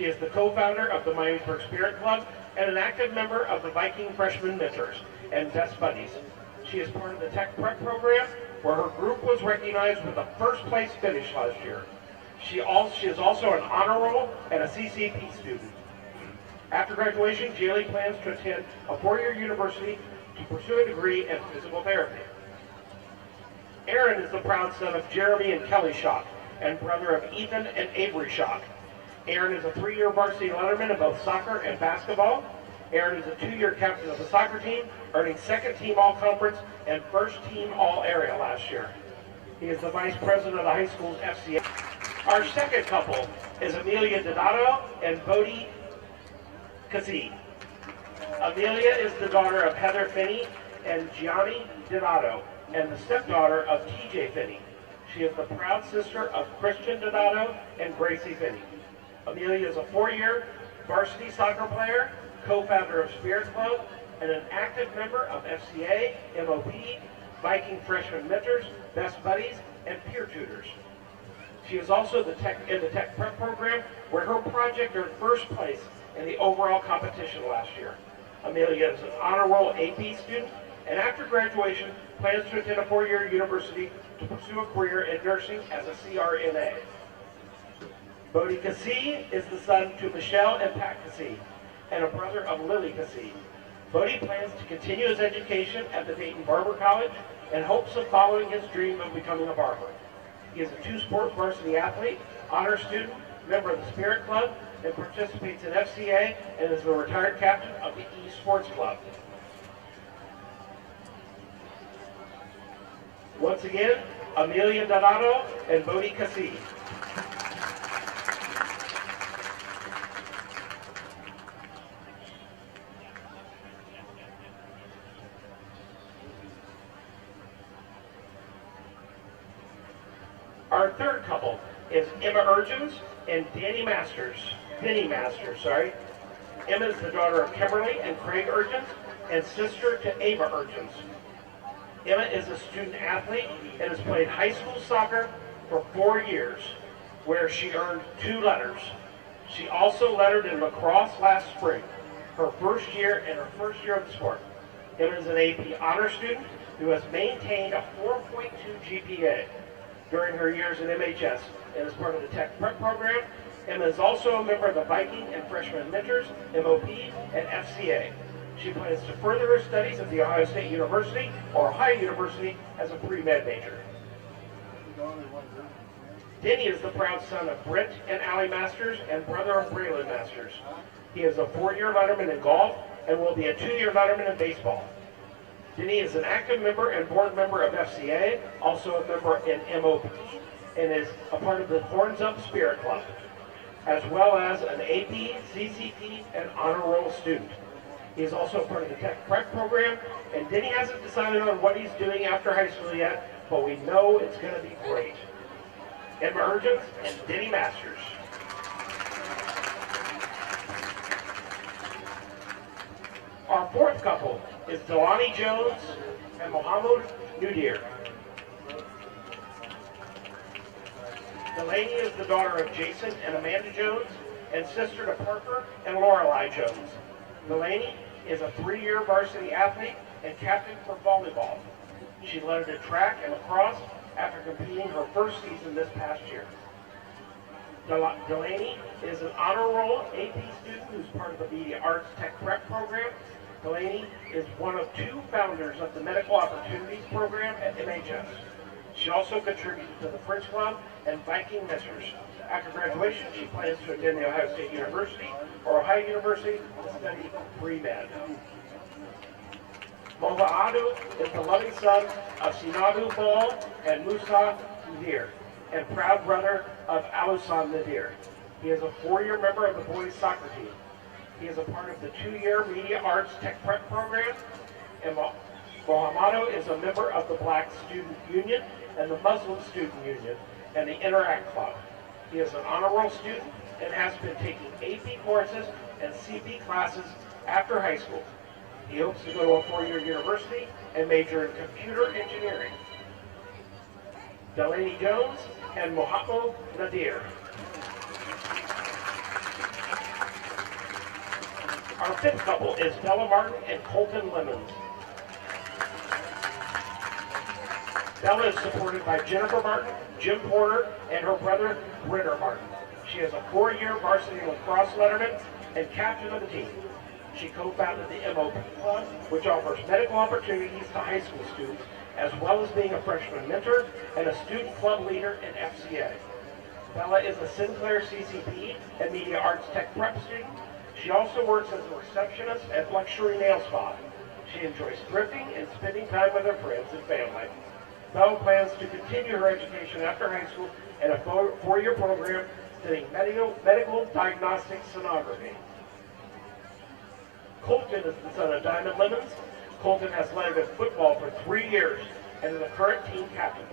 She is the co-founder of the Miamisburg Spirit Club and an active member of the Viking Freshman Mentors and Best Buddies. She is part of the Tech Prep program, where her group was recognized with a first place finish last year. She is also an honor roll and a CCP student. After graduation, Jaylee plans to attend a four-year university to pursue a degree in physical therapy. Aaron is the proud son of Jeremy and Kelly Schock and brother of Ethan and Avery Schock. Aaron is a three-year varsity letterman in both soccer and basketball. Aaron is a two-year captain of the soccer team, earning second team all-conference and first team all-area last year. He is the vice president of the high school's FCA. Our second couple is Amelia Donato and Bodie Cassie. Amelia is the daughter of Heather Finney and Gianni Donato, and the stepdaughter of TJ Finney. She is the proud sister of Christian Donato and Gracie Finney. Amelia is a four-year varsity soccer player, co-founder of Spirit Club, and an active member of FCA, MOP, Viking Freshman Mentors, Best Buddies, and Peer Tutors. She is also in the Tech Prep program, where her project earned first place in the overall competition last year. Amelia is an honor roll AP student, and after graduation, plans to attend a four-year university to pursue a career in nursing as a CRNA. Bodie Cassie is the son to Michelle and Pat Cassie, and a brother of Lily Cassie. Bodie plans to continue his education at the Dayton Barber College and hopes of following his dream of becoming a barber. He is a two-sport varsity athlete, honor student, member of the Spirit Club, and participates in FCA and is the retired captain of the E-Sports Club. Once again, Amelia Donato and Bodie Cassie. Our third couple is Emma Urgens and Denny Masters. Emma is the daughter of Kimberly and Craig Urgens and sister to Ava Urgens. Emma is a student athlete and has played high school soccer for 4 years, where she earned 2 letters. She also lettered in lacrosse last spring, her first year of the sport. Emma is an AP honor student who has maintained a 4.2 GPA during her years in MHS and is part of the Tech Prep program. Emma is also a member of the Viking and Freshman Mentors, MOP, and FCA. She plans to further her studies at The Ohio State University or Ohio University as a pre-med major. Denny is the proud son of Britt and Allie Masters and brother of Braylon Masters. He is a 4-year letterman in golf and will be a 2-year letterman in baseball. Denny is an active member and board member of FCA, also a member in MOP, and is a part of the Horns Up Spirit Club, as well as an AP, CCP, and honor roll student. He is also part of the Tech Prep program, and Denny hasn't decided on what he's doing after high school yet, but we know it's going to be great. Emma Urgens and Denny Masters. Our fourth couple is Delani Jones and Mohammed Nudir. Delaney is the daughter of Jason and Amanda Jones and sister to Parker and Lorelei Jones. Delaney is a 3-year varsity athlete and captain for volleyball. She lettered in track and lacrosse after competing her first season this past year. Delaney is an honor roll AP student who's part of the Media Arts Tech Prep program. Delaney is one of 2 founders of the Medical Opportunities program at MHS. She also contributed to the French Club and Viking Mentors. After graduation, she plans to attend the Ohio State University or Ohio University to study pre-med. Mova'adu is the loving son of Sinadu Ball and Musa Nadir, and proud brother of Alusan Nadir. He is a 4-year member of the boys soccer team. He is a part of the 2-year Media Arts Tech Prep program, and Mohamado is a member of the Black Student Union and the Muslim Student Union and the Interact Club. He is an honor roll student and has been taking AP courses and CP classes after high school. He hopes to go to a 4-year university and major in computer engineering. Delaney Jones and Mohammed Nadir. fifth couple is Bella Martin and Colton Lemons. Bella is supported by Jennifer Martin, Jim Porter, and her brother, Ritter Martin. She is a 4-year varsity lacrosse letterman and captain of the team. She co-founded the MOP Club, which offers medical opportunities to high school students, as well as being a freshman mentor and a student club leader in FCA. Bella is a Sinclair CCP and Media Arts Tech Prep student. She also works as a receptionist at Luxury Nail Spa. She enjoys thrifting and spending time with her friends and family. Bella plans to continue her education after high school in a 4-year program studying medical diagnostic sonography. Colton is the son of Diamond Lemons. Colton has led in football for 3 years and is the current team captain.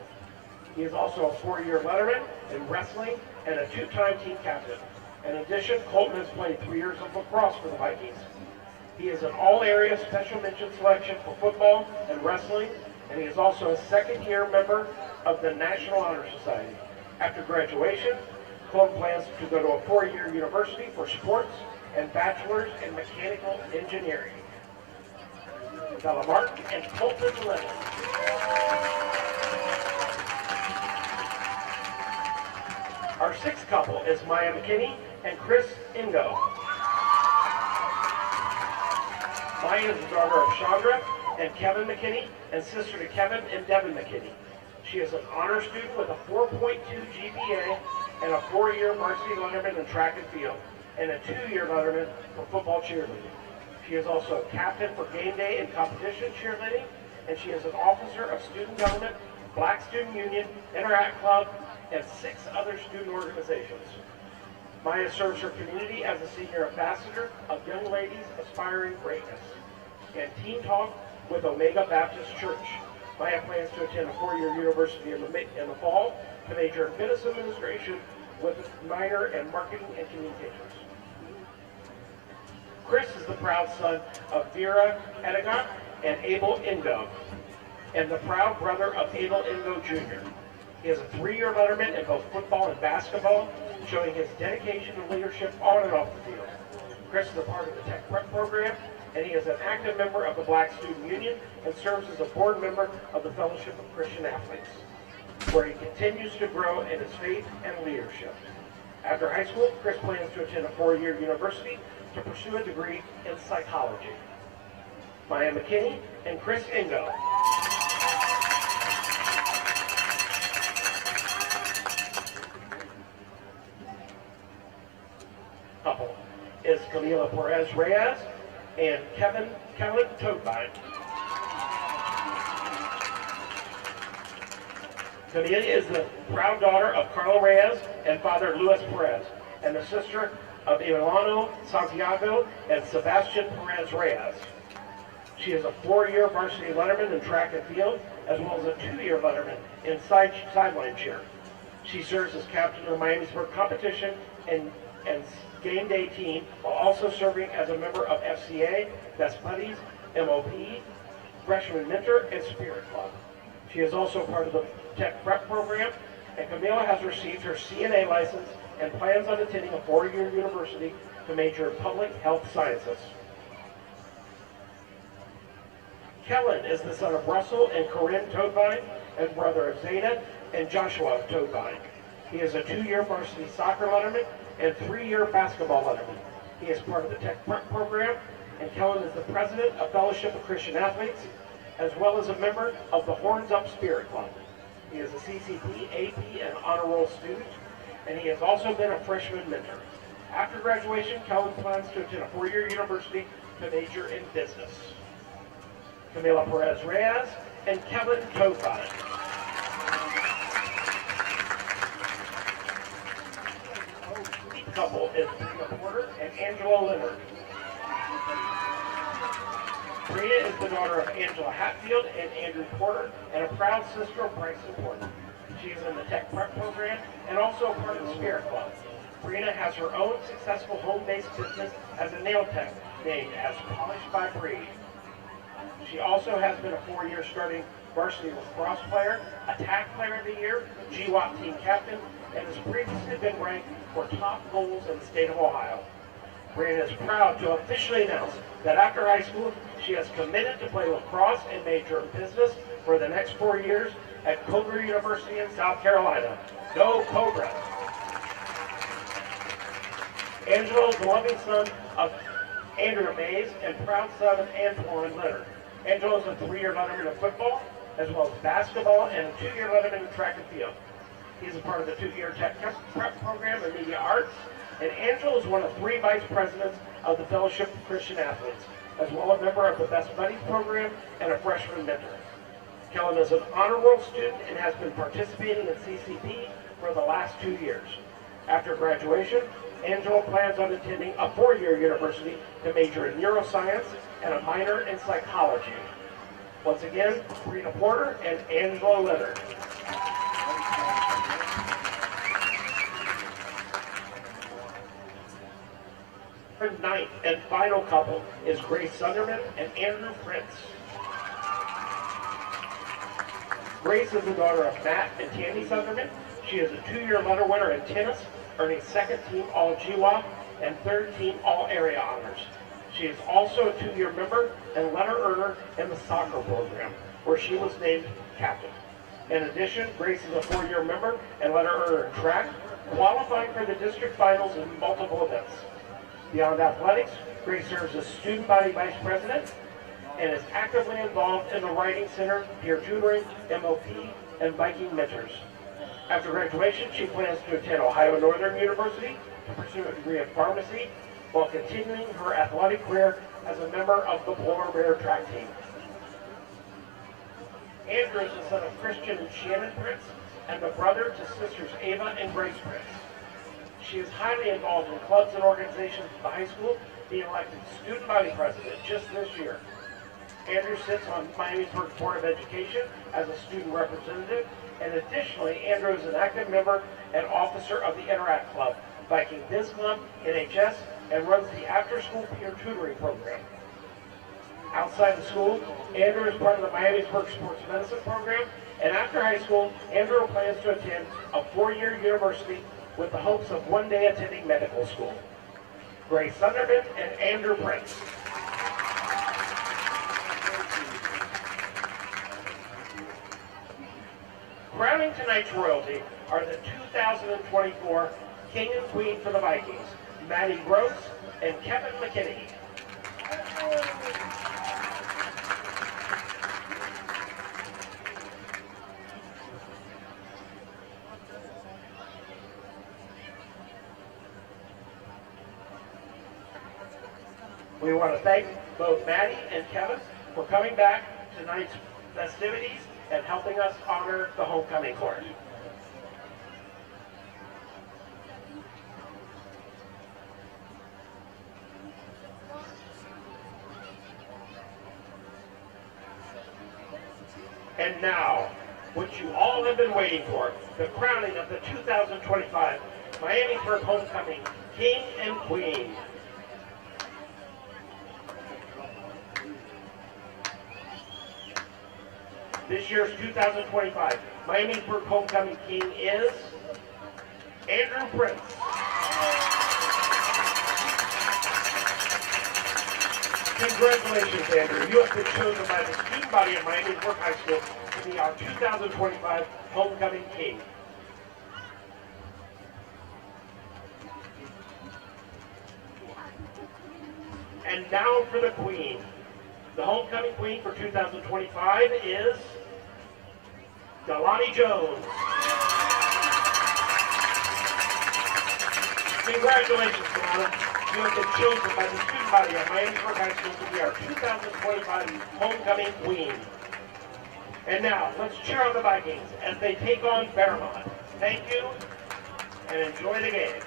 He is also a 4-year letterman in wrestling and a 2-time team captain. In addition, Colton has played 3 years of lacrosse for the Vikings. He is an all-area special mention selection for football and wrestling, and he is also a 2nd-year member of the National Honor Society. After graduation, Colton plans to go to a 4-year university for sports and bachelor's in mechanical engineering. Bella Martin and Colton Lemons. Our 6th couple is Maya McKinney and Chris Ingo. Maya is the daughter of Chandra and Kevin McKinney and sister to Kevin and Devin McKinney. She is an honor student with a 4.2 GPA and a 4-year varsity letterman in track and field and a 2-year letterman for football cheerleading. She is also a captain for game day and competition cheerleading, and she is an officer of student government, Black Student Union, Interact Club, and 6 other student organizations. Maya serves her community as a senior ambassador of Young Ladies Aspiring Greatness and Teen Talk with Omega Baptist Church. Maya plans to attend a 4-year university in the fall to major in business administration with a minor in marketing and communications. Chris is the proud son of Vera Edigot and Abel Ingo, and the proud brother of Abel Ingo Jr. He is a 3-year letterman in both football and basketball, showing his dedication and leadership on and off the field. Chris is a part of the Tech Prep program, and he is an active member of the Black Student Union and serves as a board member of the Fellowship of Christian Athletes, where he continues to grow in his faith and leadership. After high school, Chris plans to attend a 4-year university to pursue a degree in psychology. Maya McKinney and Chris Ingo. Couple is Camila Perez Reyes and Kevin Toadvine. Camila is the proud daughter of Carla Reyes and father Luis Perez, and the sister of Emiliano Santiago and Sebastian Perez Reyes. She is a 4-year varsity letterman in track and field, as well as a 2-year letterman in sideline cheer. She serves as captain of the Miamisburg competition and game day team, while also serving as a member of FCA, Best Buddies, MOP, Freshman Mentor, and Spirit Club. She is also part of the Tech Prep program, and Camila has received her CNA license and plans on attending a 4-year university to major in public health sciences. Kellen is the son of Russell and Corinne Toadvine and brother of Zeta and Joshua Toadvine. He is a 2-year varsity soccer letterman and 3-year basketball letterman. He is part of the Tech Prep program, and Kellen is the president of Fellowship of Christian Athletes, as well as a member of the Horns Up Spirit Club. He is a CCP, AP, and honor roll student, and he has also been a freshman mentor. After graduation, Kellen plans to attend a 4-year university to major in business. Camila Perez Reyes and Kevin Toadvine. The couple is Brina Porter and Angela Leonard. Brina is the daughter of Angela Hatfield and Andrew Porter, and a proud sister of Bryson Porter. She is in the Tech Prep program and also a part of the Spirit Club. Brina has her own successful home-based business as a nail tech named as Polished by Bree. She also has been a 4-year starting varsity lacrosse player, attack player of the year, GWAP team captain, and has previously been ranked for top goals in the state of Ohio. Brianna is proud to officially announce that after high school, she has committed to play lacrosse and major in business for the next 4 years at Cobra University in South Carolina. Go Cobra! Angelo is the loving son of Andrew Mays and proud son of Antoine Leonard. Angelo is a 3-year letterman in football, as well as basketball, and a 2-year letterman in track and field. He's a part of the 2-year tech prep program in media arts, and Angelo is one of 3 vice presidents of the Fellowship of Christian Athletes, as well as a member of the Best Buddies program and a freshman mentor. Kellen is an honor roll student and has been participating in CCP for the last 2 years. After graduation, Angelo plans on attending a 4-year university to major in neuroscience and a minor in psychology. Once again, Rita Porter and Angelo Leonard. Our 9th and final couple is Grace Sunderman and Andrew Prince. Grace is the daughter of Matt and Tammy Sunderman. She is a 2-year letter winner in tennis, earning 2nd team All-GWAP and 3rd team All-Area honors. She is also a 2-year member and letter earner in the soccer program, where she was named captain. In addition, Grace is a 4-year member and letter earner in track, qualifying for the district finals in multiple events. Beyond athletics, Grace serves as student body vice president and is actively involved in the Writing Center, peer tutoring, MOP, and Viking mentors. After graduation, she plans to attend Ohio Northern University to pursue a degree in pharmacy while continuing her athletic career as a member of the Polar Bear track team. Andrew is the son of Christian and Shannon Prince and the brother to sisters Ava and Grace Prince. She is highly involved in clubs and organizations at the high school, being elected student body president just this year. Andrew sits on Miamisburg Board of Education as a student representative, and additionally, Andrew is an active member and officer of the Interact Club, Viking Biz Club, NHS, and runs the after-school peer tutoring program. Outside the school, Andrew is part of the Miamisburg Sports Medicine program, and after high school, Andrew plans to attend a 4-year university with the hopes of one day attending medical school. Grace Sunderman and Andrew Prince. Crowning tonight's royalty are the 2024 King and Queen for the Vikings, Maddie Gross and Kevin McKinney. We want to thank both Maddie and Kevin for coming back to tonight's festivities and helping us honor the homecoming court. And now, what you all have been waiting for, the crowning of the 2025 Miamisburg Homecoming King and Queen. This year's 2025 Miamisburg Homecoming King is Andrew Prince. Congratulations, Andrew. You have been chosen by the student body of Miamisburg High School to be our 2025 Homecoming King. And now for the Queen. The Homecoming Queen for 2025 is Delani Jones. Congratulations, Delana. You have been chosen by the student body at Miamisburg High School to be our 2025 Homecoming Queen. And now, let's cheer on the Vikings as they take on Fairmont. Thank you, and enjoy the game.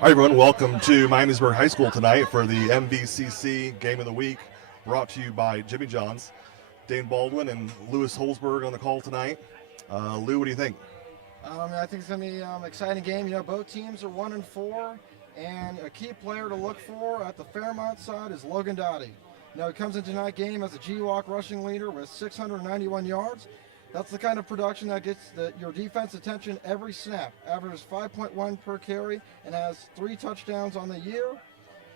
Hi everyone, welcome to Miamisburg High School tonight for the MVCC Game of the Week, brought to you by Jimmy John's. Dane Baldwin and Lewis Holzberg on the call tonight. Lou, what do you think? I think it's going to be an exciting game. You know, both teams are 1-4, and a key player to look for at the Fairmont side is Logan Dottie. You know, he comes into tonight's game as a GWAC rushing leader with 691 yards. That's the kind of production that gets your defense attention every snap. Averages 5.1 per carry and has 3 touchdowns on the year.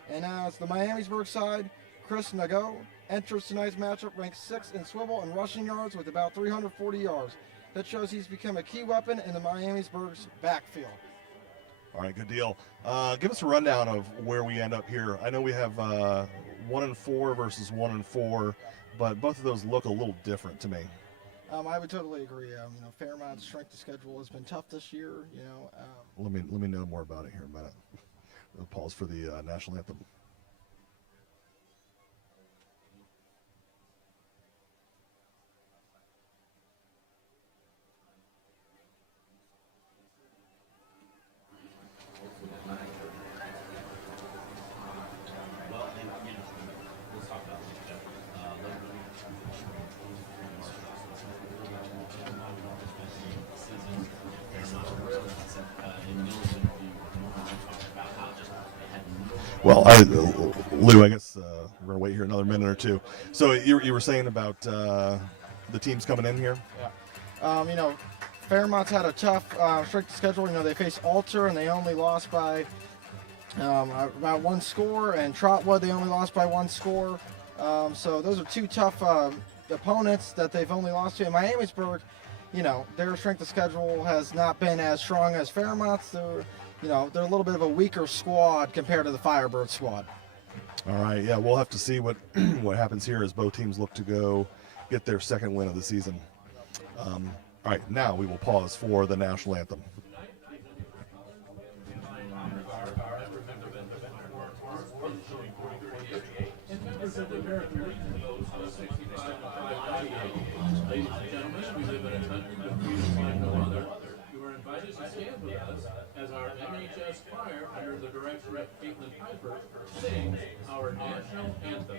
And as the Miamisburg side, Chris Nago enters tonight's matchup ranked 6th in swivel and rushing yards with about 340 yards. That shows he's become a key weapon in the Miamisburg's backfield. All right, good deal. Give us a rundown of where we end up here. I know we have 1-4 versus 1-4, but both of those look a little different to me. I would totally agree. Fairmont's strength of schedule has been tough this year. Let me know more about it here in a minute. We'll pause for the national anthem. Well, Lou, I guess we're going to wait here another minute or two. So you were saying about the teams coming in here? Yeah. Fairmont's had a tough strength of schedule. They face Alter, and they only lost by about 1 score, and Trotwood, they only lost by 1 score. So those are 2 tough opponents that they've only lost to. In Miamisburg, their strength of schedule has not been as strong as Fairmont's. They're a little bit of a weaker squad compared to the Firebird squad. All right, yeah, we'll have to see what happens here as both teams look to go get their second win of the season. All right, now we will pause for the national anthem. Ladies and gentlemen, we live in a country of freedom like no other. You are invited to stand with us as our MHS choir, under the direction of Caitlin Piper, sings our national anthem.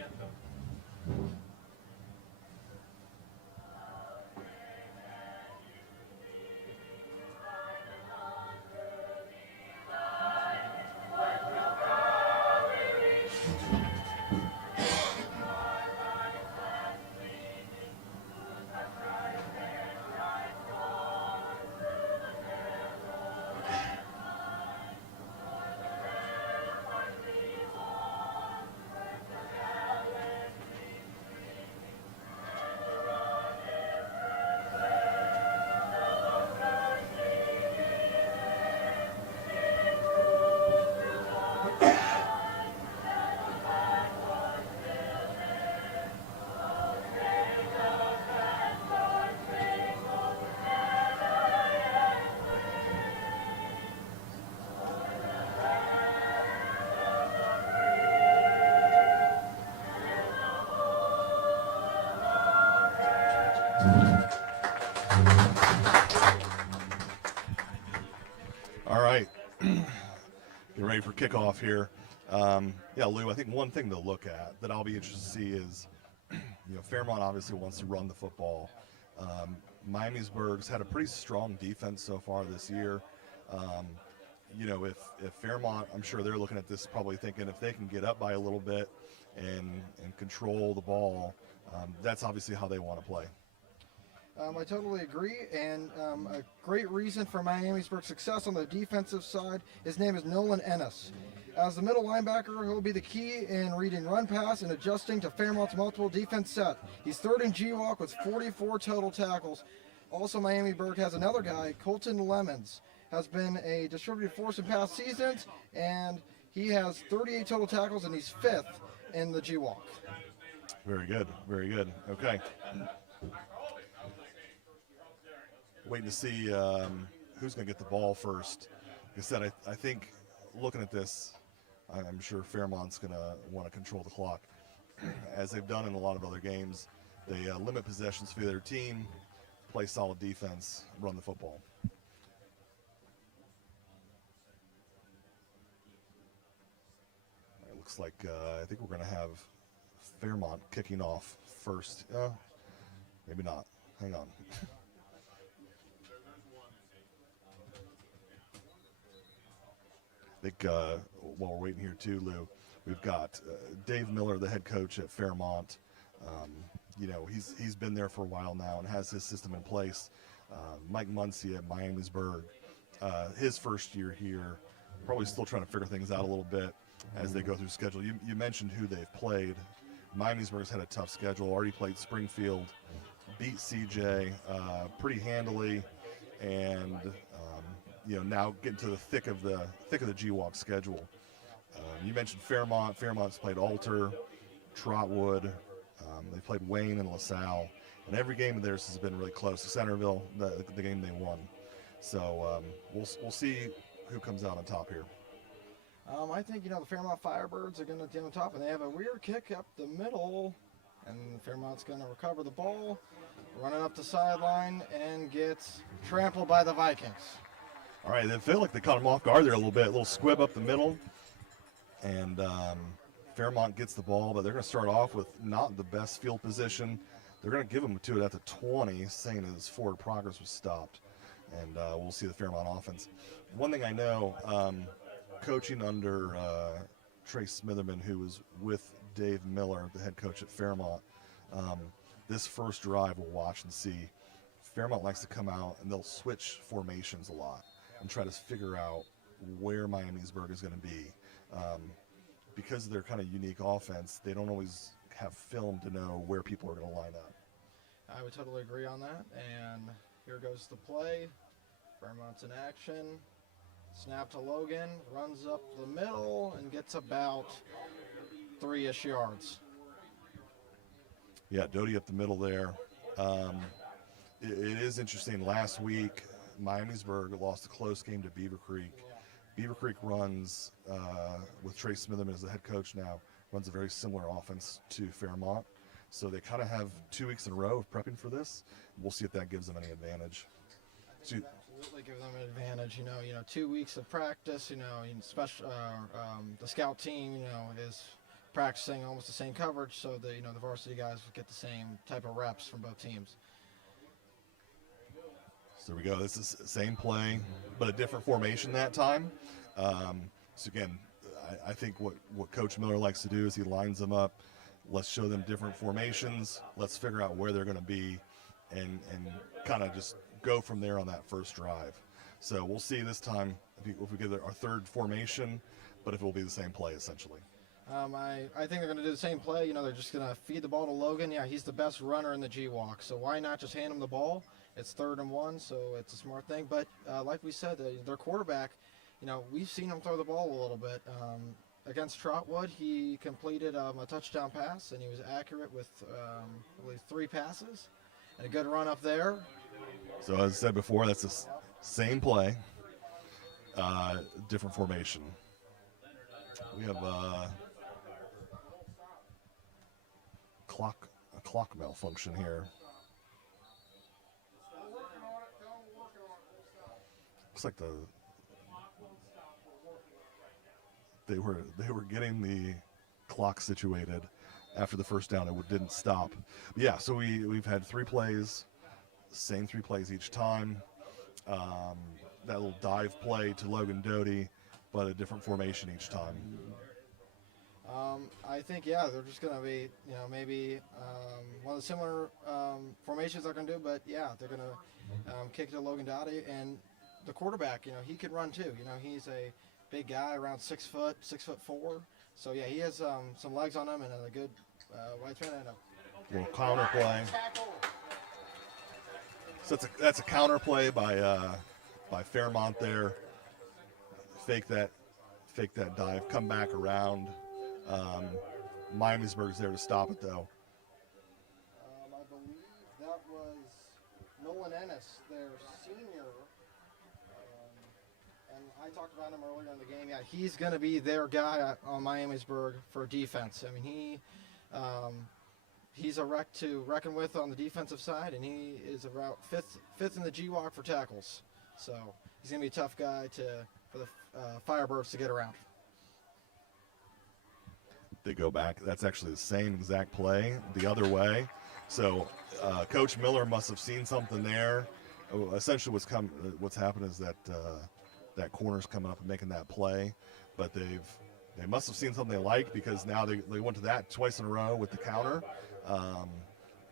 All right, get ready for kickoff here. Yeah, Lou, I think one thing to look at that I'll be interested to see is, Fairmont obviously wants to run the football. Miamisburg's had a pretty strong defense so far this year. if Fairmont, I'm sure they're looking at this probably thinking if they can get up by a little bit and control the ball, that's obviously how they want to play. I totally agree, and a great reason for Miamisburg's success on the defensive side, his name is Nolan Ennis. As the middle linebacker, he'll be the key in reading run pass and adjusting to Fairmont's multiple defense set. He's third in GWalk with 44 total tackles. Also, Miamisburg has another guy, Colton Lemons, has been a distributed force in past seasons, and he has 38 total tackles, and he's fifth in the GWalk. Very good, very good. Okay. Waiting to see who's going to get the ball first. Like I said, I think looking at this, I'm sure Fairmont's going to want to control the clock, as they've done in a lot of other games. They limit possessions for their team, play solid defense, run the football. It looks like I think we're going to have Fairmont kicking off first. Maybe not. Hang on. I think while we're waiting here too, Lou, we've got Dave Miller, the head coach at Fairmont. He's been there for a while now and has his system in place. Mike Muncie at Miamisburg, his first year here, probably still trying to figure things out a little bit as they go through schedule. You mentioned who they've played. Miamisburg's had a tough schedule. Already played Springfield, beat CJ pretty handily, and now getting to the thick of the GWalk schedule. You mentioned Fairmont. Fairmont's played Alter, Trotwood. They played Wayne and LaSalle, and every game of theirs has been really close. Centerville, the game they won. So we'll see who comes out on top here. I think the Fairmont Firebirds are going to be on top, and they have a weird kick up the middle, and Fairmont's going to recover the ball, running up the sideline, and gets trampled by the Vikings. All right, they feel like they caught him off guard there a little squib up the middle, and Fairmont gets the ball, but they're going to start off with not the best field position. They're going to give him to it at the 20, saying his forward progress was stopped, and we'll see the Fairmont offense. One thing I know, coaching under Trace Smitherman, who was with Dave Miller, the head coach at Fairmont, this first drive we'll watch and see. Fairmont likes to come out, and they'll switch formations a lot and try to figure out where Miamisburg is going to be. Because of their kind of unique offense, they don't always have film to know where people are going to line up. I would totally agree on that. And here goes the play. Fairmont's in action. Snap to Logan, runs up the middle, and gets about 3-ish yards. Yeah, Doty up the middle there. It is interesting. Last week, Miamisburg lost a close game to Beaver Creek. Beaver Creek runs, with Trace Smitherman as the head coach now, runs a very similar offense to Fairmont. So they kind of have 2 weeks in a row of prepping for this. We'll see if that gives them any advantage. So, absolutely give them an advantage. 2 weeks of practice. The scout team, is practicing almost the same coverage, so the varsity guys will get the same type of reps from both teams. So there we go. This is the same play, but a different formation that time. So again, I think what Coach Miller likes to do is he lines them up. Let's show them different formations. Let's figure out where they're going to be and kind of just go from there on that first drive. So we'll see this time if we get our third formation, but if it will be the same play essentially. I think they're going to do the same play. They're just going to feed the ball to Logan. Yeah, he's the best runner in the GWalk, so why not just hand him the ball? It's 3rd and 1, so it's a smart thing. But like we said, their quarterback, we've seen him throw the ball a little bit. Against Trotwood, he completed a touchdown pass, and he was accurate with, I believe, 3 passes. And a good run up there. So as I said before, that's the same play, different formation. We have a clock malfunction here. Looks like they were getting the clock situated after the first down. It didn't stop. But yeah, so we've had 3 plays, same 3 plays each time. that little dive play to Logan Doty, but a different formation each time. I think, yeah, they're just going to be, maybe one of the similar formations they're going to do, but yeah, they're going to kick it to Logan Doty. And the quarterback, he can run too. He's a big guy, around 6 foot, 6'4". So yeah, he has some legs on him and a good wide threat and a Little counter play. So that's a counter play by Fairmont there. Fake that dive, come back around. Miamisburg's there to stop it though. I believe that was Nolan Ennis, their senior. And I talked about him earlier in the game. Yeah, he's going to be their guy on Miamisburg for defense. I mean, he's a wreck to reckon with on the defensive side, and he is about fifth in the GWAC for tackles. So he's going to be a tough guy for the Firebirds to get around. They go back. That's actually the same exact play the other way. So Coach Miller must have seen something there. Essentially, what's happened is that that corner's coming up and making that play, but they must have seen something they like, because now they went to that twice in a row with the counter.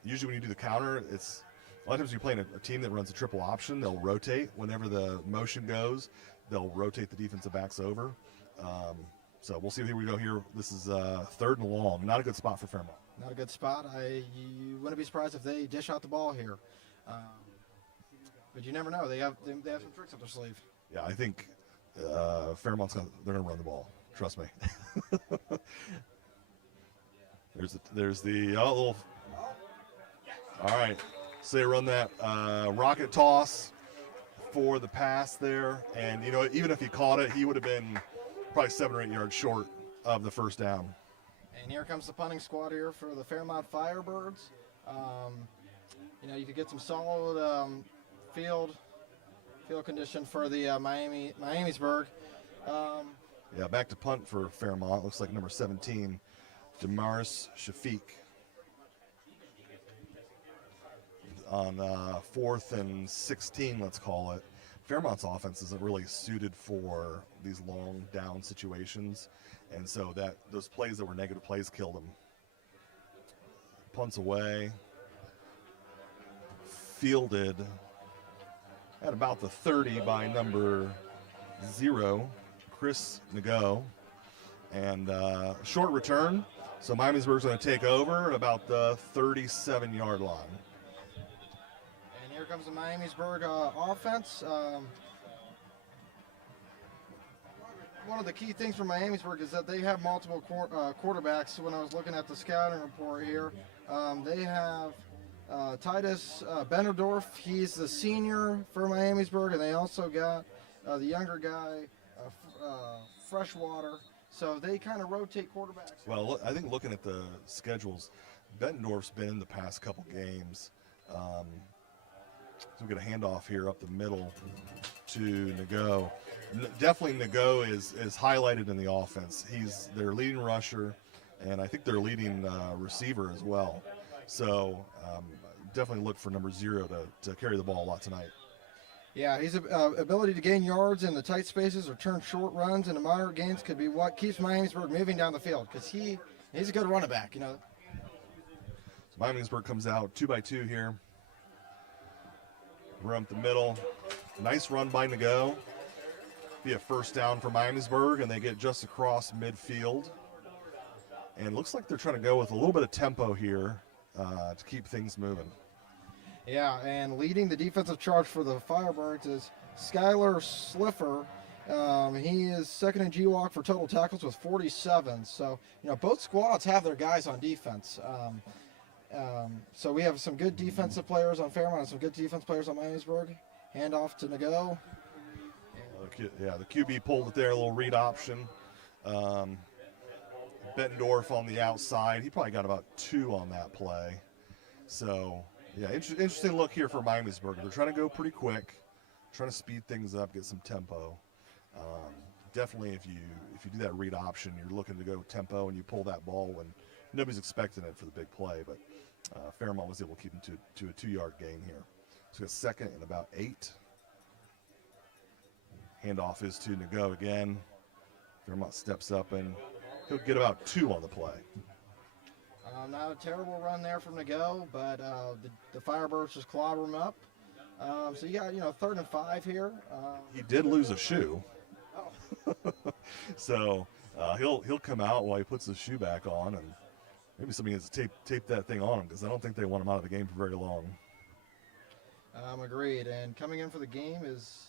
Usually when you do the counter, it's a lot of times you're playing a team that runs a triple option. They'll rotate whenever the motion goes. They'll rotate the defensive backs over. So we'll see where we go here. This is 3rd and long. Not a good spot for Fairmont. Not a good spot. You wouldn't be surprised if they dish out the ball here. But you never know. They have some tricks up their sleeve. Yeah, I think Fairmont's they're going to run the ball. Trust me. There's the little. All right. So they run that rocket toss for the pass there, and even if he caught it, he would have been probably 7 or 8 yards short of the first down. And here comes the punting squad here for the Fairmont Firebirds. You could get some solid field condition for the Miamisburg. Yeah, back to punt for Fairmont. Looks like number 17, Damaris Shafiq. On 4th and 16, let's call it. Fairmont's offense isn't really suited for these long down situations, and so those plays that were negative plays killed them. Punts away. Fielded at about the 30 by number 0, Chris Nago. And short return, so Miamisburg's going to take over at about the 37-yard line. And here comes the Miamisburg offense. One of the key things for Miamisburg is that they have multiple quarterbacks. When I was looking at the scouting report here, they have Titus Benerdorf. He's the senior for Miamisburg, and they also got the younger guy, Freshwater. So they kind of rotate quarterbacks. Well, I think looking at the schedules, Bettendorf's been in the past couple games. So we get a handoff here up the middle to Nago. Definitely Nago is highlighted in the offense. He's their leading rusher, and I think their leading receiver as well. So definitely look for number 0 to carry the ball a lot tonight. Yeah, his ability to gain yards in the tight spaces or turn short runs into moderate gains could be what keeps Miamisburg moving down the field, because he's a good running back, So Miamisburg comes out 2-by-2 here. Run up the middle. Nice run by Nago. Be a first down for Miamisburg, and they get just across midfield. And it looks like they're trying to go with a little bit of tempo here to keep things moving. Yeah, and leading the defensive charge for the Firebirds is Skylar Sliffer. He is 2nd in GWAC for total tackles with 47. So, both squads have their guys on defense. So we have some good defensive players on Fairmont and some good defense players on Miamisburg. Hand off to Nago. Yeah, the QB pulled it there, a little read option. Bettendorf on the outside. He probably got about 2 on that play. So, yeah, interesting look here for Miamisburg. They're trying to go pretty quick, trying to speed things up, get some tempo. Definitely, if you do that read option, you're looking to go tempo and you pull that ball when nobody's expecting it for the big play. But Fairmont was able to keep them to a 2-yard gain here. So it's 2nd and about 8. Handoff is to Nago again. Fairmont steps up, and he'll get about 2 on the play. Not a terrible run there from Nago, but the Firebirds just clobber him up. So you got, 3rd and 5 here. He did lose a shoe. So he'll come out while he puts his shoe back on, and maybe somebody needs to tape that thing on him, because I don't think they want him out of the game for very long. Agreed. And coming in for the game is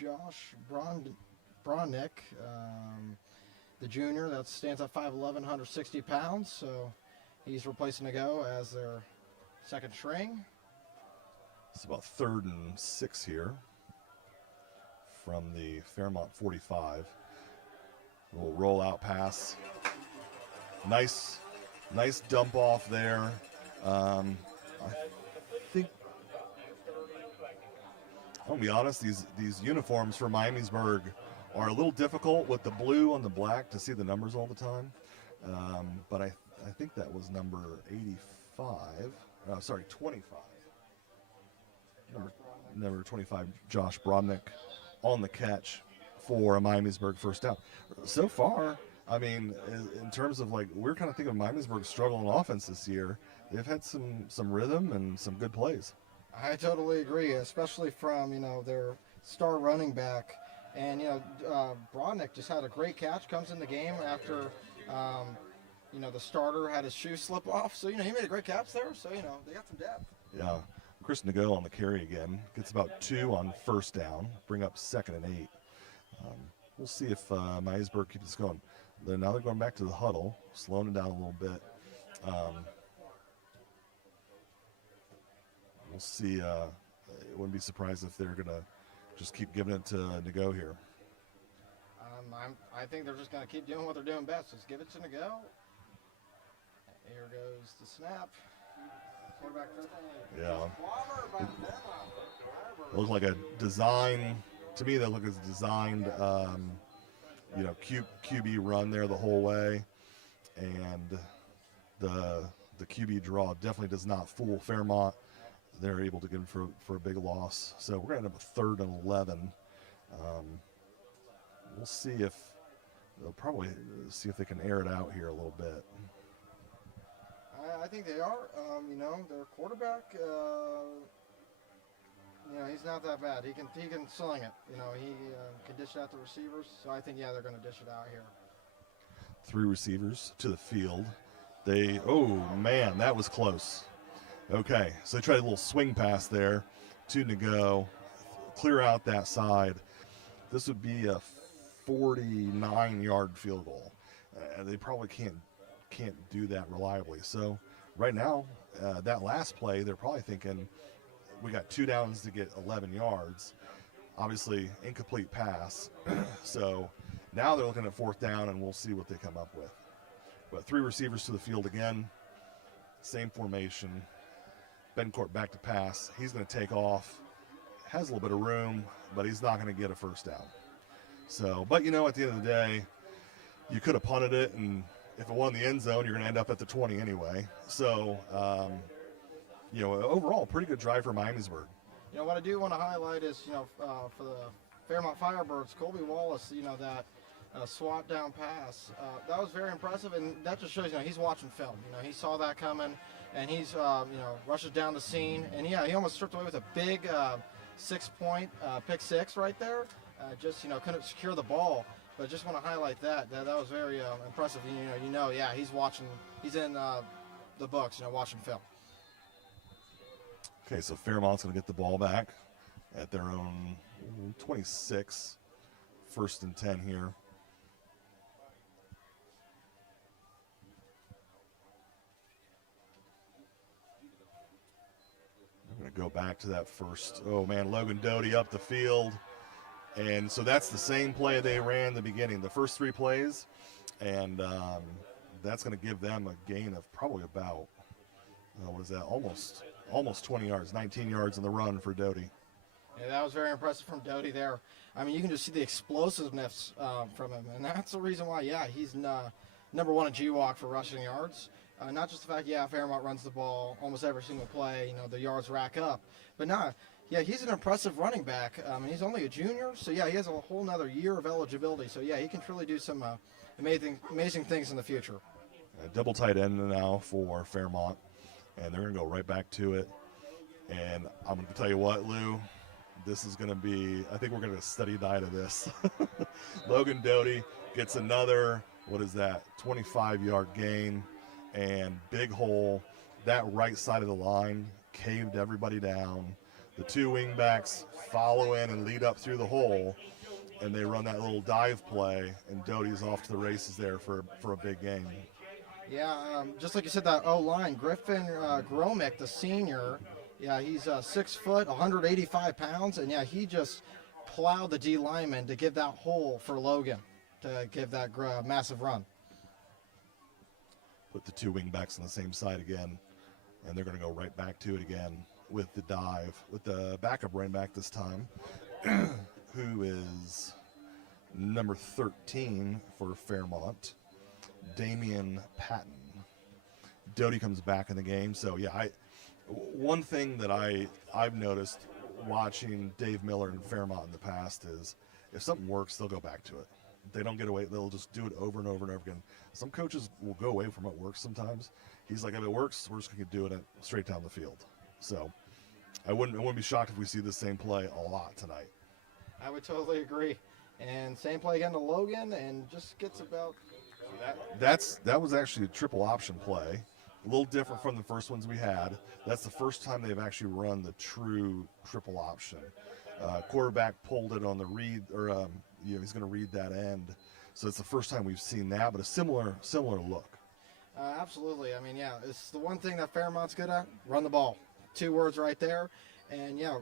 Josh Bronnick, the junior. That stands at 5'11", 160 pounds. So he's replacing Nago as their second string. It's about 3rd and 6 here from the Fairmont 45. A little rollout pass. Nice dump off there. I think, I'll be honest, these uniforms for Miamisburg are a little difficult with the blue on the black to see the numbers all the time. But I think that was number 25. Number 25, Josh Brodnick, on the catch for a Miamisburg first down. So far, I mean, in terms of we're kind of thinking of Miamisburg struggling on offense this year. They've had some rhythm and some good plays. I totally agree, especially from, their star running back. And, Brodnick just had a great catch, comes in the game after, the starter had his shoe slip off. So, he made a great catch there. So, they got some depth. Yeah. Chris Nago on the carry again. Gets about 2 on first down. Bring up 2nd and 8. We'll see if Miamisburg keeps this going. Now they're going back to the huddle, slowing it down a little bit. We'll see. It wouldn't be surprised if they're going to just keep giving it to Nago here. I think they're just going to keep doing what they're doing best. Just give it to Nago. Here goes the snap. Quarterback. Yeah. It looked like a design. To me, that looked as designed, QB run there the whole way, and the QB draw definitely does not fool Fairmont. They're able to get him for a big loss. So we're going to have a 3rd and 11. We'll see if they'll probably see if they can air it out here a little bit. I think they are. Their quarterback. He's not that bad. He can sling it. He can dish it out to receivers. So I think, they're going to dish it out here. 3 receivers to the field. Oh man, that was close. Okay, so they tried a little swing pass there to Nago, clear out that side. This would be a 49-yard field goal. They probably can't do that reliably. So right now, that last play, they're probably thinking, we got 2 downs to get 11 yards. Obviously, incomplete pass. So now they're looking at 4th down, and we'll see what they come up with. But 3 receivers to the field again. Same formation. Bencourt back to pass. He's going to take off. Has a little bit of room, but he's not going to get a first down. So, but at the end of the day, you could have punted it, and if it won the end zone, you're going to end up at the 20 anyway. So, overall, pretty good drive for Miamisburg. What I do want to highlight is, for the Fairmont Firebirds, Colby Wallace, that swat down pass, that was very impressive, and that just shows, he's watching film. He saw that coming, and he's, rushes down the scene, and he almost stripped away with a big 6-point pick 6 right there. Just, couldn't secure the ball. But just want to highlight that was very impressive. He's watching. He's in the books, watching film. Okay, so Fairmont's going to get the ball back at their own 26, 1st and 10 here. I'm going to go back to that first. Oh man, Logan Doty up the field. And so that's the same play they ran in the beginning, the first 3 plays, and that's going to give them a gain of probably about, almost 20 yards, 19 yards in the run for Doty. Yeah, that was very impressive from Doty there. I mean, you can just see the explosiveness from him, and that's the reason why, he's number 1 in GWalk for rushing yards. Not just the fact, Fairmont runs the ball almost every single play, the yards rack up. But Yeah, he's an impressive running back. He's only a junior, so yeah, he has a whole nother year of eligibility. So yeah, he can truly do some amazing things in the future. Double tight end now for Fairmont, and they're going to go right back to it. And I'm going to tell you what, Lou, this is going to be, I think we're going to study diet of this. Logan Doty gets another, 25-yard gain, and big hole. That right side of the line caved everybody down. The two wingbacks follow in and lead up through the hole, and they run that little dive play, and Doty's off to the races there for a big game. Yeah, just like you said, that O-line, Griffin Gromick, the senior, yeah, he's 6 foot, 185 pounds, and yeah, he just plowed the D lineman to give that hole for Logan, to give that massive run. Put the two wingbacks on the same side again, and they're going to go right back to it again with the dive, with the backup running back this time, who is number 13 for Fairmont, Damian Patton. Doty comes back in the game. So yeah, one thing that I've noticed watching Dave Miller and Fairmont in the past is if something works, they'll go back to it. They don't get away. They'll just do it over and over and over again. Some coaches will go away from what works sometimes. He's like, if it works, we're just going to do it straight down the field. So I wouldn't be shocked if we see the same play a lot tonight. I would totally agree. And same play again to Logan, and just gets about. That was actually a triple option play. A little different from the first ones we had. That's the first time they've actually run the true triple option. Quarterback pulled it on the read, or he's going to read that end. So it's the first time we've seen that, but a similar look. Absolutely. I mean, yeah, it's the one thing that Fairmont's good at: run the ball. 2 words right there. And yeah,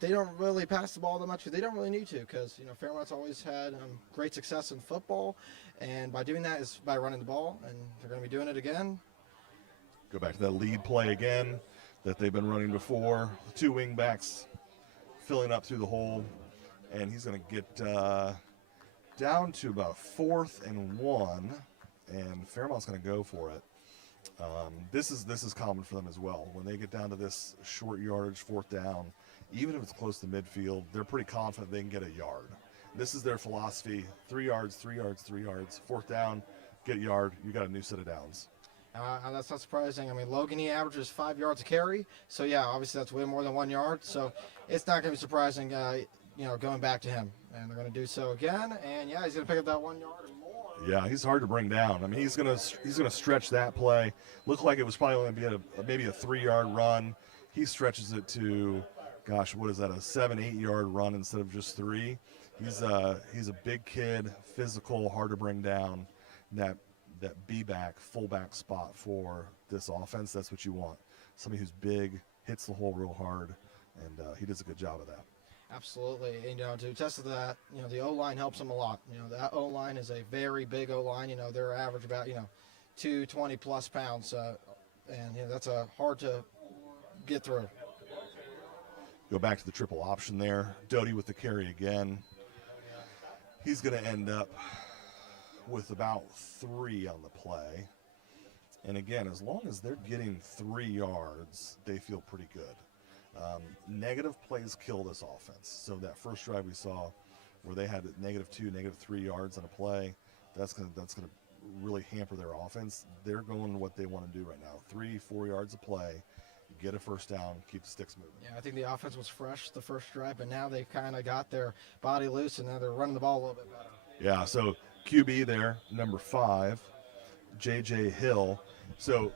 they don't really pass the ball that much. They don't really need to, because Fairmont's always had great success in football, and by doing that is by running the ball, and they're going to be doing it again. Go back to that lead play again that they've been running before. 2 wing backs filling up through the hole, and he's going to get down to about 4th and 1, and Fairmont's going to go for it. This is common for them as well. When they get down to this short yardage, 4th down, even if it's close to midfield, they're pretty confident they can get a yard. This is their philosophy: 3 yards, 3 yards, 3 yards. 4th down, get a yard. You got a new set of downs. That's not surprising. I mean, Logan, he averages 5 yards a carry. So, yeah, obviously that's way more than 1 yard. So it's not going to be surprising, going back to him. And they're going to do so again. And, yeah, he's going to pick up that 1 yard and more. Yeah, he's hard to bring down. I mean, he's going to stretch that play. Looked like it was probably going to be maybe a 3-yard run. He stretches it to, what is that, a 7-8 yard run instead of just 3. He's a big kid, physical, hard to bring down. That B-back, fullback spot for this offense, that's what you want. Somebody who's big, hits the hole real hard, and he does a good job of that. Absolutely. And, to attest to that, the O-line helps him a lot. That O-line is a very big O-line. They're average about, 220-plus pounds. And that's hard to get through. Go back to the triple option there. Doty with the carry again. He's going to end up with about 3 on the play. And again, as long as they're getting 3 yards, they feel pretty good. Negative plays kill this offense. So that first drive we saw where they had -2, -3 yards on a play, that's gonna really hamper their offense. They're going what they want to do right now. 3-4 yards of play, get a first down, keep the sticks moving. Yeah, I think the offense was fresh the first drive, but now they've kind of got their body loose, and now they're running the ball a little bit better. Yeah, so QB there, number 5, J.J. Hill. So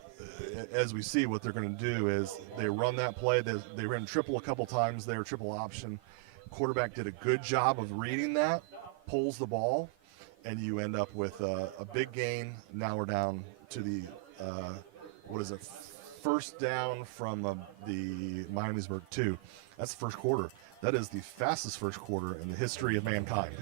as we see, what they're going to do is they run that play. They ran triple a couple times there, triple option. Quarterback did a good job of reading that, pulls the ball, and you end up with a big gain. Now we're down to the, first down from the Miamisburg 2. That's the first quarter. That is the fastest first quarter in the history of mankind.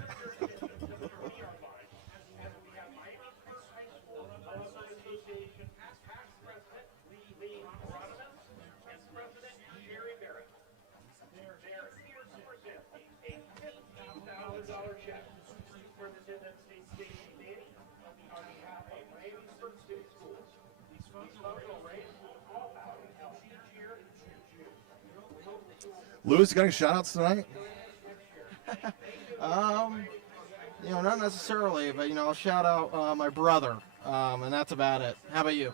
Lewis, you got any shout-outs tonight? Not necessarily, but I'll shout out my brother, and that's about it. How about you?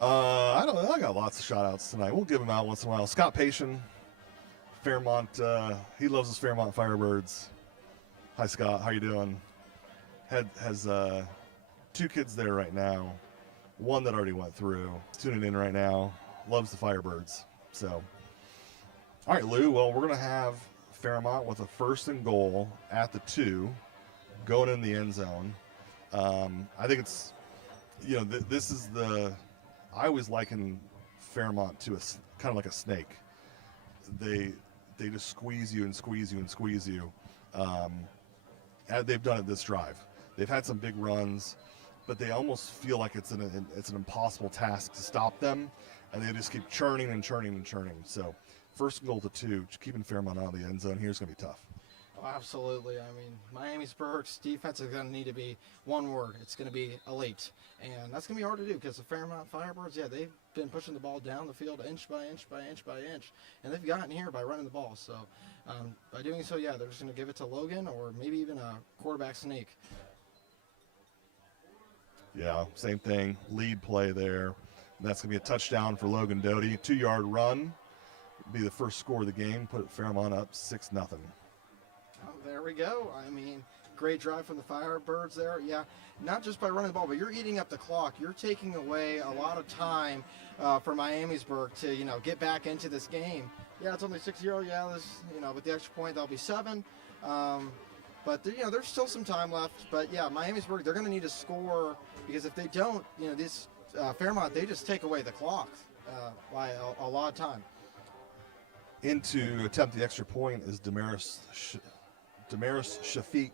I got lots of shout-outs tonight. We'll give them out once in a while. Scott Pation, Fairmont. He loves his Fairmont Firebirds. Hi, Scott. How you doing? Has 2 kids there right now. One that already went through. Tuning in right now. Loves the Firebirds. So, all right, Lou. Well, we're gonna have Fairmont with a 1st and goal at the 2, going in the end zone. I think it's, this is the. I always liken Fairmont to a kind of like a snake. They just squeeze you and squeeze you and squeeze you. They've done it this drive. They've had some big runs, but they almost feel like it's an impossible task to stop them, and they just keep churning and churning and churning. So 1st and goal to 2, keeping Fairmont out of the end zone here is going to be tough. Oh, absolutely. I mean, Miamisburg's defense is going to need to be one word. It's going to be elite. And that's going to be hard to do because the Fairmont Firebirds, they've been pushing the ball down the field inch by inch by inch by inch. And they've gotten here by running the ball. So by doing so, they're just going to give it to Logan or maybe even a quarterback sneak. Yeah, same thing. Lead play there. That's going to be a touchdown for Logan Doty. 2-yard run. Be the first score of the game. Put Fairmont up 6-0. Oh, there we go. I mean, great drive from the Firebirds there. Yeah, not just by running the ball, but you're eating up the clock. You're taking away a lot of time for Miamisburg to, get back into this game. Yeah, it's only 6-0. Yeah, with the extra point, that'll be 7. But, there's still some time left. But, yeah, Miamisburg, they're going to need to score because if they don't, this Fairmont, they just take away the clock by a lot of time. In to attempt the extra point is Damaris Shafiq,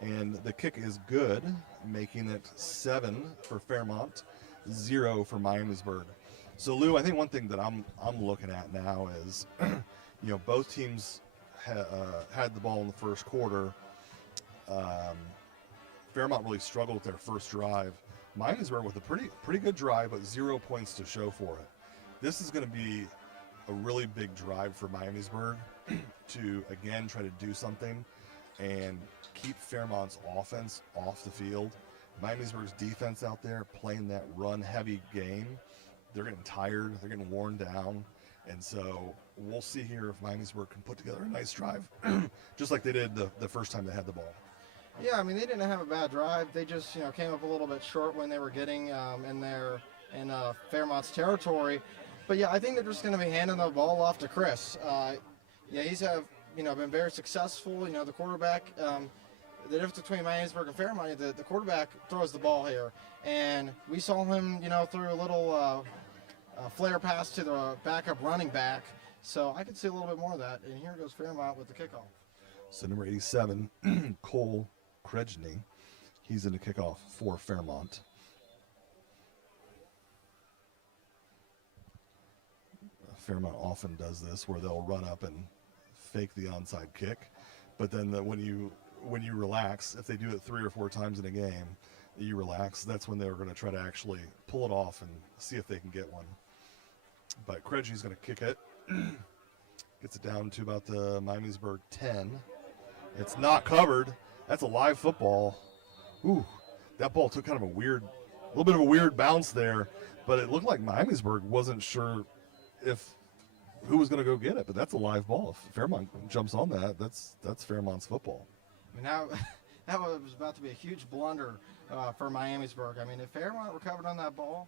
and the kick is good, making it 7 for Fairmont, 0 for Miamisburg. So, Lou, I think one thing that I'm looking at now is, both teams had the ball in the first quarter. Fairmont really struggled with their first drive. Miamisburg with a pretty good drive, but 0 points to show for it. This is going to be a really big drive for Miamisburg to, again, try to do something and keep Fairmont's offense off the field. Miamisburg's defense out there playing that run-heavy game, they're getting tired, they're getting worn down, and so we'll see here if Miamisburg can put together a nice drive, just like they did the first time they had the ball. Yeah, I mean, they didn't have a bad drive. They just, came up a little bit short when they were getting in Fairmont's territory. But, yeah, I think they're just going to be handing the ball off to Chris. He's been very successful. The quarterback, the difference between Miamisburg and Fairmont, the quarterback throws the ball here. And we saw him, through a little flare pass to the backup running back. So I could see a little bit more of that. And here goes Fairmont with the kickoff. So number 87, Cole Krejny, he's in the kickoff for Fairmont. Fairmont often does this where they'll run up and fake the onside kick, but then when you relax, if they do it 3 or 4 times in a game, you relax, that's when they're going to try to actually pull it off and see if they can get one. But Krejny's going to kick it, gets it down to about the Miamisburg 10. It's not covered. That's a live football. Ooh, that ball took kind of a little bit of a weird bounce there, but it looked like Miamisburg wasn't sure who was going to go get it, but that's a live ball. If Fairmont jumps on that, that's Fairmont's football. I mean, that was about to be a huge blunder for Miamisburg. I mean, if Fairmont recovered on that ball,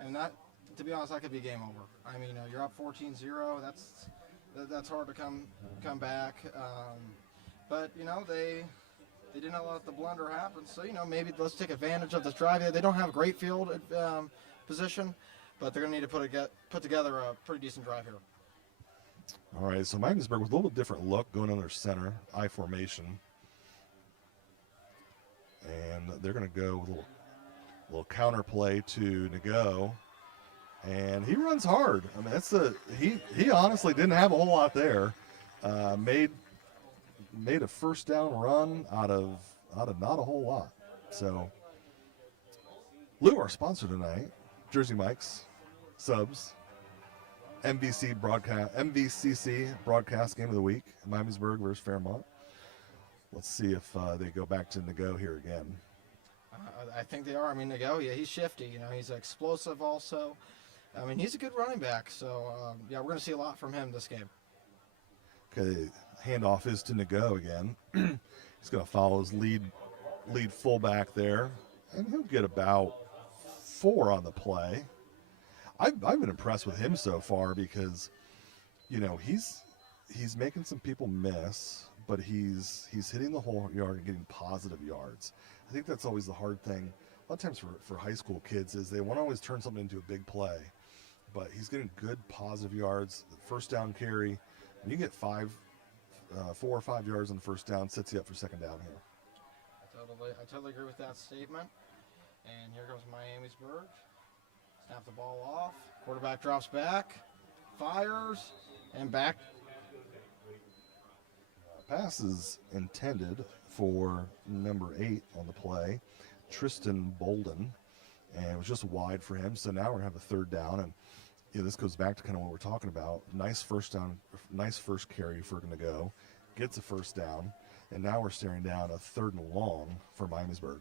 and that, to be honest, that could be game over. I mean, you're up 14-0. That's hard to come back. But they didn't let the blunder happen. So maybe let's take advantage of this drive. They don't have great field position, but they're going to need to put together a pretty decent drive here. All right, so Miamisburg with a little different look going on their center, I formation. And they're going to go with a little counter play to Nago. And he runs hard. I mean, he honestly didn't have a whole lot there. Made a first down run out of not a whole lot. So, Lou, our sponsor tonight, Jersey Mike's Subs. MVCC broadcast game of the week, Miamisburg versus Fairmont. Let's see if they go back to Nago here again. I think they are. I mean, Nago, yeah, he's shifty. You know, he's explosive also. I mean, he's a good running back. So, yeah, we're going to see a lot from him this game. Okay, handoff is to Nago again. He's going to follow his lead fullback there, and he'll get about 4 on the play. I've been impressed with him so far because, you know, he's making some people miss, but he's hitting the whole yard and getting positive yards. I think that's always the hard thing. A lot of times for high school kids is they want to always turn something into a big play, but he's getting good positive yards. The first down carry, when you get 4 or 5 yards on the first down, sets you up for second down here. I totally agree with that statement. And here goes Miamisburg. Snap the ball off. Quarterback drops back, fires, and back. Pass is intended for number 8 on the play, Tristan Bolden, and it was just wide for him. So now we're gonna have a third down, and you know, this goes back to kind of what we're talking about. Nice first carry for Nago, gets a first down, and now we're staring down a 3rd and long for Miamisburg.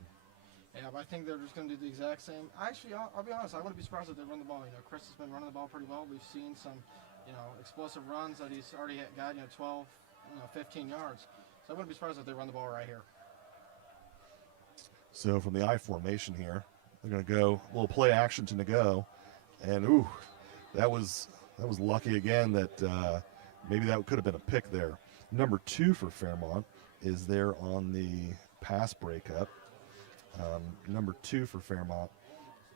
Yeah, but I think they're just going to do the exact same. Actually, I'll be honest. I wouldn't be surprised if they run the ball. You know, Chris has been running the ball pretty well. We've seen some, you know, explosive runs that he's already got, 12, 15 yards. So I wouldn't be surprised if they run the ball right here. So from the I formation here, they're going to go a little play action to Nago, and ooh, that was lucky again that maybe that could have been a pick there. Number 2 for Fairmont is there on the pass breakup. Number 2 for Fairmont,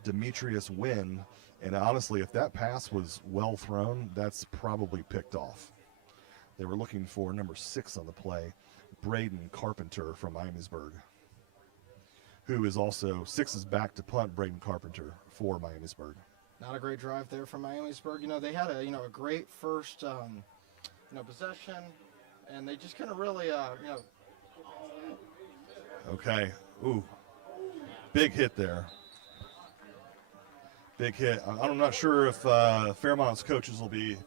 Demetrius Wynn, and honestly, if that pass was well thrown, that's probably picked off. They were looking for number 6 on the play, Braden Carpenter from Miamisburg, who is also 6 is back to punt. Braden Carpenter for Miamisburg. Not a great drive there from Miamisburg. You know, they had a great first possession, and they just kind of really Okay. Ooh. Big hit there. Big hit. I'm not sure if Fairmont's coaches will be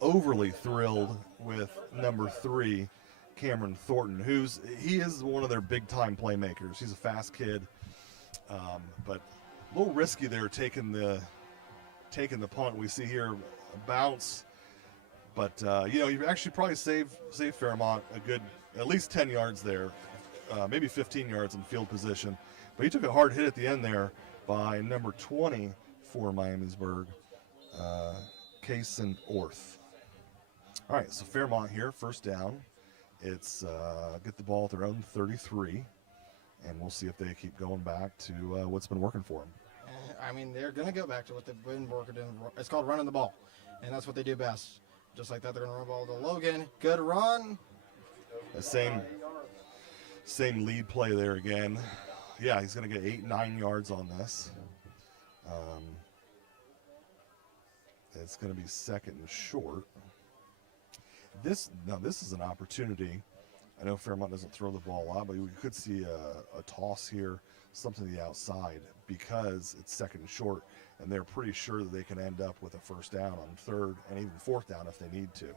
overly thrilled with number 3, Cameron Thornton, he is one of their big-time playmakers. He's a fast kid, but a little risky there taking the punt. We see here a bounce, but you actually probably save Fairmont a good at least 10 yards there, maybe 15 yards in field position. But he took a hard hit at the end there by number 20 for Miamisburg, Kaysen Orth. All right, so Fairmont here, first down. It's get the ball at their own 33, and we'll see if they keep going back to what's been working for them. I mean, they're going to go back to what they've been working in. It's called running the ball, and that's what they do best. Just like that, they're going to run the ball to Logan. Good run. The same lead play there again. Yeah, he's going to get 8-9 yards on this. It's going to be second and short. This is an opportunity. I know Fairmont doesn't throw the ball a lot, but we could see a toss here, something to the outside, because it's second and short, and they're pretty sure that they can end up with a first down on 3rd and even 4th down if they need to.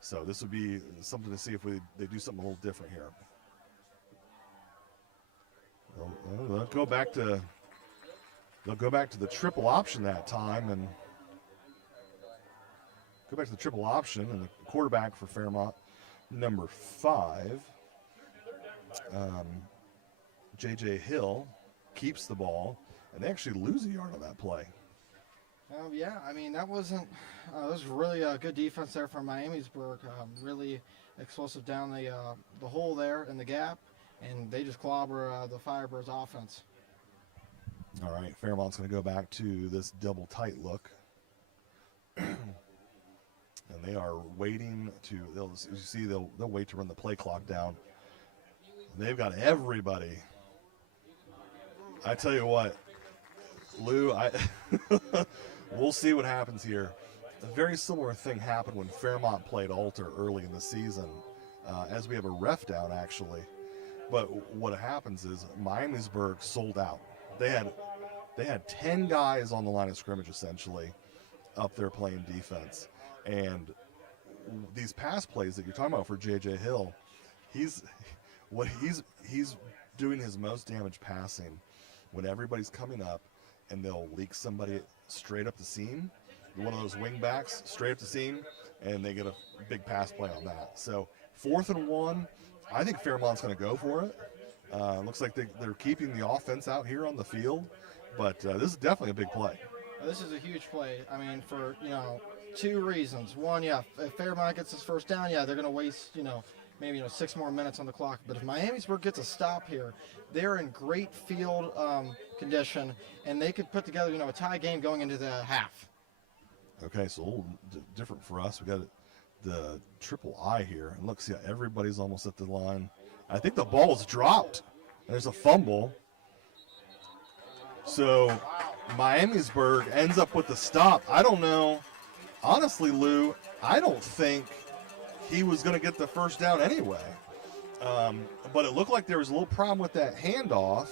So this would be something to see if they do something a little different here. They'll go back to the triple option that time, and go back to the triple option, and the quarterback for Fairmont, number 5, J.J. Hill, keeps the ball, and they actually lose a yard on that play. Yeah, I mean, that was really a good defense there from Miamisburg. Really explosive down the hole there in the gap, and they just clobber the Firebirds offense. All right, Fairmont's going to go back to this double tight look. And they are waiting they'll wait to run the play clock down. They've got everybody. I tell you what, Lou, we'll see what happens here. A very similar thing happened when Fairmont played Alter early in the season, as we have a ref down actually. But what happens is Miamisburg sold out. They had 10 guys on the line of scrimmage essentially, up there playing defense. And these pass plays that you're talking about for J.J. Hill, he's doing his most damage passing when everybody's coming up and they'll leak somebody straight up the seam, one of those wing backs straight up the seam, and they get a big pass play on that. So 4th and 1, I think Fairmont's going to go for it. Looks like they're keeping the offense out here on the field, but this is definitely a big play. This is a huge play. I mean, for, 2 reasons. One, if Fairmont gets his first down, they're going to waste, maybe 6 more minutes on the clock. But if Miamisburg gets a stop here, they're in great field condition, and they could put together, a tie game going into the half. Okay, so a little different for us. We got the triple I here. And look, see, everybody's almost at the line. I think the ball's dropped. There's a fumble. So Miamisburg ends up with the stop. I don't know. Honestly, Lou, I don't think he was going to get the first down anyway. But it looked like there was a little problem with that handoff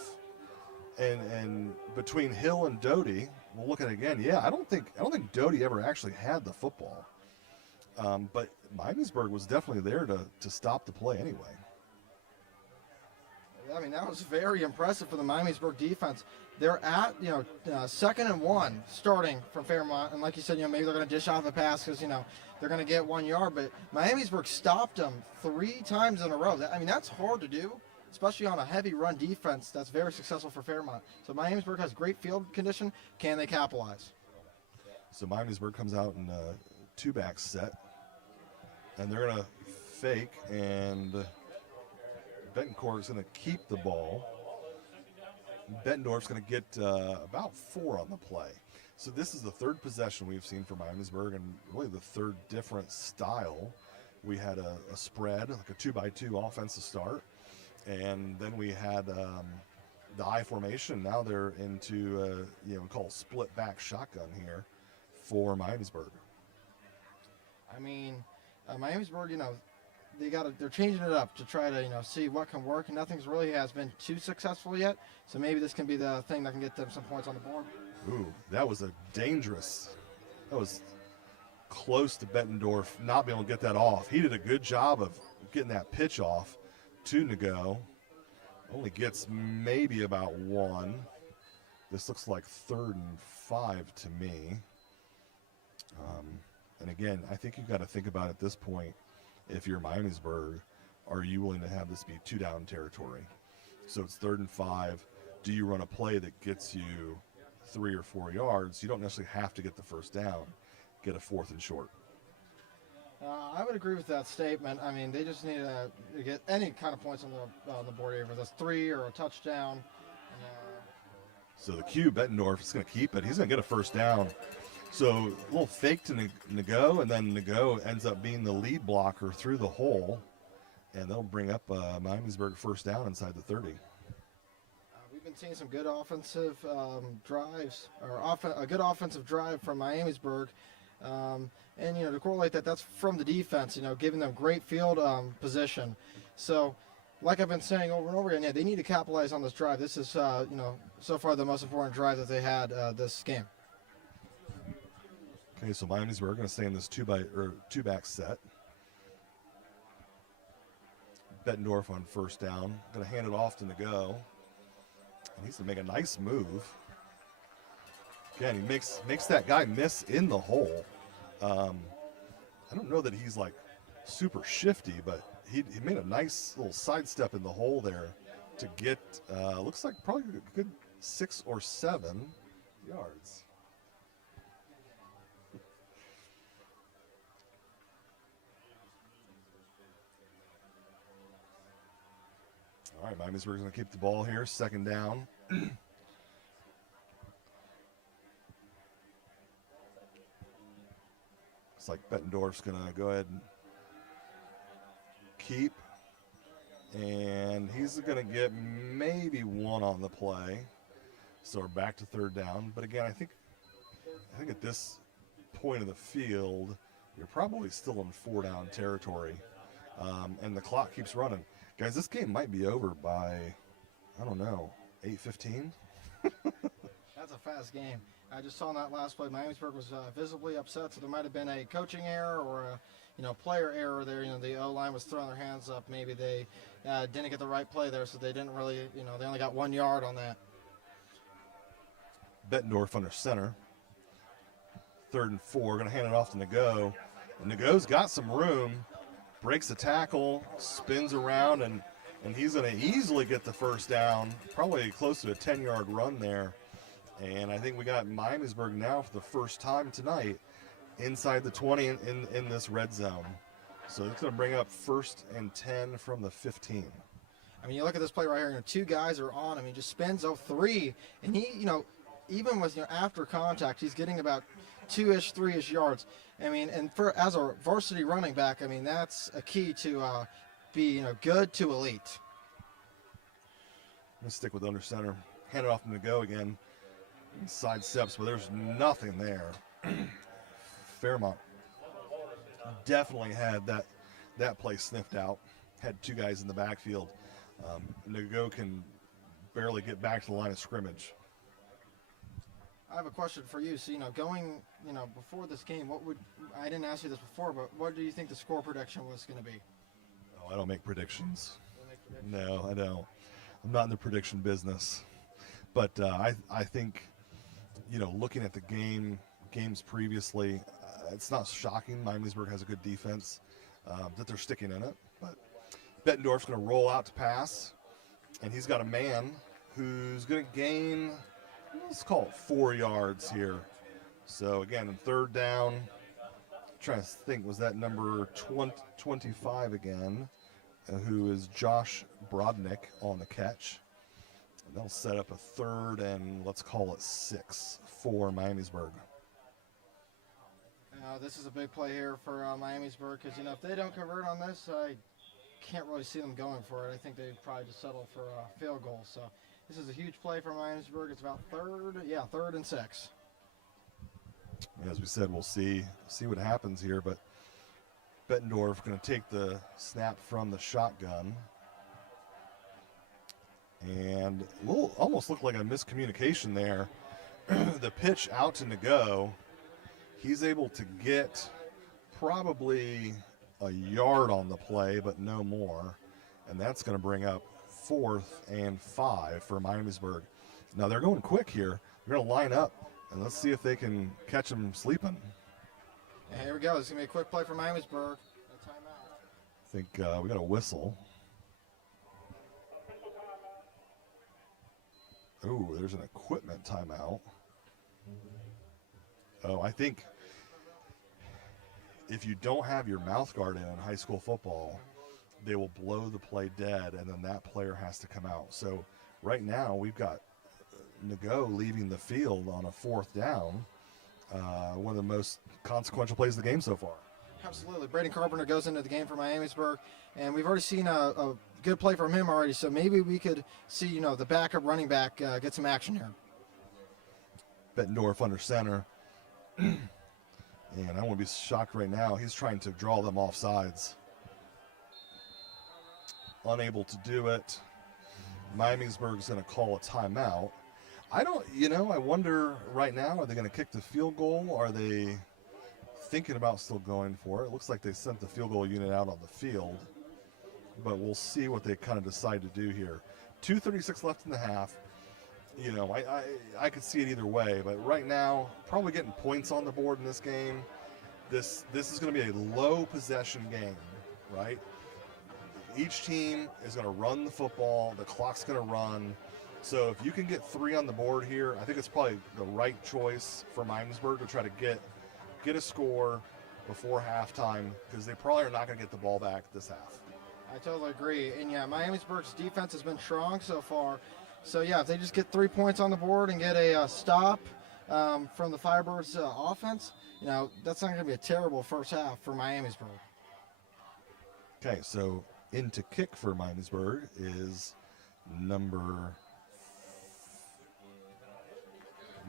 and between Hill and Doty. We'll look at it again. Yeah, I don't think Doty ever actually had the football. But Miamisburg was definitely there to stop the play anyway. I mean, that was very impressive for the Miamisburg defense. They're at, 2nd and 1 starting from Fairmont. And like you said, maybe they're going to dish off the pass because, they're going to get 1 yard. But Miamisburg stopped them 3 times in a row. I mean, that's hard to do, especially on a heavy run defense that's very successful for Fairmont. So Miamisburg has great field condition. Can they capitalize? So Miamisburg comes out in a 2-back set. And they're going to fake, and Betancourt is going to keep the ball. Bettendorf's going to get about 4 on the play. So this is the 3rd possession we've seen for Miamisburg, and really the 3rd different style. We had a spread, like a 2-by-2 offense to start, and then we had the I formation. Now they're into called split back shotgun here for Miamisburg. I mean, Miamisburg, they're changing it up to try to, see what can work. And nothing's really has been too successful yet. So maybe this can be the thing that can get them some points on the board. Ooh, that was that was close to Bettendorf not being able to get that off. He did a good job of getting that pitch off to Nago. Only gets maybe about 1. This looks like 3rd and 5 to me. And again, I think you've got to think about at this point, if you're Miamisburg, are you willing to have this be 2-down territory? So it's 3rd and 5. Do you run a play that gets you 3 or 4 yards? You don't necessarily have to get the first down. Get a 4th and short. I would agree with that statement. I mean, they just need to get any kind of points on the board here, whether that's 3 or a touchdown. So the Q, Bettendorf, is going to keep it. He's going to get a first down. So a little fake to Nago, and then Nago ends up being the lead blocker through the hole, and they'll bring up Miamisburg first down inside the 30. We've been seeing some good offensive drives, or a good offensive drive from Miamisburg. And, to correlate that's from the defense, giving them great field position. So, like I've been saying over and over again, they need to capitalize on this drive. This is, so far the most important drive that they had this game. Okay, so Miamisburg going to stay in this 2-back set. Bettendorf on first down. Going to hand it off to Nago. And he's going to make a nice move. Again, he makes that guy miss in the hole. I don't know that he's like super shifty, but he made a nice little sidestep in the hole there to get, looks like probably a good 6 or 7 yards. All right, Miamisburg's going to keep the ball here, 2nd down. It's like Bettendorf's going to go ahead and keep. And he's going to get maybe 1 on the play. So we're back to 3rd down. But again, I think at this point of the field, you're probably still in 4-down territory. And the clock keeps running. Guys, this game might be over by, I don't know, 8:15? That's a fast game. I just saw in that last play, Miamisburg was visibly upset, so there might have been a coaching error or a player error there. The O-line was throwing their hands up. Maybe they didn't get the right play there, so they didn't really, they only got 1 yard on that. Bettendorf under center. 3rd and 4, going to hand it off to Nago. And Nago's got some room, breaks the tackle, spins around, and he's going to easily get the first down, probably close to a 10-yard run there. And I think we got Miamisburg now for the first time tonight inside the 20 in this red zone. So it's going to bring up 1st and 10 from the 15. I mean, you look at this play right here, 2 guys are on him. He just spins 3, and he, even with, after contact, he's getting about 2-ish, 3-ish yards. I mean, and as a varsity running back, I mean, that's a key to be, good to elite. I'm going to stick with under center. Hand it off him to go again. Side steps, but there's nothing there. Fairmont definitely had that play sniffed out. Had 2 guys in the backfield. Nago can barely get back to the line of scrimmage. I have a question for you. So, going, before this game, I didn't ask you this before, but what do you think the score prediction was going to be? Oh, I don't make predictions. No, I don't. I'm not in the prediction business. But I think, looking at the games previously, it's not shocking. Miamisburg has a good defense, that they're sticking in it. But Bettendorf's going to roll out to pass, and he's got a man who's going to gain, let's call it 4 yards here. So, again, in 3rd down, trying to think, was that number 25 again, who is Josh Brodnick on the catch. And they'll set up a 3rd and let's call it 6 for Miamisburg. This is a big play here for Miamisburg because, if they don't convert on this, I can't really see them going for it. I think they'd probably just settle for a field goal. So this is a huge play for Miamisburg. It's about 3rd and 6. As we said, we'll see what happens here, but Bettendorf going to take the snap from the shotgun. And almost looked like a miscommunication there. The pitch out to Nago. He's able to get probably a yard on the play, but no more. And that's going to bring up 4th and 5 for Miamisburg. Now they're going quick here. They're going to line up, and let's see if they can catch them sleeping. And here we go. This is going to be a quick play for Miamisburg. A timeout. I think we got a whistle. Oh, there's an equipment timeout. Oh, I think if you don't have your mouth guard in high school football, they will blow the play dead, and then that player has to come out. So right now we've got Nago leaving the field on a 4th down, one of the most consequential plays of the game so far. Absolutely. Braden Carpenter goes into the game for Miamisburg, and we've already seen a good play from him already, so maybe we could see, the backup running back get some action here. Bettendorf under center. And I wouldn't be shocked right now. He's trying to draw them off sides. Unable to do it. Miamisburg's going to call a timeout. I wonder right now, are they going to kick the field goal? Are they thinking about still going for it? It looks like they sent the field goal unit out on the field. But we'll see what they kind of decide to do here. 2:36 left in the half. I could see it either way, but right now, probably getting points on the board in this game. This is going to be a low possession game, right? Each team is going to run the football. The clock's going to run. So if you can get 3 on the board here, I think it's probably the right choice for Miamisburg to try to get a score before halftime, because they probably are not going to get the ball back this half. I totally agree. And, Miamisburg's defense has been strong so far. So, if they just get 3 points on the board and get a stop from the Firebirds offense, that's not going to be a terrible first half for Miamisburg. Okay, so into kick for Miamisburg is number...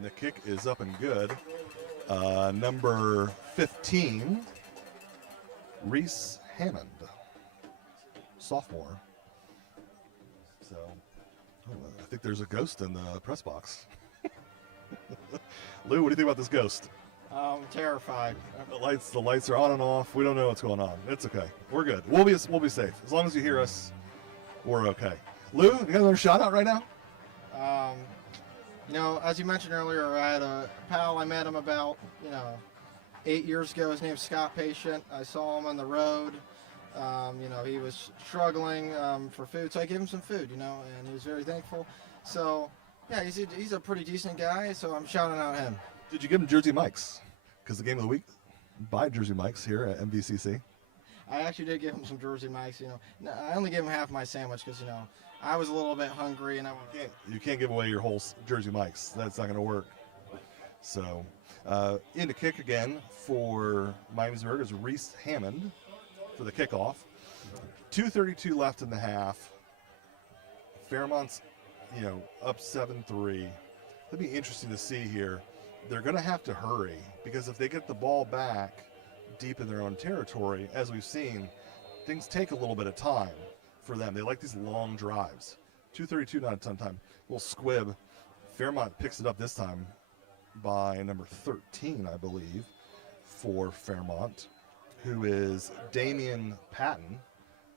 The kick is up and good. Number 15, Reese Hammond, sophomore. So, I think there's a ghost in the press box. Lou, what do you think about this ghost? I'm terrified. The lights are on and off. We don't know what's going on. It's okay. We're good. We'll be safe. As long as you hear us, we're okay. Lou, you got another shot out right now? As you mentioned earlier, I had a pal. I met him about 8 years ago. His name's Scott Patient. I saw him on the road. He was struggling for food, so I gave him some food. And he was very thankful. So yeah, he's a pretty decent guy. So I'm shouting out him. Did you give him Jersey Mike's? Because the game of the week, buy Jersey Mike's here at MVCC. I actually did give him some Jersey Mike's. I only gave him half my sandwich because I was a little bit hungry and you can't give away your whole Jersey Mike's. That's not going to work. So in the kick again for Miamisburg is Reese Hammond for the kickoff. 2:32 left in the half. Fairmont's up 7-3. It'll be interesting to see here. They're going to have to hurry because if they get the ball back deep in their own territory, as we've seen, things take a little bit of time for them. They like these long drives. 2:32, not a ton of time. Little squib. Fairmont picks it up this time by number 13, I believe, for Fairmont, who is Damian Patton,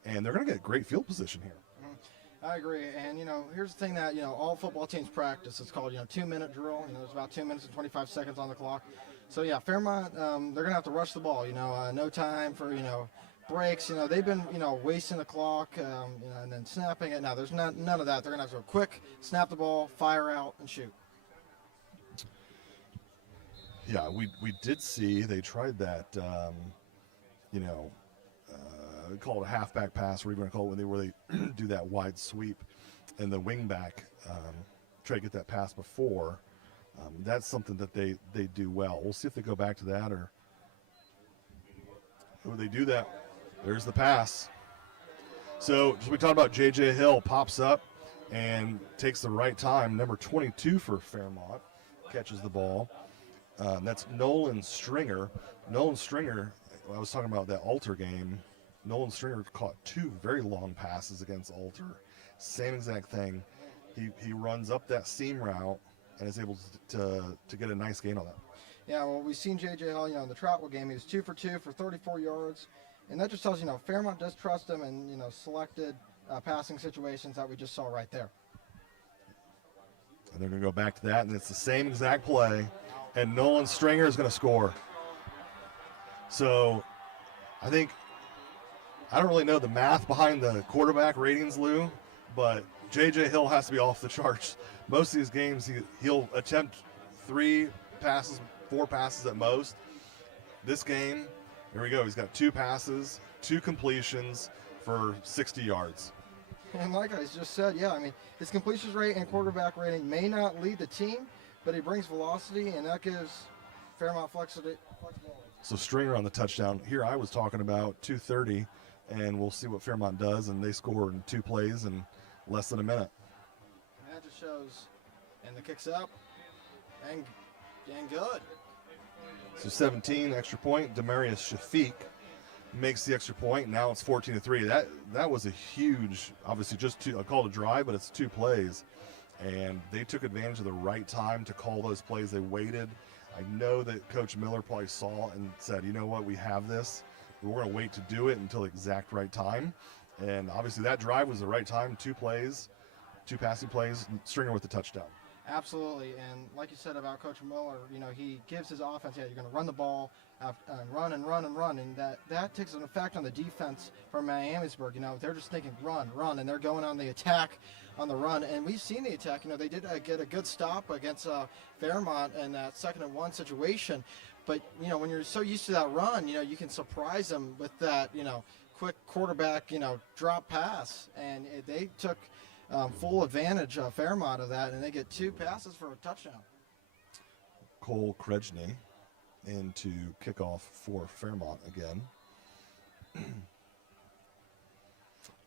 and they're going to get great field position here. I agree, and here's the thing that all football teams practice. It's called 2-minute drill. There's about 2 minutes and 25 seconds on the clock. So yeah, Fairmont, they're gonna have to rush the ball. No time for breaks. They've been wasting the clock, and then snapping it. Now there's none of that. They're gonna have to go quick, snap the ball, fire out, and shoot. Yeah, we did see they tried that. Call it a halfback pass, or even call it where they do that wide sweep, and the wingback try to get that pass before. That's something that they do well. We'll see if they go back to that, or when they do that, there's the pass. So as we talked about, J.J. Hill pops up and takes the right time. Number 22 for Fairmont catches the ball. That's Nolan Stringer. Nolan Stringer, I was talking about that Alter game. Nolan Stringer caught 2 very long passes against Alter. Same exact thing. He runs up that seam route and is able to get a nice gain on that. Yeah, well, we've seen J.J. Hill, in the Troutwell game. He was 2 for 2 for 34 yards. And that just tells you, Fairmont does trust him in, selected passing situations that we just saw right there. And they're going to go back to that, and it's the same exact play. And Nolan Stringer is going to score. So I don't really know the math behind the quarterback ratings, Lou, but J.J. Hill has to be off the charts. Most of these games, he'll attempt 3 passes, 4 passes at most. This game, here we go. He's got 2 passes, 2 completions for 60 yards. And like I just said, yeah, his completions rate and quarterback rating may not lead the team, but he brings velocity, and that gives Fairmont flexibility. So Stringer on the touchdown. Here I was talking about 2:30, and we'll see what Fairmont does, and they score in 2 plays in less than a minute. And that just shows, and the kick's up, and good. So 17, extra point. Demarius Shafiq makes the extra point. Now it's 14-3. That was a huge, obviously just 2, I called a drive, but it's 2 plays. And they took advantage of the right time to call those plays. They waited. I know that Coach Miller probably saw and said, you know what, we have this. But we're going to wait to do it until the exact right time. And obviously that drive was the right time. 2 plays, 2 passing plays, Stringer with the touchdown. Absolutely, and like you said about Coach Miller, he gives his offense, you're going to run the ball and run, and that takes an effect on the defense from Miamisburg. They're just thinking run, and they're going on the attack on the run, and we've seen the attack. They did get a good stop against Fairmont in that 2nd and 1 situation, but when you're so used to that run, you can surprise them with that quick quarterback drop pass, and they took full advantage of Fairmont of that, and they get 2 passes for a touchdown. Cole Krejny into kickoff for Fairmont again.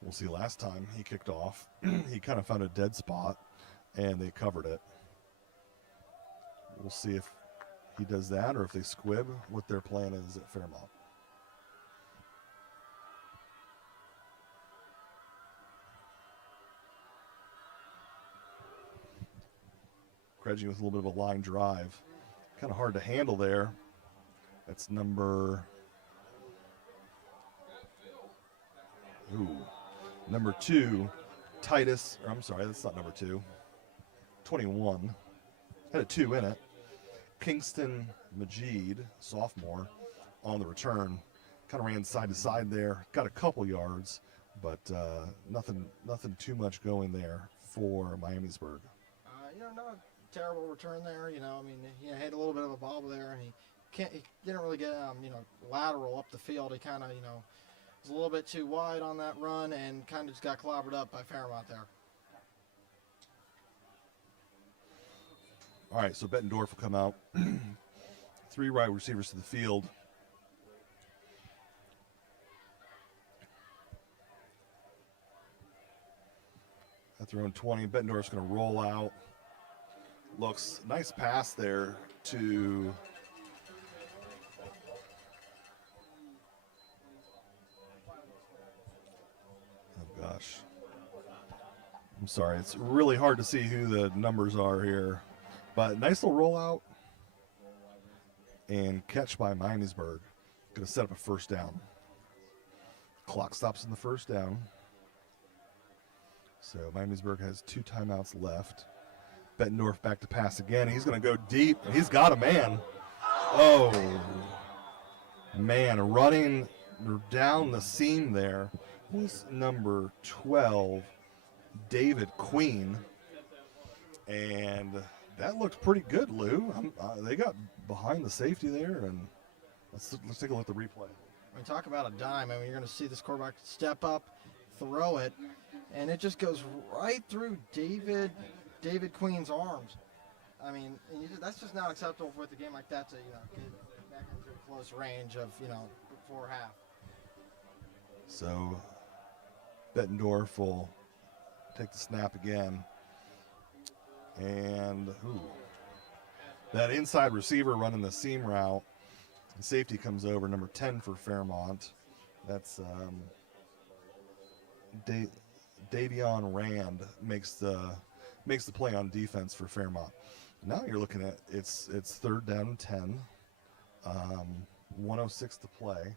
We'll see, last time he kicked off, he kind of found a dead spot, and they covered it. We'll see if he does that or if they squib what their plan is at Fairmont. Kredge with a little bit of a line drive. Kind of hard to handle there. That's number 2, Titus. Or I'm sorry, that's not number 2. 21. Had a 2 in it. Kingston Majid, sophomore, on the return. Kind of ran side to side there. Got a couple yards, but nothing too much going there for Miamisburg. Not a terrible return there. I mean, he had a little bit of a bobble there, and he didn't really get lateral up the field. He kind of was a little bit too wide on that run, and kind of just got clobbered up by Fairmont there. All right, so Bettendorf will come out. 3 wide receivers to the field. At their own 20, Bettendorf's going to roll out. Looks nice pass there to gosh. I'm sorry. It's really hard to see who the numbers are here. But nice little rollout and catch by Miamisburg. Going to set up a first down. Clock stops in the first down. So Miamisburg has 2 timeouts left. Bettendorf back to pass again. He's going to go deep. He's got a man. Oh, man, running down the seam there was number 12, David Queen. And that looked pretty good, Lou. They got behind the safety there, and let's take a look at the replay. When we talk about a dime, I mean, you're going to see this quarterback step up, throw it, and it just goes right through David Queen's arms. I mean, that's just not acceptable with a game like that to get back into a close range of before half. So Bettendorf will take the snap again, and that inside receiver running the seam route. The safety comes over, number 10 for Fairmont. That's Davion Rand makes the play on defense for Fairmont. Now you're looking at it's 3rd down and 10, 1:06 to play.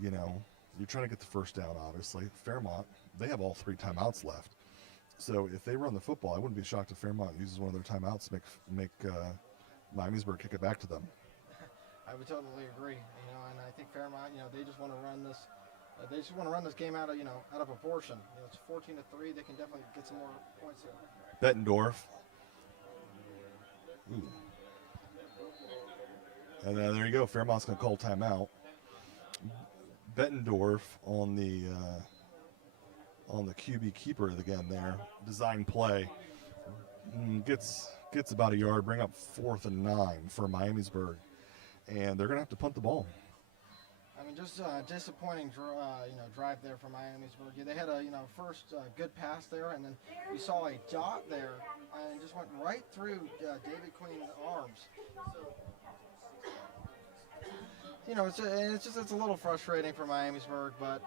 You're trying to get the first down, obviously. Fairmont, they have all 3 timeouts left. So if they run the football, I wouldn't be shocked if Fairmont uses one of their timeouts to make Miamisburg kick it back to them. I would totally agree. And I think Fairmont, they just want to run this. They just want to run this game out of proportion. It's 14-3. They can definitely get some more points here. Bettendorf. And there you go. Fairmont's going to call timeout. Bettendorf on the QB keeper again there. Design play. Gets about a yard. Bring up 4th and 9 for Miamisburg. And they're going to have to punt the ball. I mean, just disappointing, drive there for Miamisburg. They had a first good pass there, and then we saw a dot there, and it just went right through David Queen's arms. It's a little frustrating for Miamisburg, but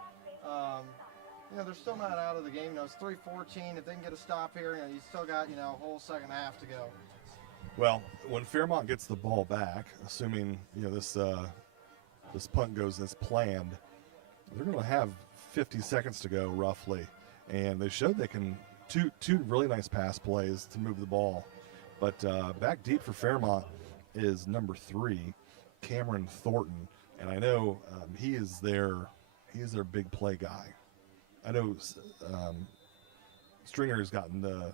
they're still not out of the game. It's 3:14. If they can get a stop here, you still got a whole second half to go. Well, when Fairmont gets the ball back, assuming this punt goes as planned, they're going to have 50 seconds to go roughly, and they showed they can two really nice pass plays to move the ball. But back deep for Fairmont is number 3, Cameron Thornton, and I know he is their big play guy. I know Stringer's gotten the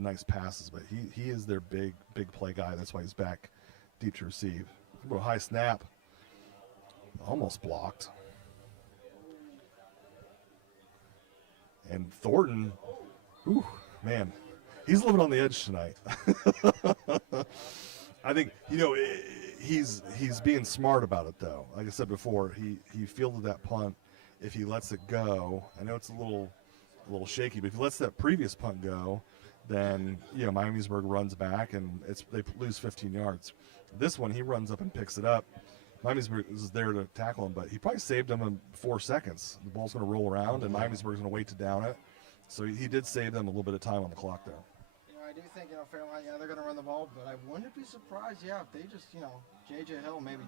nice passes, but he is their big play guy. That's why he's back deep to receive. A high snap, almost blocked. And Thornton, man, he's living on the edge tonight. I think he's being smart about it though. Like I said before, he fielded that punt. If he lets it go, I know it's a little shaky, but if he lets that previous punt go, then Miamisburg runs back and they lose 15 yards. This one, he runs up and picks it up. Miamisburg is there to tackle him, but he probably saved him in 4 seconds. The ball's going to roll around, and Miamisburg's going to wait to down it. So he did save them a little bit of time on the clock there. I do think, Fairmont, they're going to run the ball, but I wouldn't be surprised, if they just, J.J. Hill maybe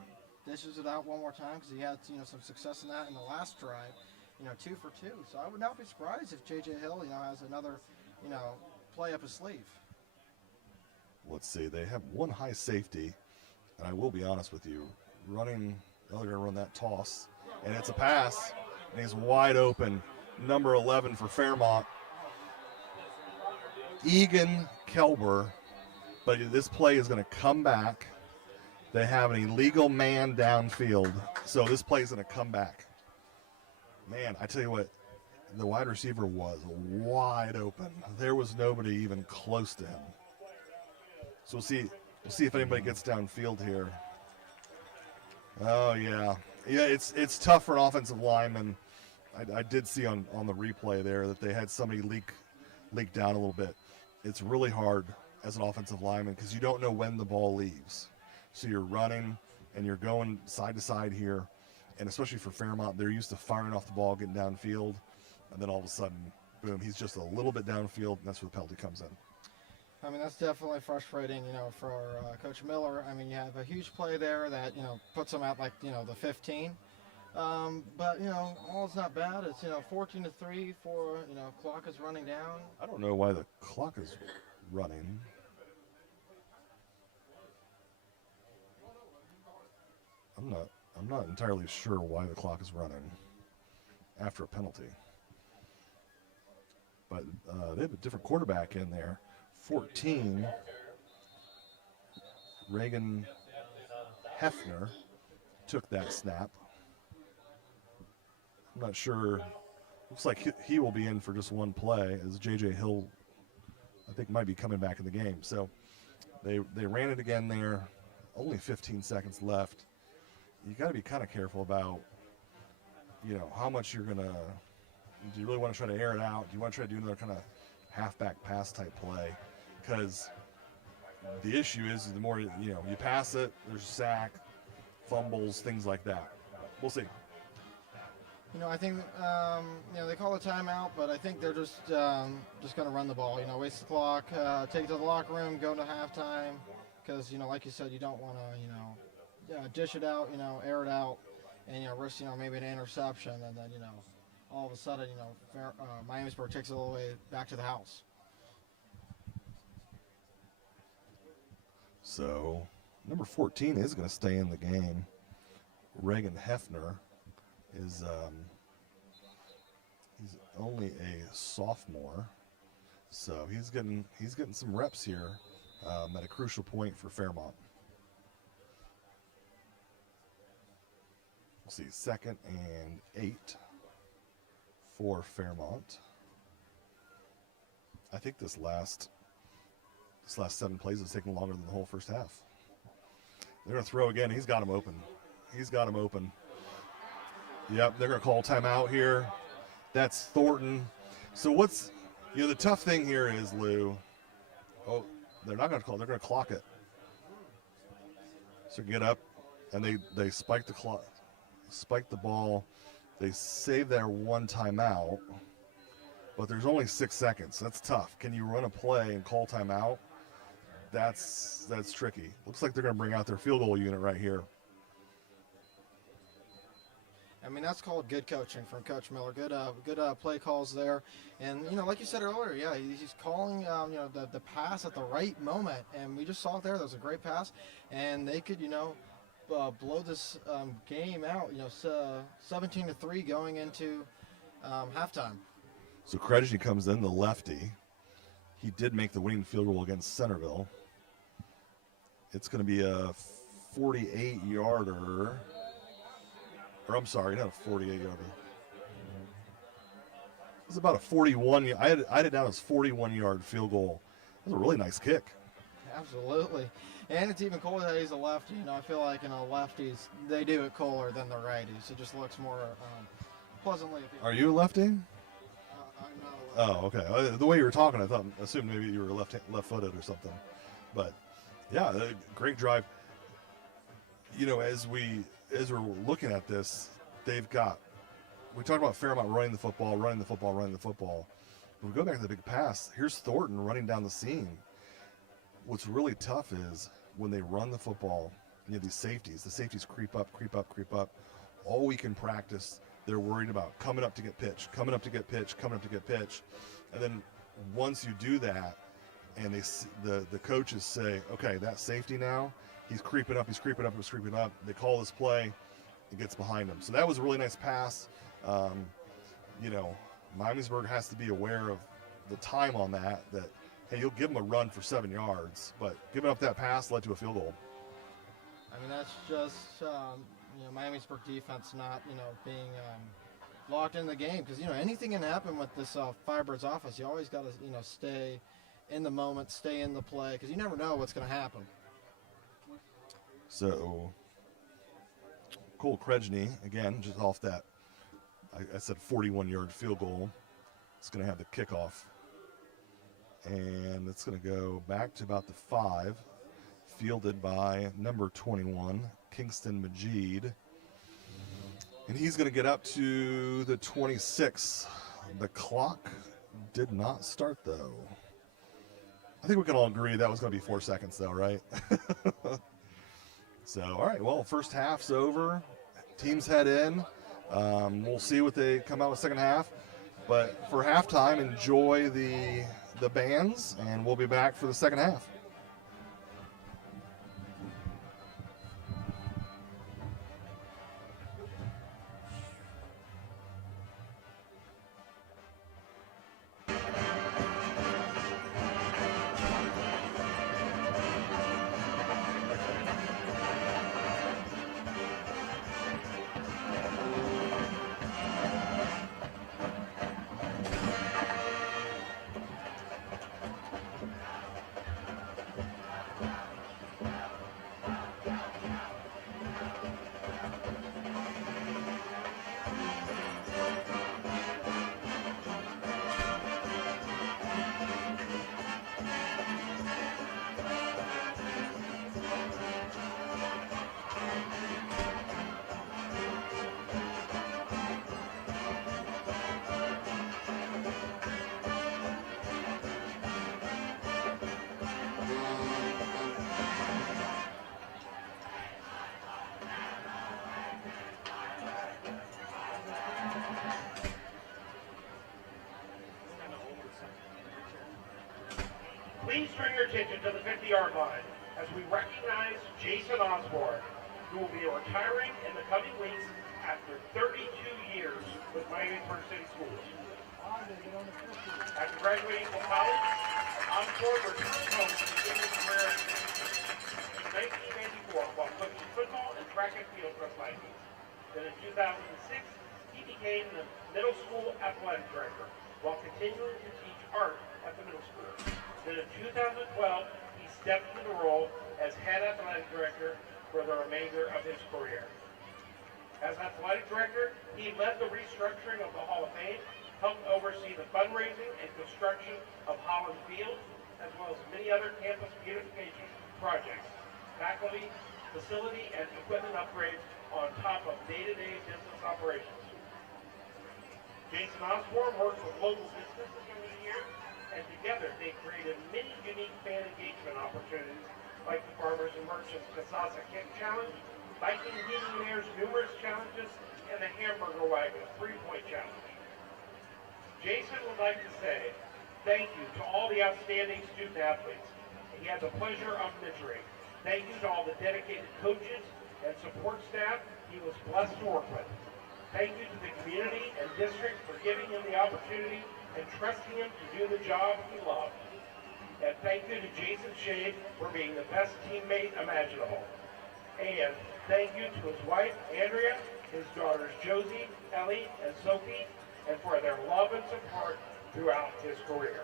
dishes it out one more time because he had, some success in that in the last drive, 2 for 2. So I would not be surprised if J.J. Hill, has another, play up his sleeve. Let's see. They have one high safety, and I will be honest with you. They're going to run that toss, and it's a pass, and he's wide open. Number 11 for Fairmont, Egan Kelber, but this play is going to come back. They have an illegal man downfield, so this play is going to come back. Man, I tell you what, the wide receiver was wide open. There was nobody even close to him. So we'll see if anybody gets downfield here. Oh yeah, it's tough for an offensive lineman. I did see on the replay there that they had somebody leak down a little bit. It's really hard as an offensive lineman because you don't know when the ball leaves. So you're running and you're going side to side here, and especially for Fairmont, they're used to firing off the ball, getting downfield, and then all of a sudden, boom, he's just a little bit downfield, and that's where the penalty comes in. I mean, that's definitely frustrating, for Coach Miller. I mean, you have a huge play there that, puts them at, the 15. But, all is not bad. It's, 14-3 for, clock is running down. I don't know why the clock is running. I'm not entirely sure why the clock is running after a penalty. But they have a different quarterback in there. 14, Reagan Hefner took that snap. I'm not sure. Looks like he will be in for just one play, as J.J. Hill, I think, might be coming back in the game. So they ran it again there. Only 15 seconds left. You got to be kind of careful about, how much you're going to. Do you really want to try to air it out? Do you want to try to do another kind of halfback pass type play? Because the issue is the more you pass it, there's sack, fumbles, things like that. We'll see. I think they call a timeout, but I think they're just going to run the ball. Waste the clock, take it to the locker room, go to halftime, because like you said, you don't want to dish it out, air it out, and risk maybe an interception, and then all of a sudden Miamisburg takes it all the way back to the house. So, number 14 is going to stay in the game. Reagan Hefner is he's only a sophomore, so he's getting some reps here at a crucial point for Fairmont. We'll see 2nd and 8 for Fairmont. I think this last 7 plays is taking longer than the whole first half. They're going to throw again. He's got him open. Yep, they're going to call timeout here. That's Thornton. So what's, the tough thing here is, Lou, they're not going to call, they're going to clock it. So get up, and they spike the ball. They save their one timeout, but there's only 6 seconds. That's tough. Can you run a play and call timeout? That's tricky. Looks like they're going to bring out their field goal unit right here. I mean, that's called good coaching from Coach Miller. Good play calls there. And, like you said earlier, he's calling, the pass at the right moment. And we just saw it there. That was a great pass. And they could, blow this game out, 17-3 going into halftime. So Krejci comes in, the lefty. He did make the winning field goal against Centerville. It's going to be a 48-yarder. Or I'm sorry, not a 48-yarder. It's about a 41. I had it down as 41-yard field goal. That was a really nice kick. Absolutely. And it's even cooler that he's a lefty. I feel like, lefties, they do it cooler than the righties. It just looks more pleasantly. Are you a lefty? I'm not a lefty. Oh, okay. The way you were talking, I assumed maybe you were left-footed or something. But, yeah, great drive. As we're looking at this, we talked about Fairmont running the football. When we go back to the big pass, here's Thornton running down the seam. what's really tough is when they run the football, these safeties, the safeties creep up. All week in practice, they're worried about coming up to get pitch. And then once you do that, and the coaches say, okay, that safety now, he's creeping up. They call this play, it gets behind him. So that was a really nice pass. Miamisburg has to be aware of the time on that, hey, you'll give him a run for 7 yards, but giving up that pass led to a field goal. I mean, that's just, Miamisburg defense not, being locked in the game. Because, anything can happen with this Firebirds offense. You always got to, stay in the moment, stay in the play, because you never know what's going to happen. So, Cole Kredgny, again, just off that, I said 41-yard field goal. It's going to have the kickoff. And it's going to go back to about the 5, fielded by number 21, Kingston Majid. And he's going to get up to the 26. The clock did not start, though. I think we can all agree that was going to be 4 seconds, though, right? So, all right, well, first half's over. Teams head in. We'll see what they come out with second half. But for halftime, enjoy the bands, and we'll be back for the second half. Please turn your attention to the 50-yard line as we recognize Jason Osborne, who will be retiring in the coming weeks after 32 years with Miamisburg City Schools. After graduating from college, Osborne returned home to begin his career in 1994 while coaching football and track and field for the Vikings. Then in 2006, he became the middle school athletic director while continuing to teach art at the middle school. Then in 2012, he stepped into the role as head athletic director for the remainder of his career. As athletic director, he led the restructuring of the Hall of Fame, helped oversee the fundraising and construction of Holland Field, as well as many other campus beautification projects, faculty, facility, and equipment upgrades on top of day-to-day business operations. Jason Osborne worked with local businesses over the years, and together they created many unique fan engagement opportunities like the Farmers and Merchants Casasa Kick Challenge, Viking Heating and Air's numerous challenges, and the Hamburger Wagon 3-point challenge. Jason would like to say thank you to all the outstanding student athletes he had the pleasure of mentoring. Thank you to all the dedicated coaches and support staff he was blessed to work with. Thank you to the community and district for giving him the opportunity and trusting him to do the job he loved. And thank you to Jason Shade for being the best teammate imaginable. And thank you to his wife, Andrea, his daughters, Josie, Ellie, and Sophie, and for their love and support throughout his career.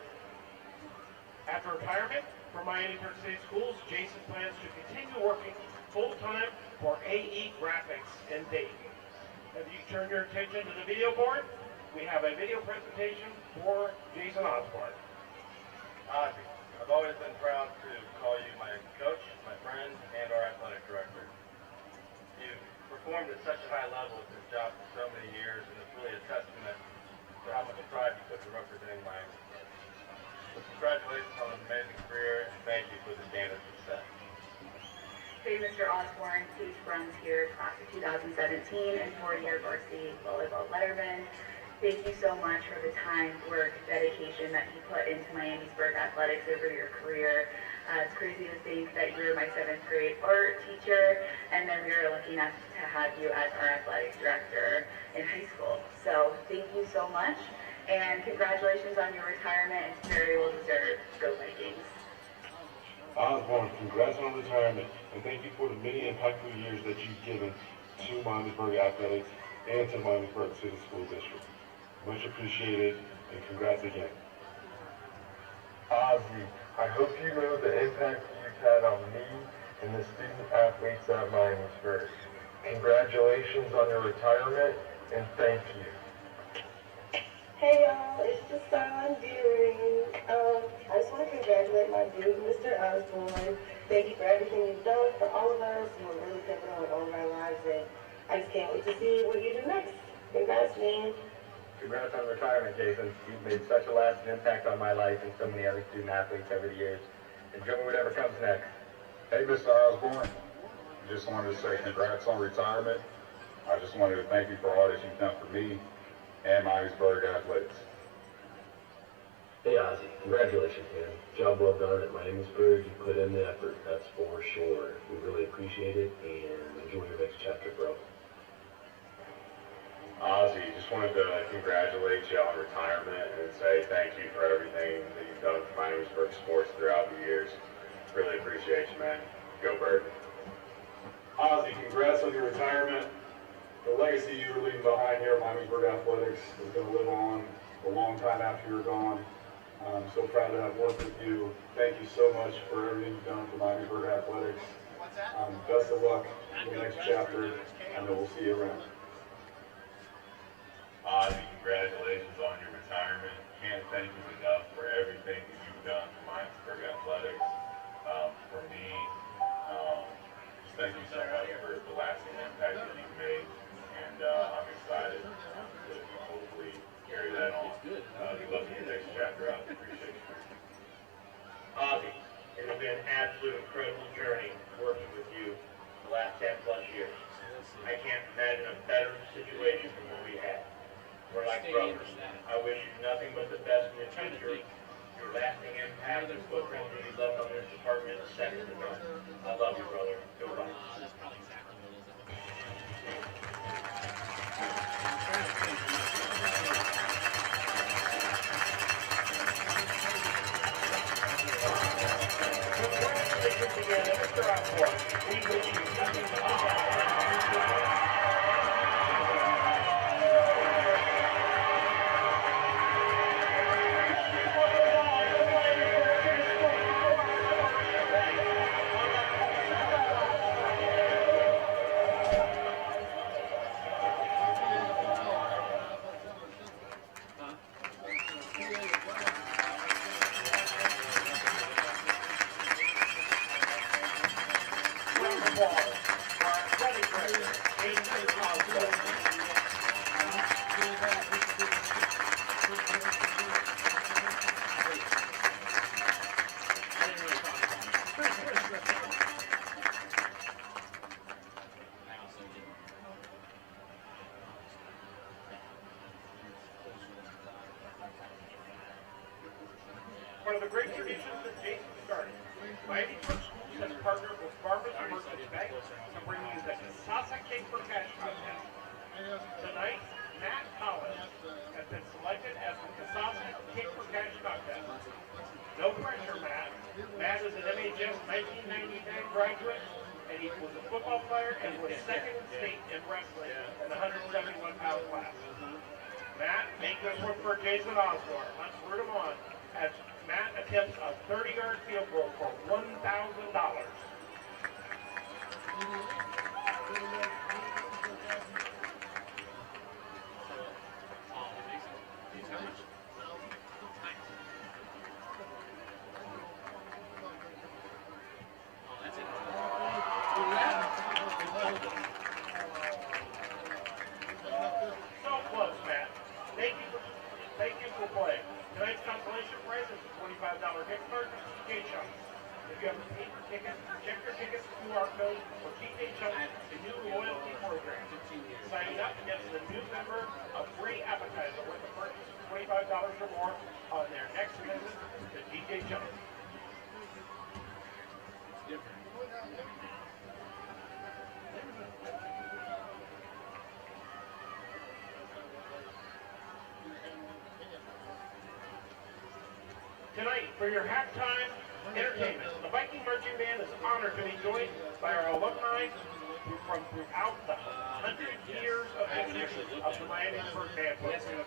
After retirement from Miamisburg City Schools, Jason plans to continue working full-time for AE Graphics in Dayton. As you turn your attention to the video board, we have a video presentation for Jason Osborne. I've always been proud to call you my coach, my friend, and our athletic director. You've performed at such a high level at this job for so many years, and it's really a testament to how much pride you put to representing Miami. So congratulations on an amazing career, and thank you for this game. 2019 and 4-year varsity volleyball letterman. Thank you so much for the time, work, dedication that you put into Miamisburg athletics over your career. It's crazy to think that you were my 7th grade art teacher, and then we were lucky enough to have you as our athletic director in high school. So thank you so much, and congratulations on your retirement. It's very well deserved. Go Vikings. Osborne, congrats on retirement, and thank you for the many impactful years that you've given to Miamisburg athletics and to Miamisburg City School District. Much appreciated, and congrats again. Ozzy, I hope you know the impact you've had on me and the student athletes at Miamisburg. Congratulations on your retirement, and thank you. Hey y'all, it's Jason Deering. I just want to congratulate my dude, Mr. Osborne. Thank you for everything you've done for all of us. You were really pivotal in all of our lives, and I just can't wait to see what you do next. Congrats, man. Congrats on retirement, Jason. You've made such a lasting impact on my life and so many other student athletes over the years. Enjoy whatever comes next. Hey, Mr. Osborne. Just wanted to say congrats on retirement. I just wanted to thank you for all that you've done for me and Miamisburg athletics. Hey, Ozzy. Congratulations, man. Job well done at Miamisburg. You put in the effort, that's for sure. We really appreciate it, and enjoy your next chapter, bro. Ozzy, just wanted to congratulate you on retirement and say thank you for everything that you've done for Miamisburg sports throughout the years. Really appreciate you, man. Go Bird. Ozzy, congrats on your retirement. The legacy you were leaving behind here at Miamisburg Athletics is going to live on a long time after you're gone. I'm so proud to have worked with you. Thank you so much for everything you've done for Miamisburg Athletics. Best of luck in the next chapter, and we'll see you around. Ozzy, congratulations on your retirement. Can't thank you enough for everything that you've done for Miamisburg Athletics. For me, just thank you so much for the lasting impact that you've made, and I'm excited to hopefully carry that on. Good luck in your next chapter. I appreciate you. Ozzy, it has been an absolute incredible journey working with you the last 10 plus years. I can't imagine a better situation than what we had. We're like brothers. I wish you nothing but the best in the future. Your lasting impact and footprint that you left on this department is second to none. I love you, brother. Go Vikings. Congratulations again, Mr. Osborne. We wish you nothing but the best. One of the great traditions that Jason started, Miamisburg Schools has partnered with Farmers Merchants Bank to bring you the Kasasa Cake for Cash contest. Tonight, Matt Collins has been selected as the Kasasa Cake for Cash contest. No pressure, Matt. Matt is an MHS 1999 graduate, and he was a football player and was second in state in wrestling in the 171-pound class. Matt, make this one for Jason Osborne. Let's root him on as Matt attempts a 30-yard field goal for $1,000. So close, Matt. Thank you for playing. Tonight's consolation prize is a $25 gift card to K-Shop. If you have For your halftime entertainment, the Viking Marching Band is honored to be joined by our alumni from throughout the 100 years of history of the Miamisburg Band Program.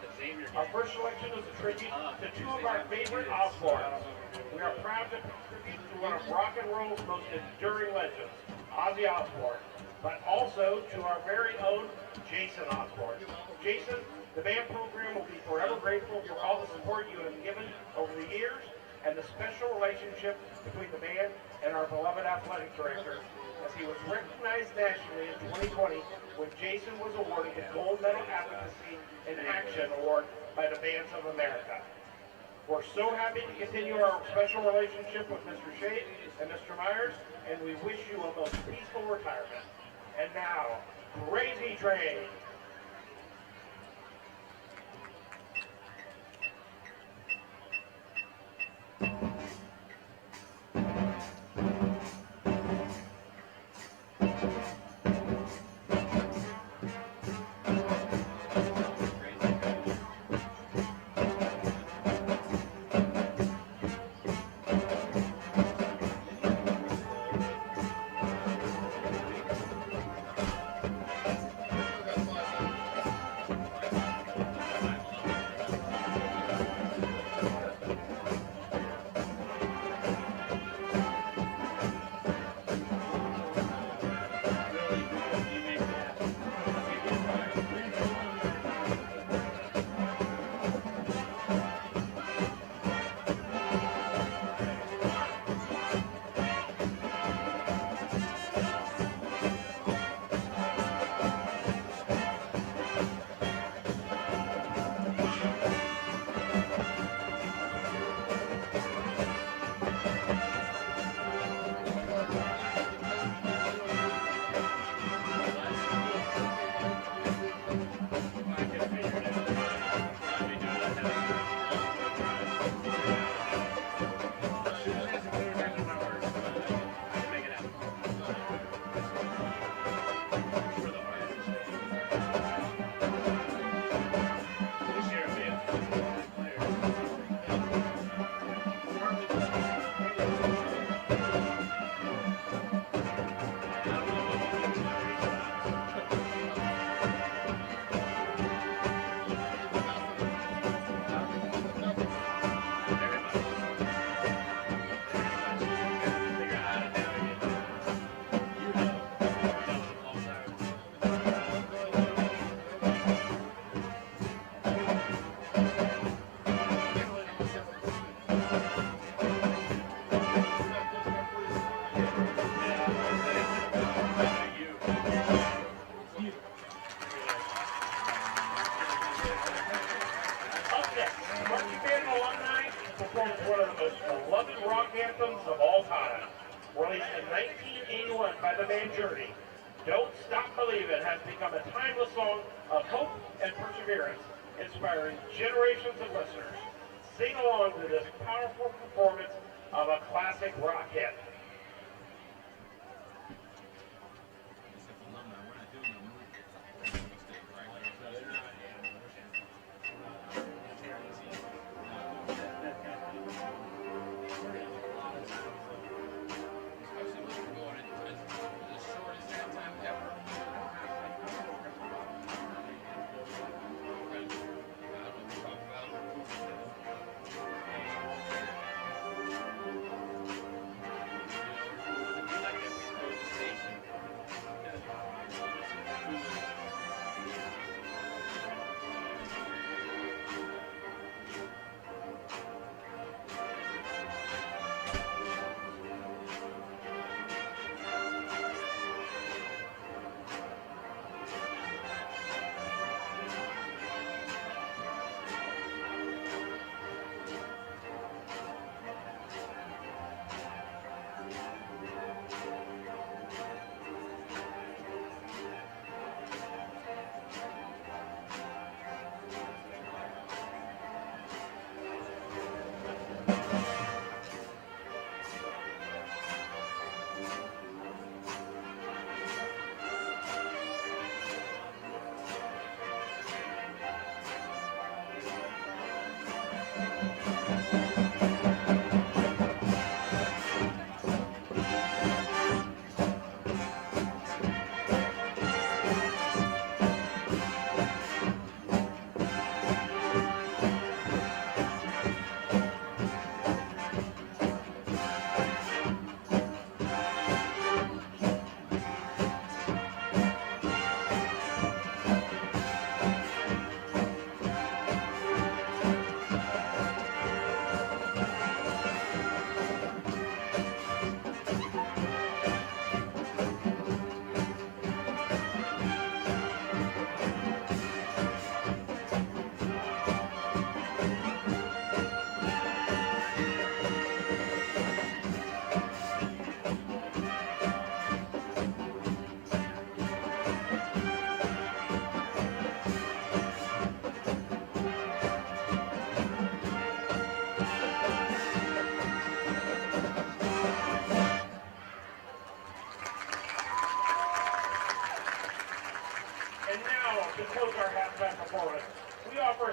Our first selection is a tribute to two of our favorite Osborns. We are proud to pay tribute to one of rock and roll's most enduring legends, Ozzy Osbourne, but also to our very own Jason Osbourne. Jason, the band program will be forever grateful for all the support you have given over the years and the special relationship between the band and our beloved athletic director, as he was recognized nationally in 2020 when Jason was awarded the Gold Medal Advocacy in Action Award by the Bands of America. We're so happy to continue our special relationship with Mr. Shade and Mr. Myers, and we wish you a most peaceful retirement. And now, Crazy Train. One of the most beloved rock anthems of all time. Released in 1981 by the band Journey, Don't Stop Believin' has become a timeless song of hope and perseverance, inspiring generations of listeners. Sing along to this powerful performance of a classic rock hit.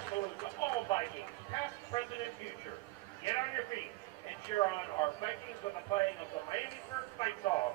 salute to all Vikings, past, present, and future. Get on your feet and cheer on our Vikings with the playing of the Miamisburg fight song.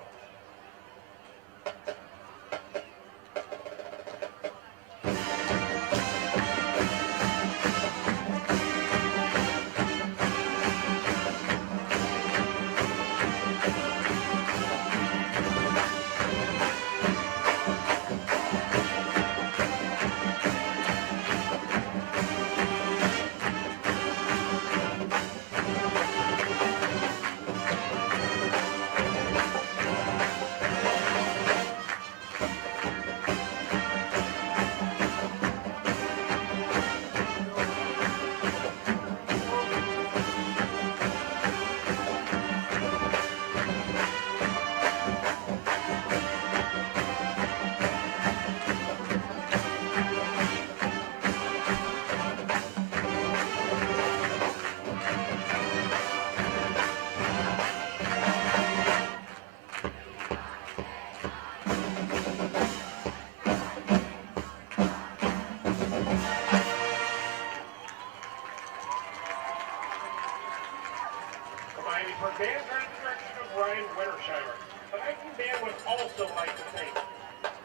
Miamisburg band under the direction of Ryan Wintersheimer. The Viking band would also like to thank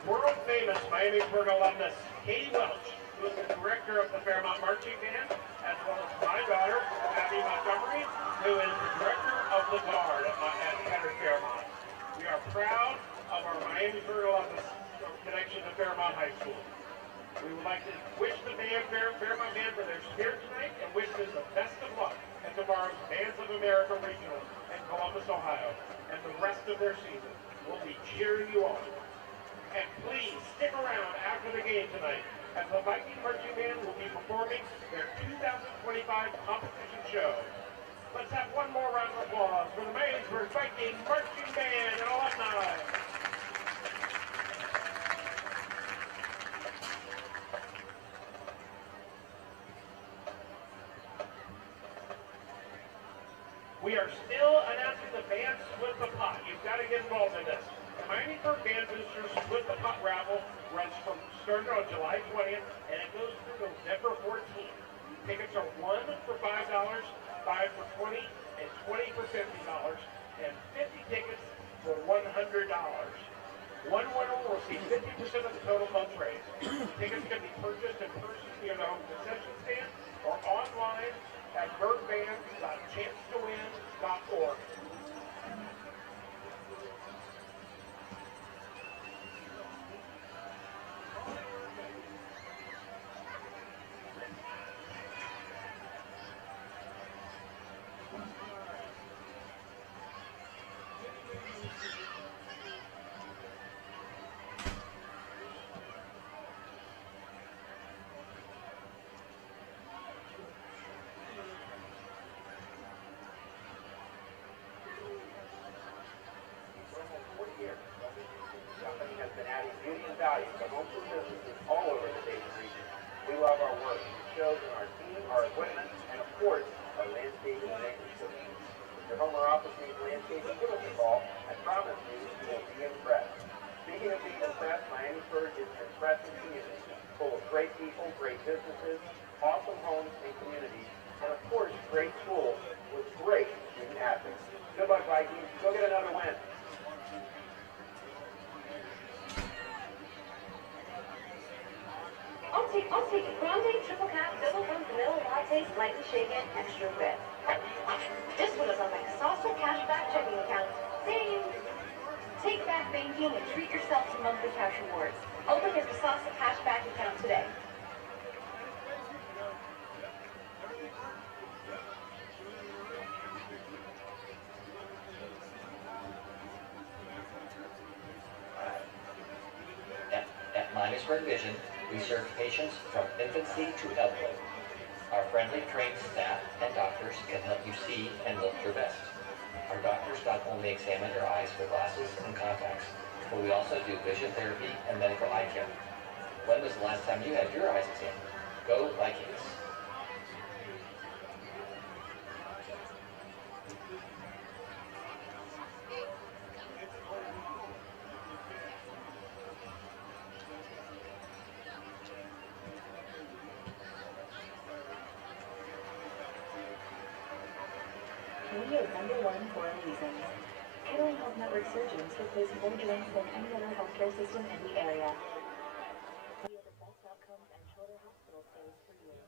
world-famous Miamisburg alumnus Katie Welch, who is the director of the Fairmont Marching Band, as well as my daughter, Abby Montgomery, who is the director of the Guard at Henry Fairmont. We are proud of our Miamisburg alumnus connection to Fairmont High School. We would like to wish the Fairmont band for their spirit tonight and wish them the best of luck at tomorrow's Bands of America Regional in Columbus, Ohio, and the rest of their season. We'll be cheering you on. And please stick around after the game tonight, as the Viking Marching Band will be performing their 2025 competition show. Let's have one more round of applause for the Miamisburg Viking Marching Band and alumni. We are still announcing the band Split the Pot. You've got to get involved in this. The Miamisburg Band Boosters Split the Pot raffle started on July 20th, and it goes through November 14th. Tickets are 1 for $5, 5 for $20, and 20 for $50, and 50 tickets for $100. One winner will receive 50% of the total funds raised. Tickets can be purchased in person via the home concession stand or online at birdband.chancetowin.org. Value to homes and businesses all over the Dayton region. We love our work. It shows in our team, our equipment, and of course, our landscaping and maintenance solutions. If your home or office needs landscaping, give us a call. I promise you will be impressed. Speaking of being impressed, Miamisburg is an impressive community, full of great people, great businesses, awesome homes and communities, and of course, great schools with great student athletes. Good luck, Vikings. Go get another win. I'll take a grande, triple cap, double from vanilla latte, lightly shaken, extra whip. Just put us on my salsa cashback checking account. Ding! Take back banking and treat yourself to monthly cash rewards. Open your salsa cashback account today. At Miamisburg Vision, we serve patients from infancy to elderly. Our friendly, trained staff and doctors can help you see and look your best. Our doctors not only examine your eyes with glasses and contacts, but we also do vision therapy and medical eye care. When was the last time you had your eyes examined? Go Vikings! We is #1 for a reason. Kettering Health Network surgeons replace more joints than any other healthcare system in the area. We have the best outcomes and shorter hospital stays for you.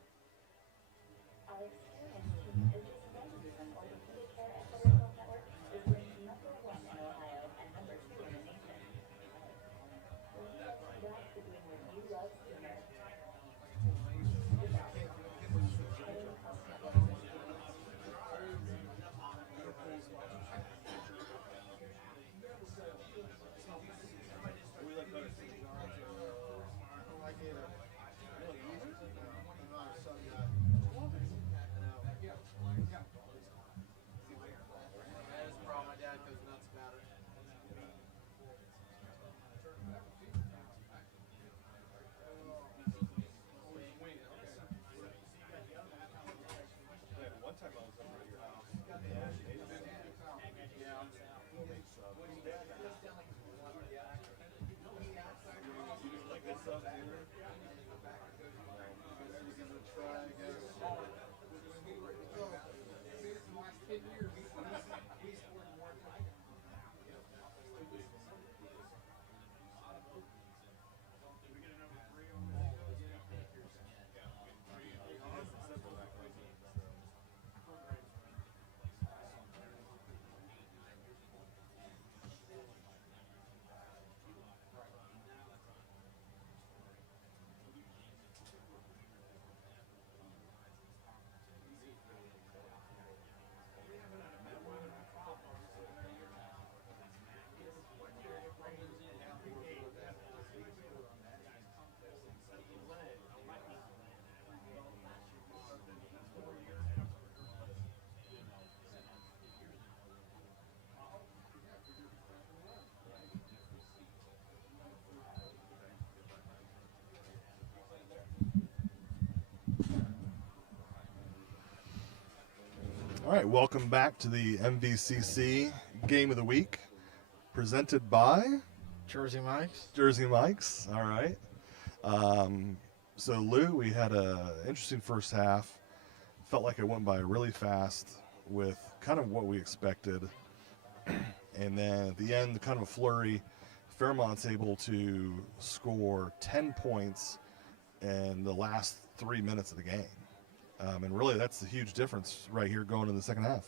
Our experienced team is just one reason orthopedic care at Kettering Health Network is ranked #1 in Ohio and #2 in the nation. That's the doing what you love sooner. All right, welcome back to the MVCC Game of the Week, presented by Jersey Mike's. Jersey Mike's. All right. So Lou, we had an interesting first half. Felt like it went by really fast with kind of what we expected. And then at the end, kind of a flurry. Fairmont's able to score 10 points in the last 3 minutes of the game. And really, that's the huge difference right here going in the second half.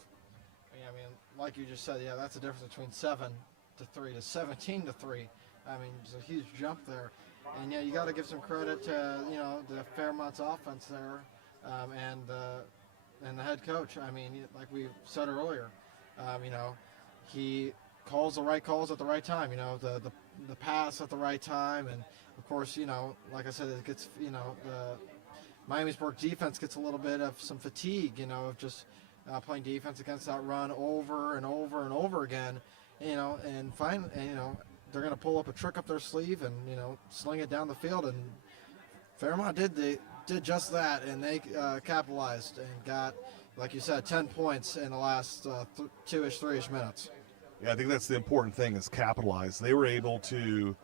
Yeah, I mean, like you just said, yeah, that's the difference between 7-3 to 17-3. I mean, there's a huge jump there. And, yeah, you got to give some credit to, the Fairmont's offense there and the head coach. I mean, like we said earlier, he calls the right calls at the right time, the pass at the right time. And, of course, like I said, it gets, the Miamisburg defense gets a little bit of some fatigue, of just playing defense against that run over and over and over again, and finally, they're going to pull up a trick up their sleeve and, sling it down the field. And Fairmont did just that, and they capitalized and got, like you said, 10 points in the last 2-ish, 3-ish minutes. Yeah, I think that's the important thing is capitalize. They were able to,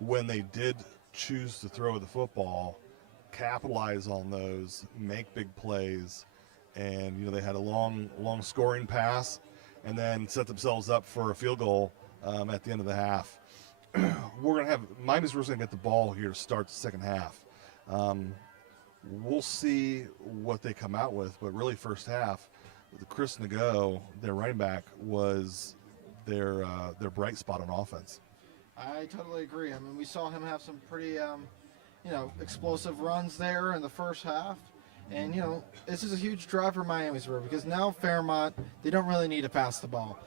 when they did choose to throw the football, capitalize on those, make big plays, and they had a long scoring pass, and then set themselves up for a field goal at the end of the half. We're gonna have Miamisburg's gonna get the ball here to start the second half. We'll see what they come out with, but really first half, Chris Nago, their running back, was their bright spot on offense. I totally agree. I mean, we saw him have some pretty explosive runs there in the first half. And, this is a huge drive for Miamisburg because now Fairmont, they don't really need to pass the ball.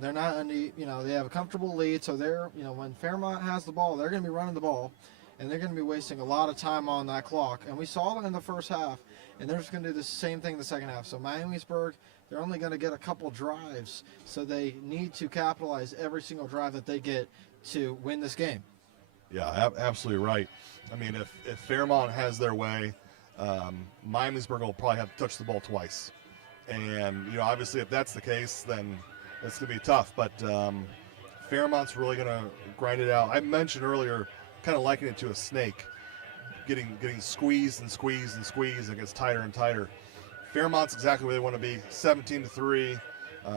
They're not they have a comfortable lead. So they're, when Fairmont has the ball, they're going to be running the ball and they're going to be wasting a lot of time on that clock. And we saw that in the first half, and they're just going to do the same thing in the second half. So Miamisburg, they're only going to get a couple drives. So they need to capitalize every single drive that they get to win this game. Yeah, absolutely right. I mean, if Fairmont has their way, Miamisburg will probably have to touch the ball twice. And, obviously if that's the case, then it's going to be tough. But Fairmont's really going to grind it out. I mentioned earlier kind of liking it to a snake, getting squeezed and squeezed and squeezed, and it gets tighter and tighter. Fairmont's exactly where they want to be, 17-3.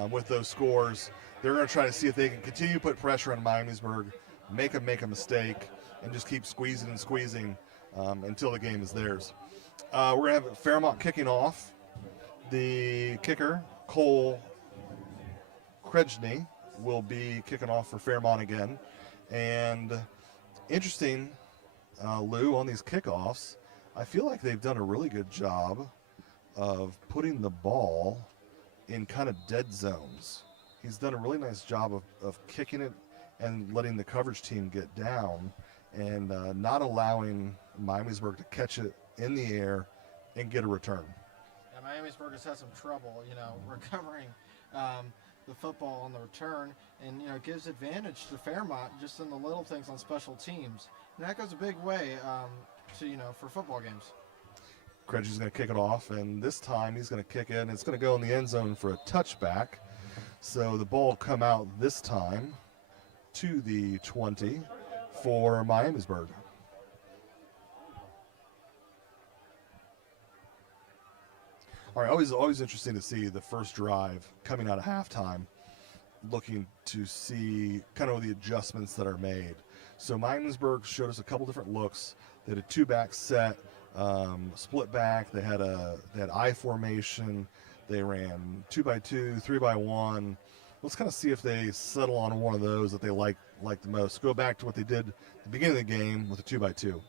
with those scores. They're going to try to see if they can continue to put pressure on Miamisburg, make them make a mistake, and just keep squeezing and squeezing until the game is theirs. We're going to have Fairmont kicking off. The kicker, Cole Krejny, will be kicking off for Fairmont again. And interesting, Lou, on these kickoffs, I feel like they've done a really good job of putting the ball in kind of dead zones. He's done a really nice job of kicking it and letting the coverage team get down and not allowing Miamisburg to catch it in the air and get a return. Yeah, Miamisburg has had some trouble, recovering the football on the return, and it gives advantage to Fairmont just in the little things on special teams, and that goes a big way for football games. Krejny's going to kick it off, and this time he's going to kick it, and it's going to go in the end zone for a touchback. So the ball will come out this time to the 20 for Miamisburg. All right, always interesting to see the first drive coming out of halftime, looking to see kind of the adjustments that are made. So Miamisburg showed us a couple different looks. They had a two-back set, split back. They had I formation. They ran 2x2, 3x1. Let's kind of see if they settle on one of those that they like the most. Go back to what they did at the beginning of the game with a 2x2.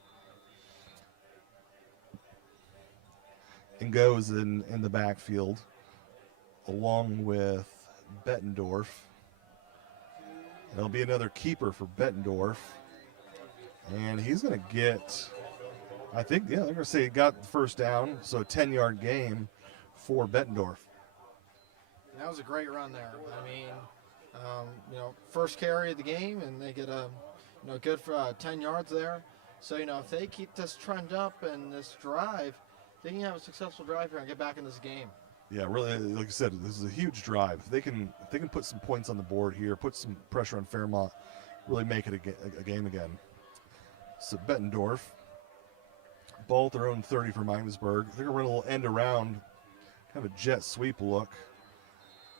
And goes in the backfield along with Bettendorf. There'll be another keeper for Bettendorf. And he's going to get, I think, they're going to say he got the first down, so a 10-yard gain for Bettendorf. That was a great run there. I mean, first carry of the game, and they get a, good for 10 yards there. So, if they keep this trend up and this drive, they can have a successful drive here and get back in this game. Yeah, really, like I said, this is a huge drive. If they can put some points on the board here, put some pressure on Fairmont, really make it a game again. So Bettendorf, ball at their own 30 for Miamisburg. They're going to run a little end around, kind of a jet sweep look.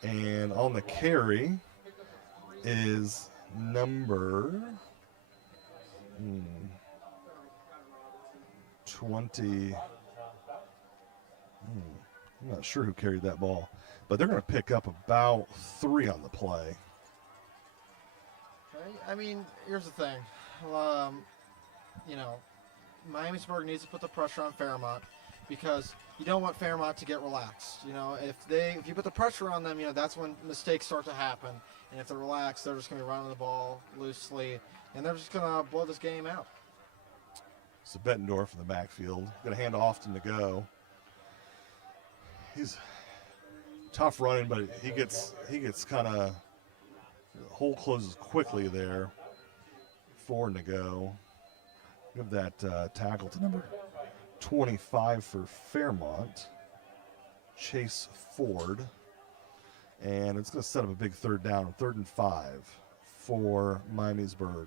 And on the carry is number 20. I'm not sure who carried that ball, but they're going to pick up about 3 on the play. I mean, here's the thing. Miamisburg needs to put the pressure on Fairmont because you don't want Fairmont to get relaxed. If you put the pressure on them, that's when mistakes start to happen. And if they're relaxed, they're just going to be running the ball loosely, and they're just going to blow this game out. So Bettendorf in the backfield, going to hand off to Nago. He's tough running, but he gets kind of, the hole closes quickly there for Nago. Give that tackle to number 25 for Fairmont, Chase Ford. And it's going to set up a big third down, 3rd and 5 for Miamisburg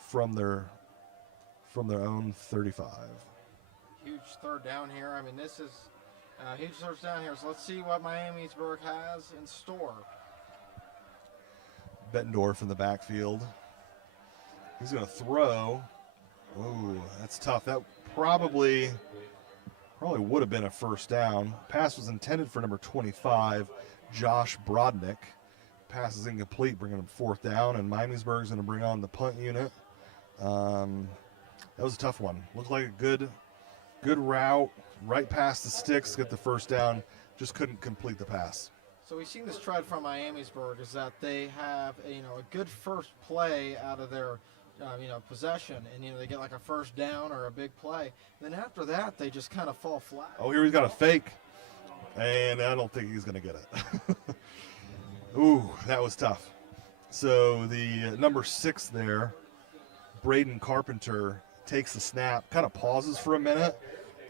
from their own 35. Huge third down here. I mean, this is huge third down here. So let's see what Miamisburg has in store. Bettendorf in the backfield. He's going to throw. Ooh, that's tough. That probably would have been a first down. Pass was intended for number 25, Josh Brodnick. Pass is incomplete, bringing him 4th down, and Miamisburg's going to bring on the punt unit. That was a tough one. Looked like a good route, right past the sticks, get the first down. Just couldn't complete the pass. So we've seen this trend from Miamisburg is that they have a good first play out of their possession, and they get like a first down or a big play. Then after that, they just kind of fall flat. Oh, here he's got a fake, and I don't think he's going to get it. Ooh, that was tough. So the number 6 there, Braden Carpenter, takes the snap, kind of pauses for a minute,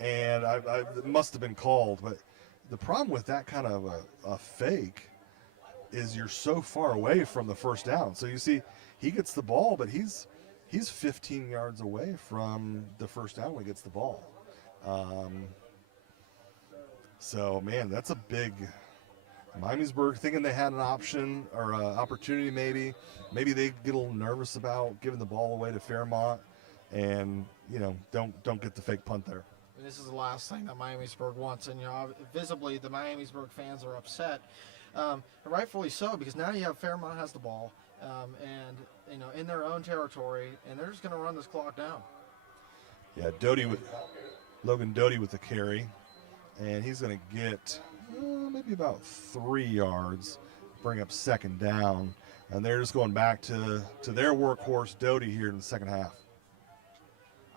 and it must have been called. But the problem with that kind of a fake is you're so far away from the first down. So you see, he gets the ball, but he's 15 yards away from the first down when he gets the ball. So man, that's a big Miamisburg thinking they had an option or an opportunity maybe. Maybe they get a little nervous about giving the ball away to Fairmont and, don't get the fake punt there. This is the last thing that Miamisburg wants, and visibly the Miamisburg fans are upset, rightfully so, because now you have Fairmont has the ball, and in their own territory, and they're just going to run this clock down. Yeah, Logan Doty with the carry, and he's going to get maybe about 3 yards, bring up second down, and they're just going back to their workhorse Doty here in the second half.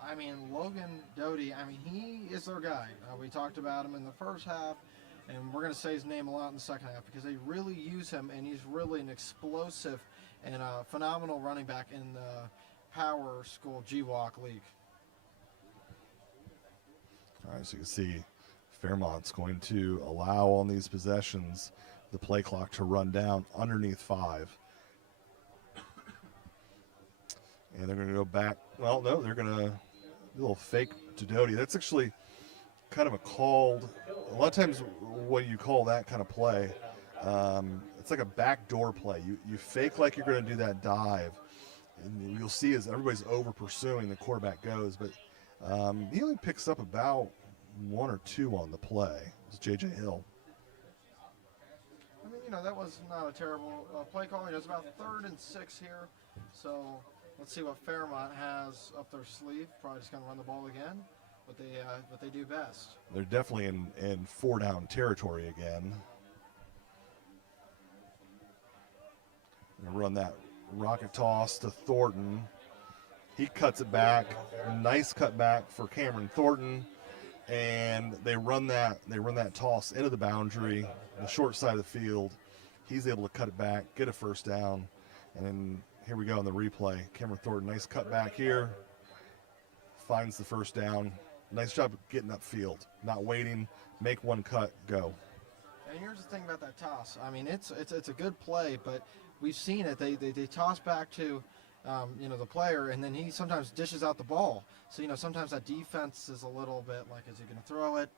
I mean, Logan Doty, he is their guy. We talked about him in the first half, and we're going to say his name a lot in the second half because they really use him, and he's really an explosive and a phenomenal running back in the Power School GWAC League. All right, so you can see Fairmont's going to allow on these possessions the play clock to run down underneath 5. And they're going to go back. Well, no, they're going to do a little fake to Doty. That's actually kind of a lot of times when you call that kind of play, it's like a backdoor play. You fake like you're going to do that dive. And you'll see as everybody's over pursuing, the quarterback goes. But he only picks up about 1 or 2 on the play. It's J.J. Hill. That was not a terrible play call. It's about 3rd and 6 here. So let's see what Fairmont has up their sleeve. Probably just going to run the ball again. What they do best. They're definitely in 4-down territory again. Gonna run that rocket toss to Thornton. He cuts it back. Nice cut back for Cameron Thornton. And they run that toss into the boundary, the short side of the field. He's able to cut it back, get a first down, and then here we go on the replay. Cameron Thornton, nice cut back here, finds the first down. Nice job of getting upfield, not waiting, make one cut, go. And here's the thing about that toss. It's a good play, but we've seen it. They toss back to the player, and then he sometimes dishes out the ball. So sometimes that defense is a little bit like, is he going to throw it?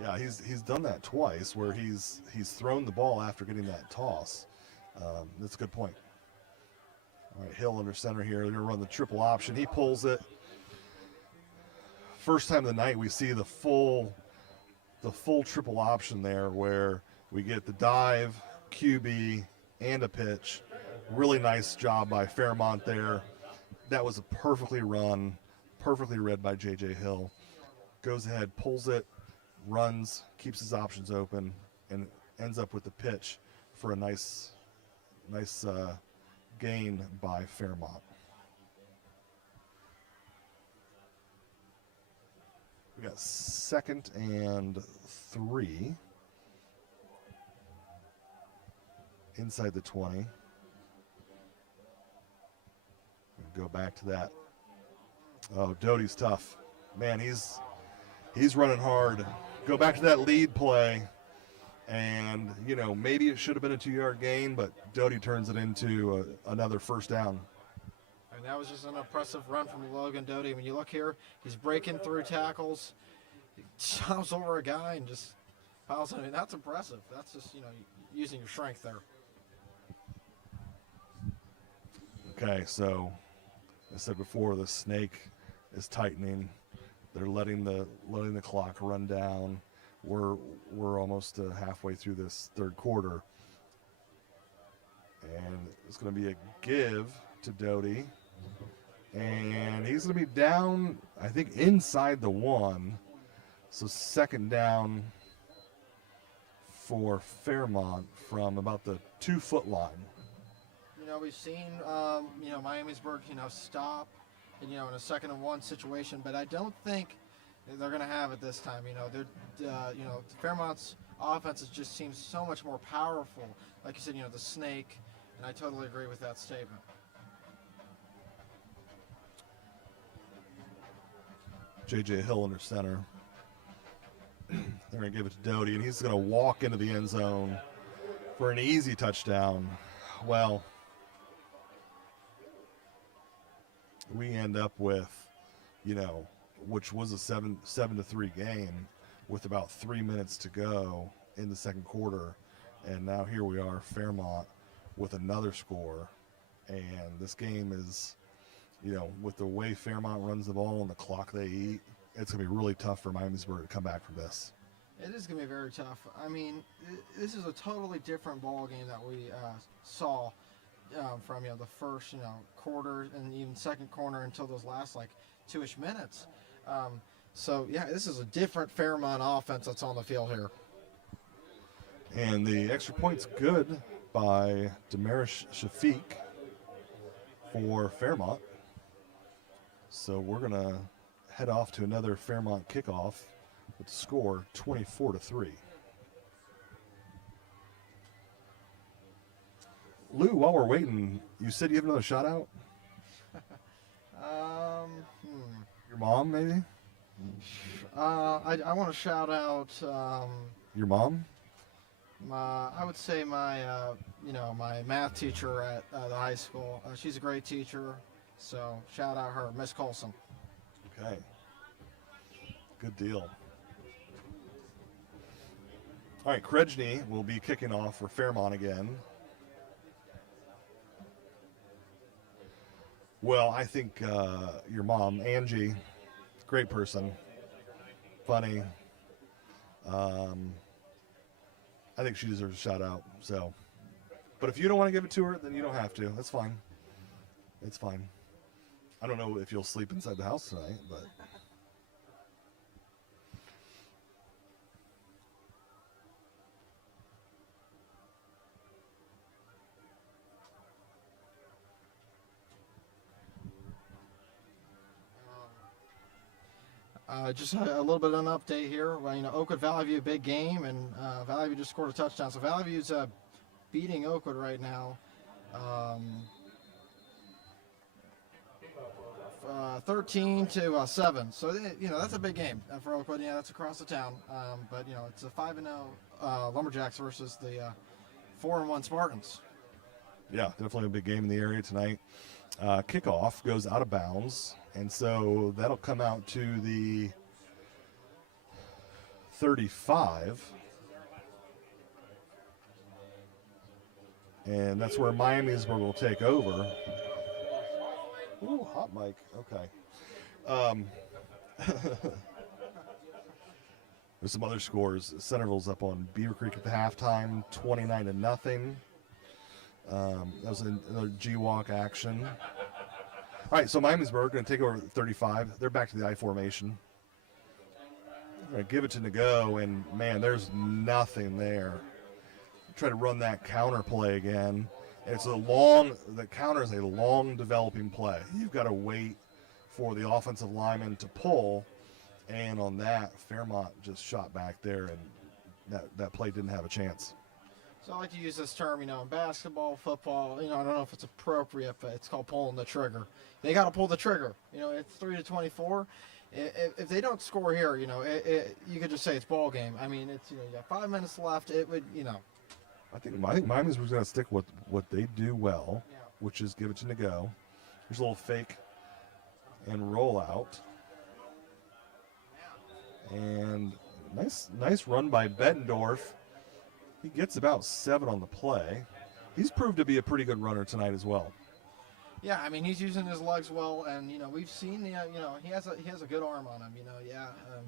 Yeah, he's done that twice where he's thrown the ball after getting that toss. That's a good point. All right, Hill under center here. They're going to run the triple option. He pulls it. First time of the night we see the full triple option there where we get the dive, QB, and a pitch. Really nice job by Fairmont there. That was a perfectly read by J.J. Hill. Goes ahead, pulls it, runs, keeps his options open, and ends up with the pitch for a nice gain by Fairmont. We got 2nd and 3 inside the 20. Go back to that. Oh, Doty's tough. Man, he's running hard. Go back to that lead play. And, maybe it should have been a 2-yard gain, but Doty turns it into another first down. And that was just an impressive run from Logan Doty. When you look here, he's breaking through tackles. He chops over a guy and just piles in. That's impressive. That's just, using your strength there. Okay, so I said before, the snake is tightening. They're letting the clock run down. We're almost halfway through this third quarter, and it's going to be a give to Doty, and he's going to be down, I think, inside the 1. So second down for Fairmont from about the 2-foot line. We've seen, Miamisburg, stop, in a 2nd and 1 situation, but I don't think they're going to have it this time. Fairmont's offense just seems so much more powerful. Like you said, the snake, and I totally agree with that statement. J.J. Hill under center. They're going to give it to Doty, and he's going to walk into the end zone for an easy touchdown. Well, we end up with, which was a 7-3 game with about 3 minutes to go in the second quarter. And now here we are, Fairmont, with another score. And this game is, with the way Fairmont runs the ball and the clock they eat, it's going to be really tough for Miamisburg to come back from this. It is going to be very tough. I mean, this is a totally different ball game that we saw from the first quarter and even second quarter until those last 2-ish minutes. So yeah, this is a different Fairmont offense that's on the field here. And the extra point's good by Demarish Shafiq for Fairmont. So we're going to head off to another Fairmont kickoff with the score 24-3. Lou, while we're waiting, you said you have another shout out? Your mom, maybe? I want to shout out your mom? I would say my my math teacher at the high school. She's a great teacher, so shout out her, Miss Colson. Okay, good deal. All right, Krejny will be kicking off for Fairmont again. Well, I think your mom, Angie, great person, funny. I think she deserves a shout out. So, but if you don't want to give it to her, then you don't have to. That's fine. It's fine. I don't know if you'll sleep inside the house tonight, but. Just a little bit of an update here. Well, Oakwood Valley View, big game, and Valley View just scored a touchdown. So Valley View's beating Oakwood right now, 13-7. So that's a big game for Oakwood. Yeah, that's across the town. But it's a 5-0 Lumberjacks versus the 4-1 Spartans. Yeah, definitely a big game in the area tonight. Kickoff goes out of bounds, and so that'll come out to the 35. And that's where Miamisburg will take over. Ooh, hot mic. Okay. There's some other scores. Centerville's up on Beaver Creek at the halftime, 29-0. That was another G-Walk action. All right, so Miamisburg going to take over 35. They're back to the I formation. They're going to give it to Nago, and, man, there's nothing there. Try to run that counter play again. The counter is a long developing play. You've got to wait for the offensive lineman to pull, and on that, Fairmont just shot back there, and that play didn't have a chance. So I like to use this term, in basketball, football, I don't know if it's appropriate, but it's called pulling the trigger. They got to pull the trigger. It's 3-24. If they don't score here, you could just say it's ball game. I mean, it's, you got 5 minutes left. It would, I think Miami's was going to stick with what they do well, which is give it to Nago. There's a little fake and roll out. And nice run by Bettendorf. He gets about 7 on the play. He's proved to be a pretty good runner tonight as well. Yeah, I mean, he's using his legs well, and we've seen he has a good arm on him.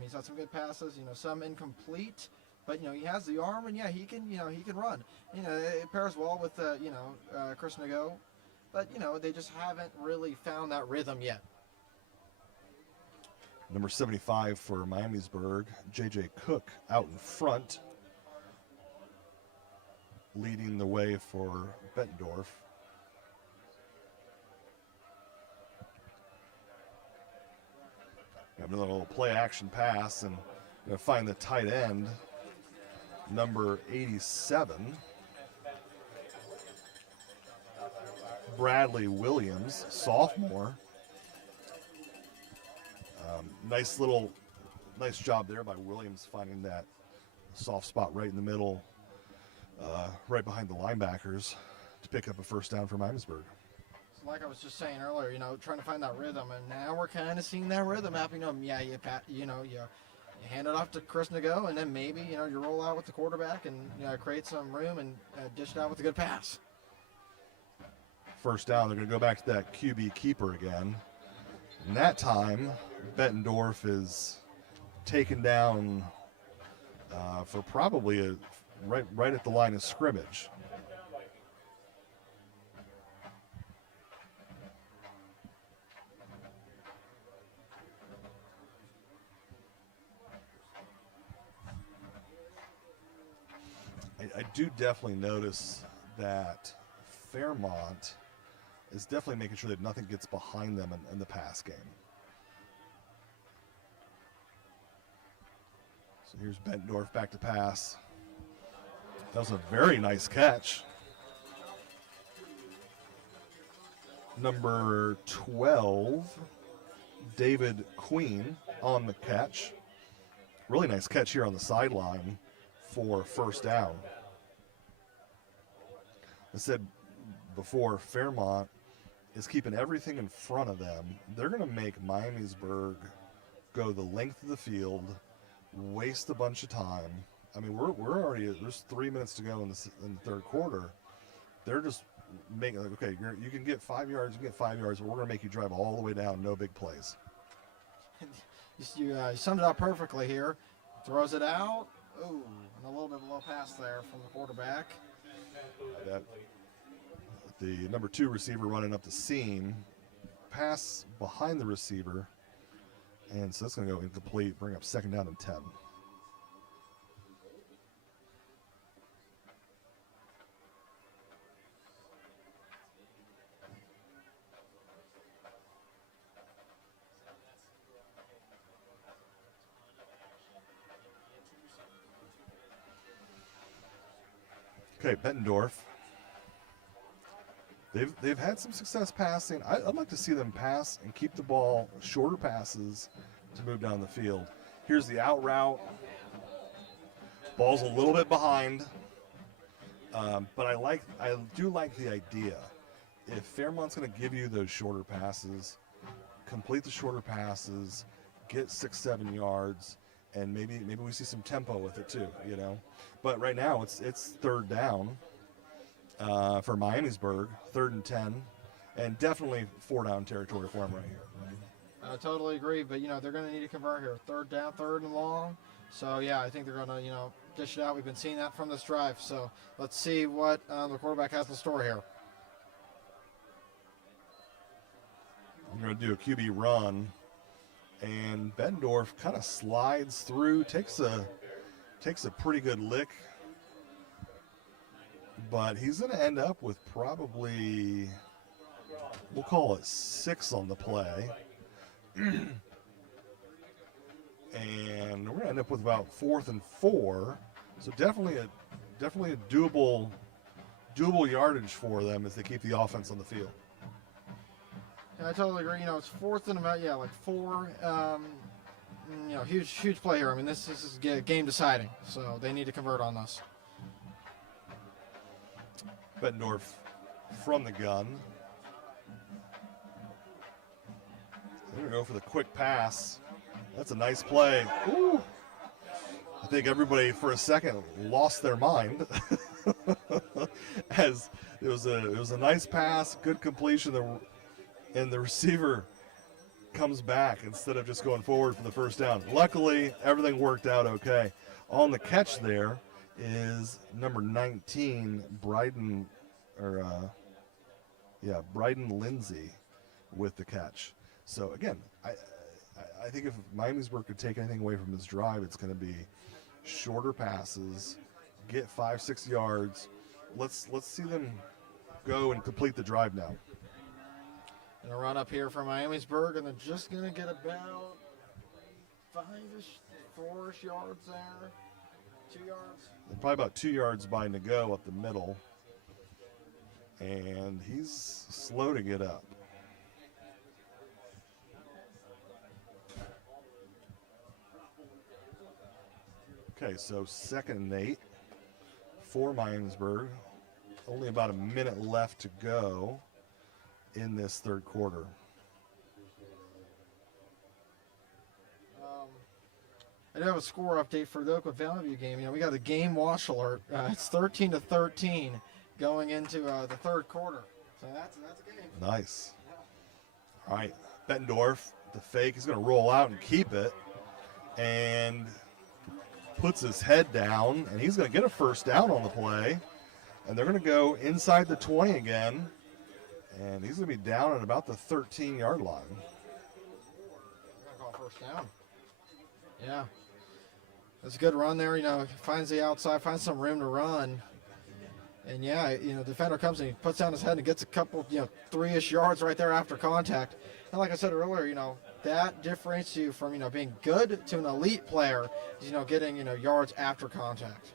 He's had some good passes. Some incomplete, but he has the arm, and he can run. It pairs well with Chris Nago, but they just haven't really found that rhythm yet. Number 75 for Miamisburg, J.J. Cook out in front, leading the way for Bettendorf. Got another little play action pass, and going to find the tight end, number 87, Bradley Williams, sophomore. Nice job there by Williams finding that soft spot right in the middle, right behind the linebackers to pick up a first down for Miamisburg. Like I was just saying earlier, trying to find that rhythm, and now we're kind of seeing that rhythm happening. You hand it off to Chris Nago, and then maybe, you roll out with the quarterback and, create some room and dish it out with a good pass. First down, they're going to go back to that QB keeper again. And that time, Bettendorf is taken down for probably right at the line of scrimmage. I do definitely notice that Fairmont is definitely making sure that nothing gets behind them in the pass game. So here's Bettendorf back to pass. That was a very nice catch. Number 12, David Queen on the catch. Really nice catch here on the sideline for first down. I said before, Fairmont is keeping everything in front of them. They're going to make Miamisburg go the length of the field, waste a bunch of time. I mean, we're already, there's 3 minutes to go in the third quarter. They're just making, like, okay, you can get 5 yards, you can get 5 yards, but we're going to make you drive all the way down, no big plays. You summed it up perfectly here. Throws it out. Ooh, and a little bit of a low pass there from the quarterback. The number 2 receiver running up the seam. Pass behind the receiver. And so that's going to go incomplete, bring up second down and 10. Okay, Bettendorf. They've had some success passing. I'd like to see them pass and keep the ball, shorter passes to move down the field. Here's the out route. Ball's a little bit behind, but I do like the idea. If Fairmont's going to give you those shorter passes, complete the shorter passes, get 6-7 yards, and maybe we see some tempo with it too, But right now it's third down for Miamisburg, 3rd and 10, and definitely 4-down territory for them right here. I totally agree, but they're going to need to convert here. 3rd down, 3rd and long. So yeah, I think they're going to dish it out. We've been seeing that from this drive. So let's see what the quarterback has in store here. We're going to do a QB run, and Bettendorf kind of slides through, takes a pretty good lick, but he's going to end up with probably, we'll call it 6 on the play. And we're going to end up with about 4th and 4. So definitely a doable yardage for them as they keep the offense on the field. Yeah, I totally agree. It's 4th and about, like 4. Huge play here. I mean, this is game deciding, so they need to convert on this. Bettendorf from the gun. They're going to go for the quick pass. That's a nice play. Ooh. I think everybody for a second lost their mind as it was a nice pass, good completion, and the receiver comes back instead of just going forward for the first down. Luckily, everything worked out okay. On the catch there is number 19, Bryden Lindsay with the catch. So again, I think if Miamisburg could take anything away from this drive, it's going to be shorter passes, get 5-6 yards. Let's see them go and complete the drive now. And a run up here from Miamisburg, and they're just going to get about 5-ish, 4-ish yards there. 2 yards. Probably about 2 yards by Nago up the middle. And he's slow to get up. Okay, so 2nd and 8 for Miamisburg. Only about a minute left to go in this third quarter. I do have a score update for the Oakland Valley View game. We got a game wash alert. It's 13-13 going into the third quarter. So that's a game. Nice. All right, Bettendorf, the fake. He's going to roll out and keep it. And puts his head down, and he's going to get a first down on the play. And they're going to go inside the 20 again. And he's going to be down at about the 13-yard line. They're going to call first down. Yeah. That's a good run there. Finds the outside, finds some room to run. And yeah, defender comes and he puts down his head and gets a couple, 3-ish yards right there after contact. And like I said earlier, that differentiates you from, being good to an elite player, is, getting, yards after contact.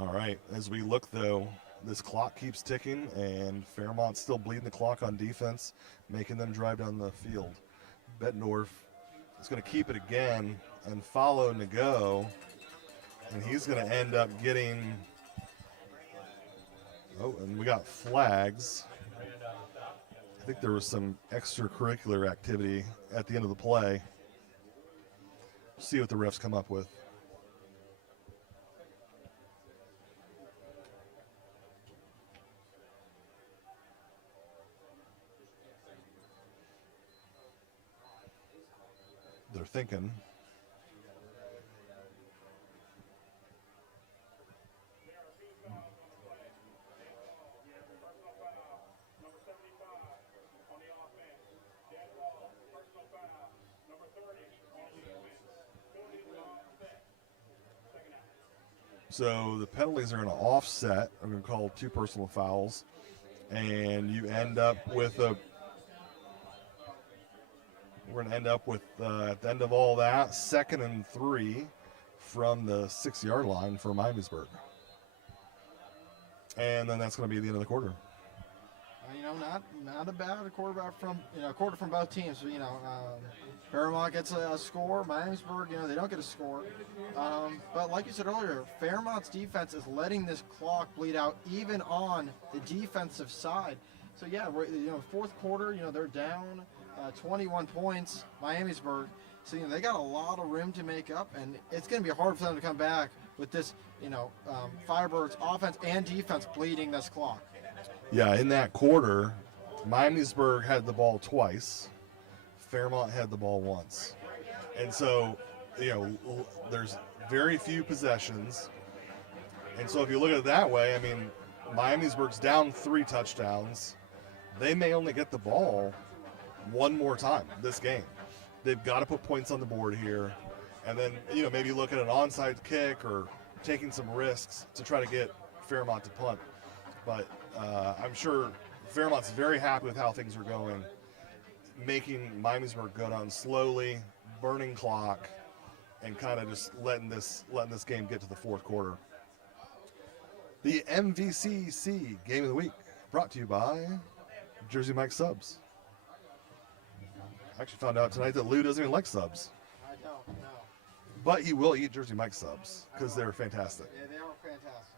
All right, as we look though, this clock keeps ticking and Fairmont's still bleeding the clock on defense, making them drive down the field. Bettendorf is going to keep it again and follow Nago, and he's going to end up getting, and we got flags. I think there was some extracurricular activity at the end of the play. See what the refs come up with. They're thinking. So the penalties are going to offset. I'm going to call 2 personal fouls, and you end up with we're going to end up with, at the end of all that, 2nd and 3 from the 6-yard line for Miamisburg. And then that's going to be the end of the quarter. Not a bad quarterback from, quarter from both teams. Fairmont gets a score. Miamisburg, they don't get a score. But like you said earlier, Fairmont's defense is letting this clock bleed out even on the defensive side. So yeah, fourth quarter, they're down 21 points, Miamisburg. So they got a lot of room to make up, and it's going to be hard for them to come back with this, Firebirds offense and defense bleeding this clock. Yeah, in that quarter, Miamisburg had the ball twice. Fairmont had the ball once. And so, there's very few possessions. And so if you look at it that way, Miamisburg's down 3 touchdowns. They may only get the ball one more time this game. They've got to put points on the board here. And then, maybe look at an onside kick or taking some risks to try to get Fairmont to punt. But I'm sure Fairmont's very happy with how things are going, making Miamisburg go down slowly, burning clock, and kind of just letting this game get to the fourth quarter. The MVCC Game of the Week, brought to you by Jersey Mike Subs. I actually found out tonight that Lou doesn't even like subs. I don't, no. But he will eat Jersey Mike subs because they're fantastic. Yeah, they are fantastic.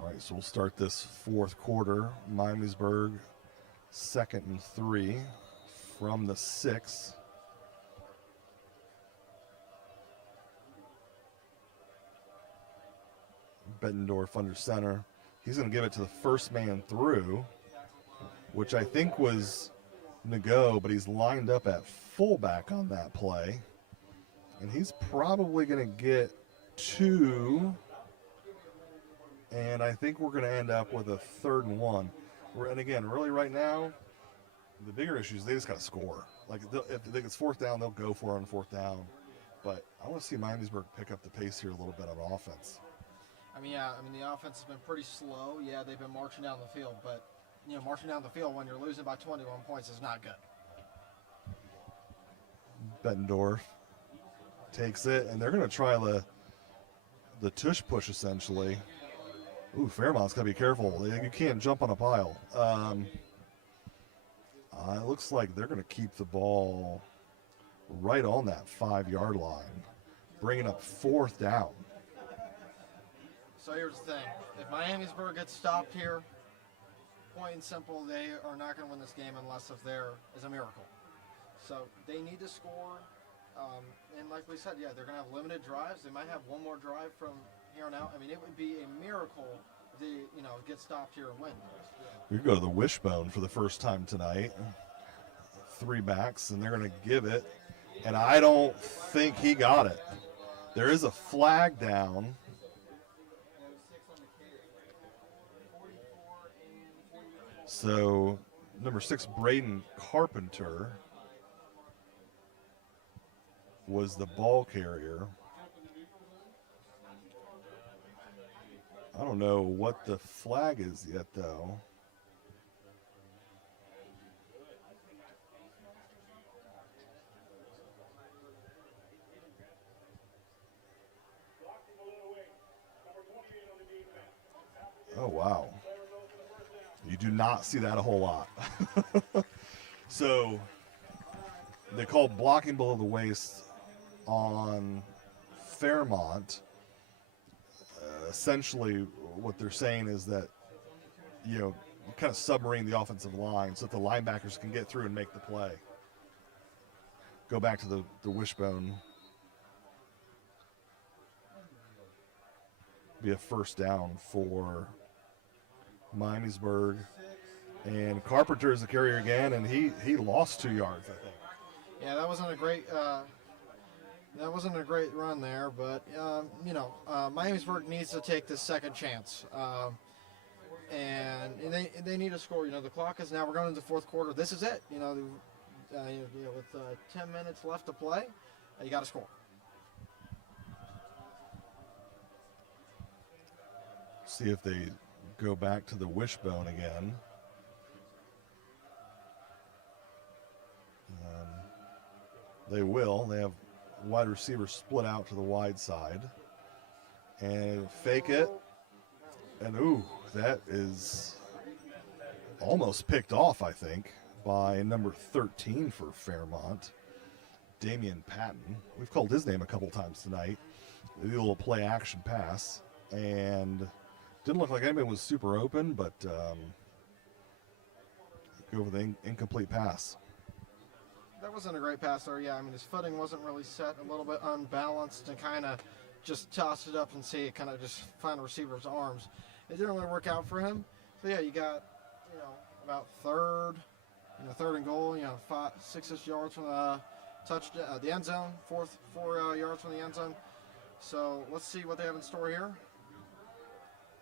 All right, so we'll start this fourth quarter. Miamisburg, 2nd and 3 from the 6. Bettendorf under center. He's going to give it to the first man through, which I think was Nago, but he's lined up at fullback on that play. And he's probably going to get 2. And I think we're going to end up with a 3rd and 1. And again, really right now, the bigger issue is they just got to score. Like, if they get 4th down, they'll go for it on 4th down. But I want to see Miamisburg pick up the pace here a little bit on offense. The offense has been pretty slow. Yeah, they've been marching down the field, but marching down the field when you're losing by 21 points is not good. Bettendorf takes it, and they're going to try the tush push essentially. Ooh, Fairmont's got to be careful. You can't jump on a pile. It looks like they're going to keep the ball right on that 5-yard line, bringing up 4th down. So here's the thing. If Miamisburg gets stopped here, point and simple, they are not going to win this game unless if there is a miracle. So they need to score. And like we said, yeah, they're going to have limited drives. They might have one more drive from here on out. I mean, it would be a miracle if they, get stopped here and win. We go to the wishbone for the first time tonight. 3 backs, and they're going to give it. And I don't think he got it. There is a flag down. So, number 6, Braden Carpenter, was the ball carrier. I don't know what the flag is yet, though. Oh, wow. You do not see that a whole lot. So they call blocking below the waist on Fairmont. Essentially what they're saying is that, kind of submarine the offensive line so that the linebackers can get through and make the play. Go back to the wishbone. Be a first down for Miamisburg, and Carpenter is the carrier again, and he lost 2 yards, I think. Yeah, that wasn't a great run there, but Miamisburg needs to take this second chance, and they need to score. The clock is now, we're going into the 4th quarter. This is it. With 10 minutes left to play, you got to score. See if they go back to the wishbone again. They will. They have wide receivers split out to the wide side. And fake it. And, ooh, that is almost picked off, I think, by number 13 for Fairmont, Damian Patton. We've called his name a couple times tonight. A little play action pass. And didn't look like anybody was super open, but go with the incomplete pass. That wasn't a great pass there. Yeah, I mean, his footing wasn't really set, a little bit unbalanced, and kind of just tossed it up and see it kind of just find the receiver's arms. It didn't really work out for him. So yeah, you got about third and goal. 5-6 yards from the touchdown, the end zone. 4 yards from the end zone. So let's see what they have in store here.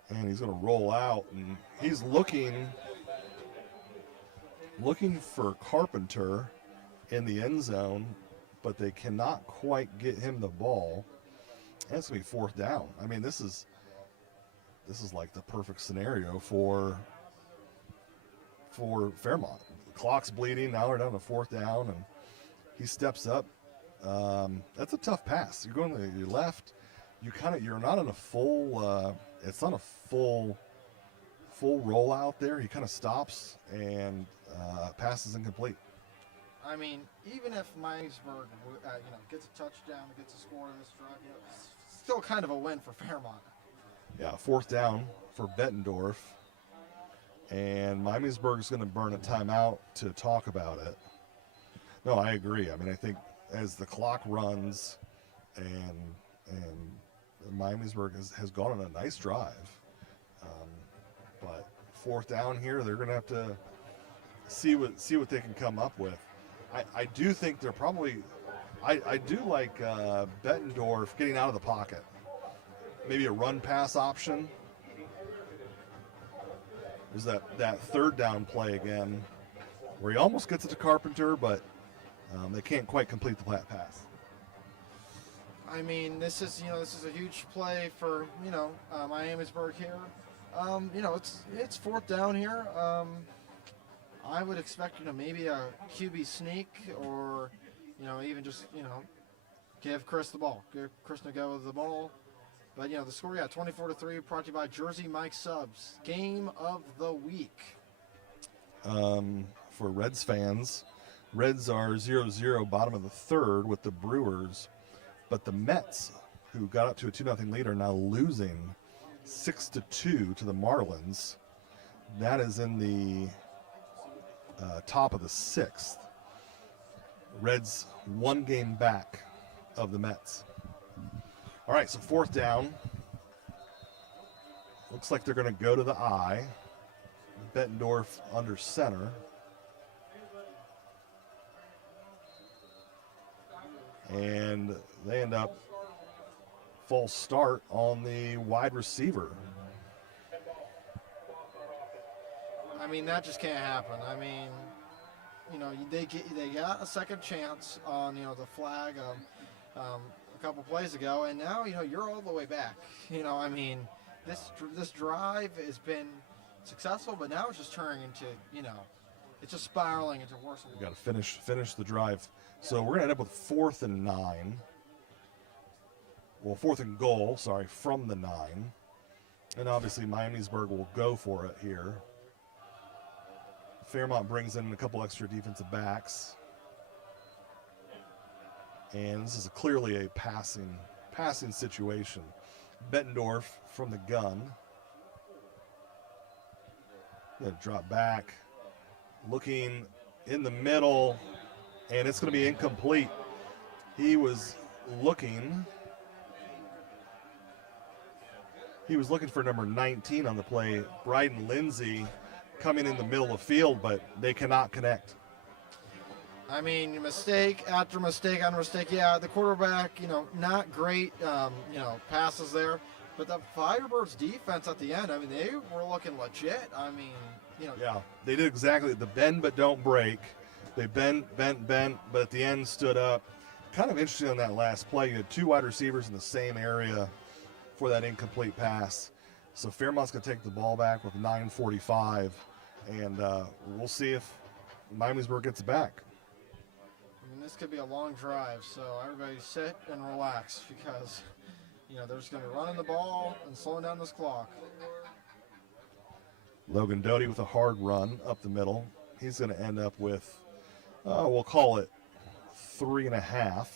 And he's going to roll out, and he's looking for Carpenter in the end zone, but they cannot quite get him the ball. And it's going to be 4th down. I mean, this is like the perfect scenario for Fairmont. The clock's bleeding. Now they're down to 4th down, and he steps up. That's a tough pass. You're going to your left. You're not in a full. It's not a full rollout there. He kind of stops, and pass is incomplete. I mean, even if Miamisburg, gets a touchdown, gets a score in this drive, it's still kind of a win for Fairmont. Yeah, 4th down for Bettendorf, and Miamisburg's going to burn a timeout to talk about it. No, I agree. I mean, I think as the clock runs, and Miamisburg has gone on a nice drive, but 4th down here, they're going to have to see what they can come up with. I do think they're probably. I do like Bettendorf getting out of the pocket. Maybe a run pass option. There's that 3rd down play again, where he almost gets it to Carpenter, but they can't quite complete the pass. I mean, this is a huge play for Miamisburg here. It's 4th down here. I would expect maybe a QB sneak, or even just give Chris the ball, give Chris to go with the ball. But the score, 24-3, brought to you by Jersey Mike Subs. Game of the week. For Reds fans, Reds are 0-0, bottom of the third with the Brewers, but the Mets, who got up to a 2-0 lead, are now losing 6-2 to the Marlins. That is in the top of the sixth. Reds 1 game back of the Mets. All right, so 4th down. Looks like they're going to go to the I. Bettendorf under center. And they end up false start on the wide receiver. I mean, that just can't happen. I mean, you know, they got a second chance on, you know, the flag a couple plays ago, and now, you know, you're all the way back. You know, I mean, this drive has been successful, but now it's just turning into, you know, it's just spiraling into worse and worse. We've got to finish the drive. So we're going to end up with 4th and 9. Well, 4th and goal, sorry, from the 9. And obviously Miamisburg will go for it here. Fairmont brings in a couple extra defensive backs. And this is clearly a passing situation. Bettendorf from the gun. Going to drop back. Looking in the middle, and it's going to be incomplete. He was looking for number 19 on the play, Bryden Lindsay, coming in the middle of the field, but they cannot connect. I mean, mistake after mistake after mistake. Yeah, the quarterback, you know, not great, you know, passes there. But the Firebirds defense at the end, I mean, they were looking legit. I mean, you know. Yeah, they did exactly the bend but don't break. They bent, but at the end stood up. Kind of interesting on that last play. You had 2 wide receivers in the same area for that incomplete pass. So Fairmont's going to take the ball back with 9:45, and we'll see if Miamisburg gets it back. I mean, this could be a long drive, so everybody sit and relax because, you know, they're just going to be running the ball and slowing down this clock. Logan Doty with a hard run up the middle. He's going to end up with, we'll call it 3.5.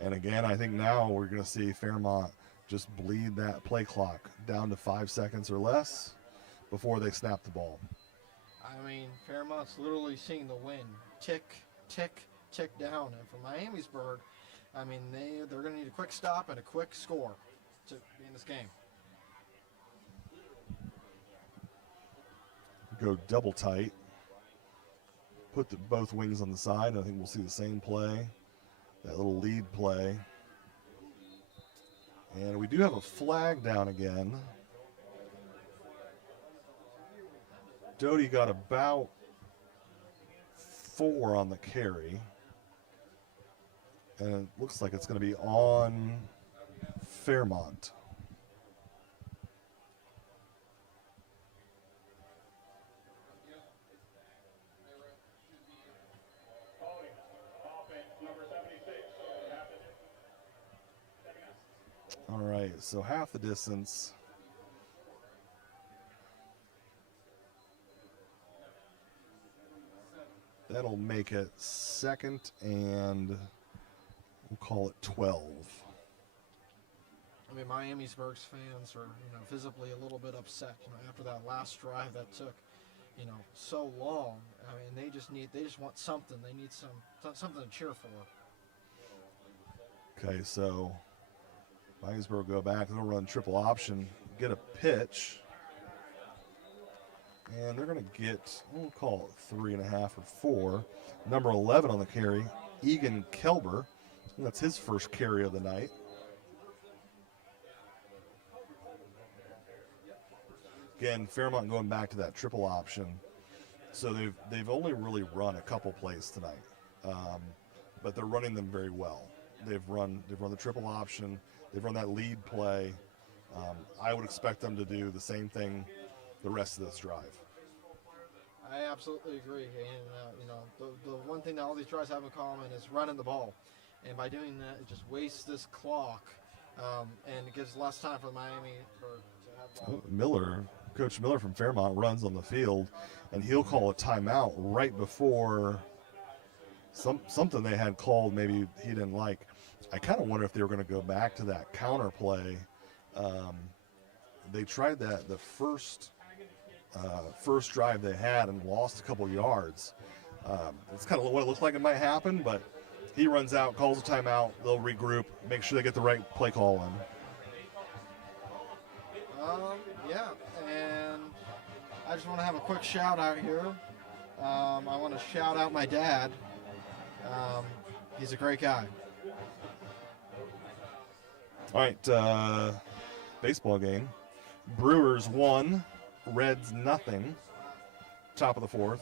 And again, I think now we're going to see Fairmont just bleed that play clock down to 5 seconds or less before they snap the ball. I mean, Fairmont's literally seeing the wind tick, tick, tick down. And for Miamisburg, I mean, they're going to need a quick stop and a quick score to be in this game. Go double tight. Put both wings on the side. I think we'll see the same play. That little lead play. And we do have a flag down again. Doty got about 4 on the carry. And it looks like it's going to be on Fairmont. All right, so half the distance. That'll make it 2nd and we'll call it 12. I mean, Miamisburg's fans are, you know, visibly a little bit upset, you know, after that last drive that took, you know, so long. I mean, they just want something. They need something to cheer for. Okay, so Miamisburg go back. They'll run triple option, get a pitch, and they're going to get, we'll call it 3.5 or 4. Number 11 on the carry, Egan Kelber. That's his first carry of the night. Again, Fairmont going back to that triple option. So they've only really run a couple plays tonight, but they're running them very well. They've run the triple option. They've run that lead play. I would expect them to do the same thing the rest of this drive. I absolutely agree. And, you know, the one thing that all these drives have in common is running the ball. And by doing that, it just wastes this clock. And it gives less time for Miami to Coach Miller from Fairmont runs on the field, and he'll call a timeout right before something they had called maybe he didn't like. I kind of wonder if they were going to go back to that counter play. They tried that the first drive they had and lost a couple yards. It's kind of what it looked like it might happen, but he runs out, calls a timeout, they'll regroup, make sure they get the right play call in. Yeah, and I just want to have a quick shout out here. I want to shout out my dad. He's a great guy. All right, baseball game. Brewers 1, Reds nothing. Top of the 4th.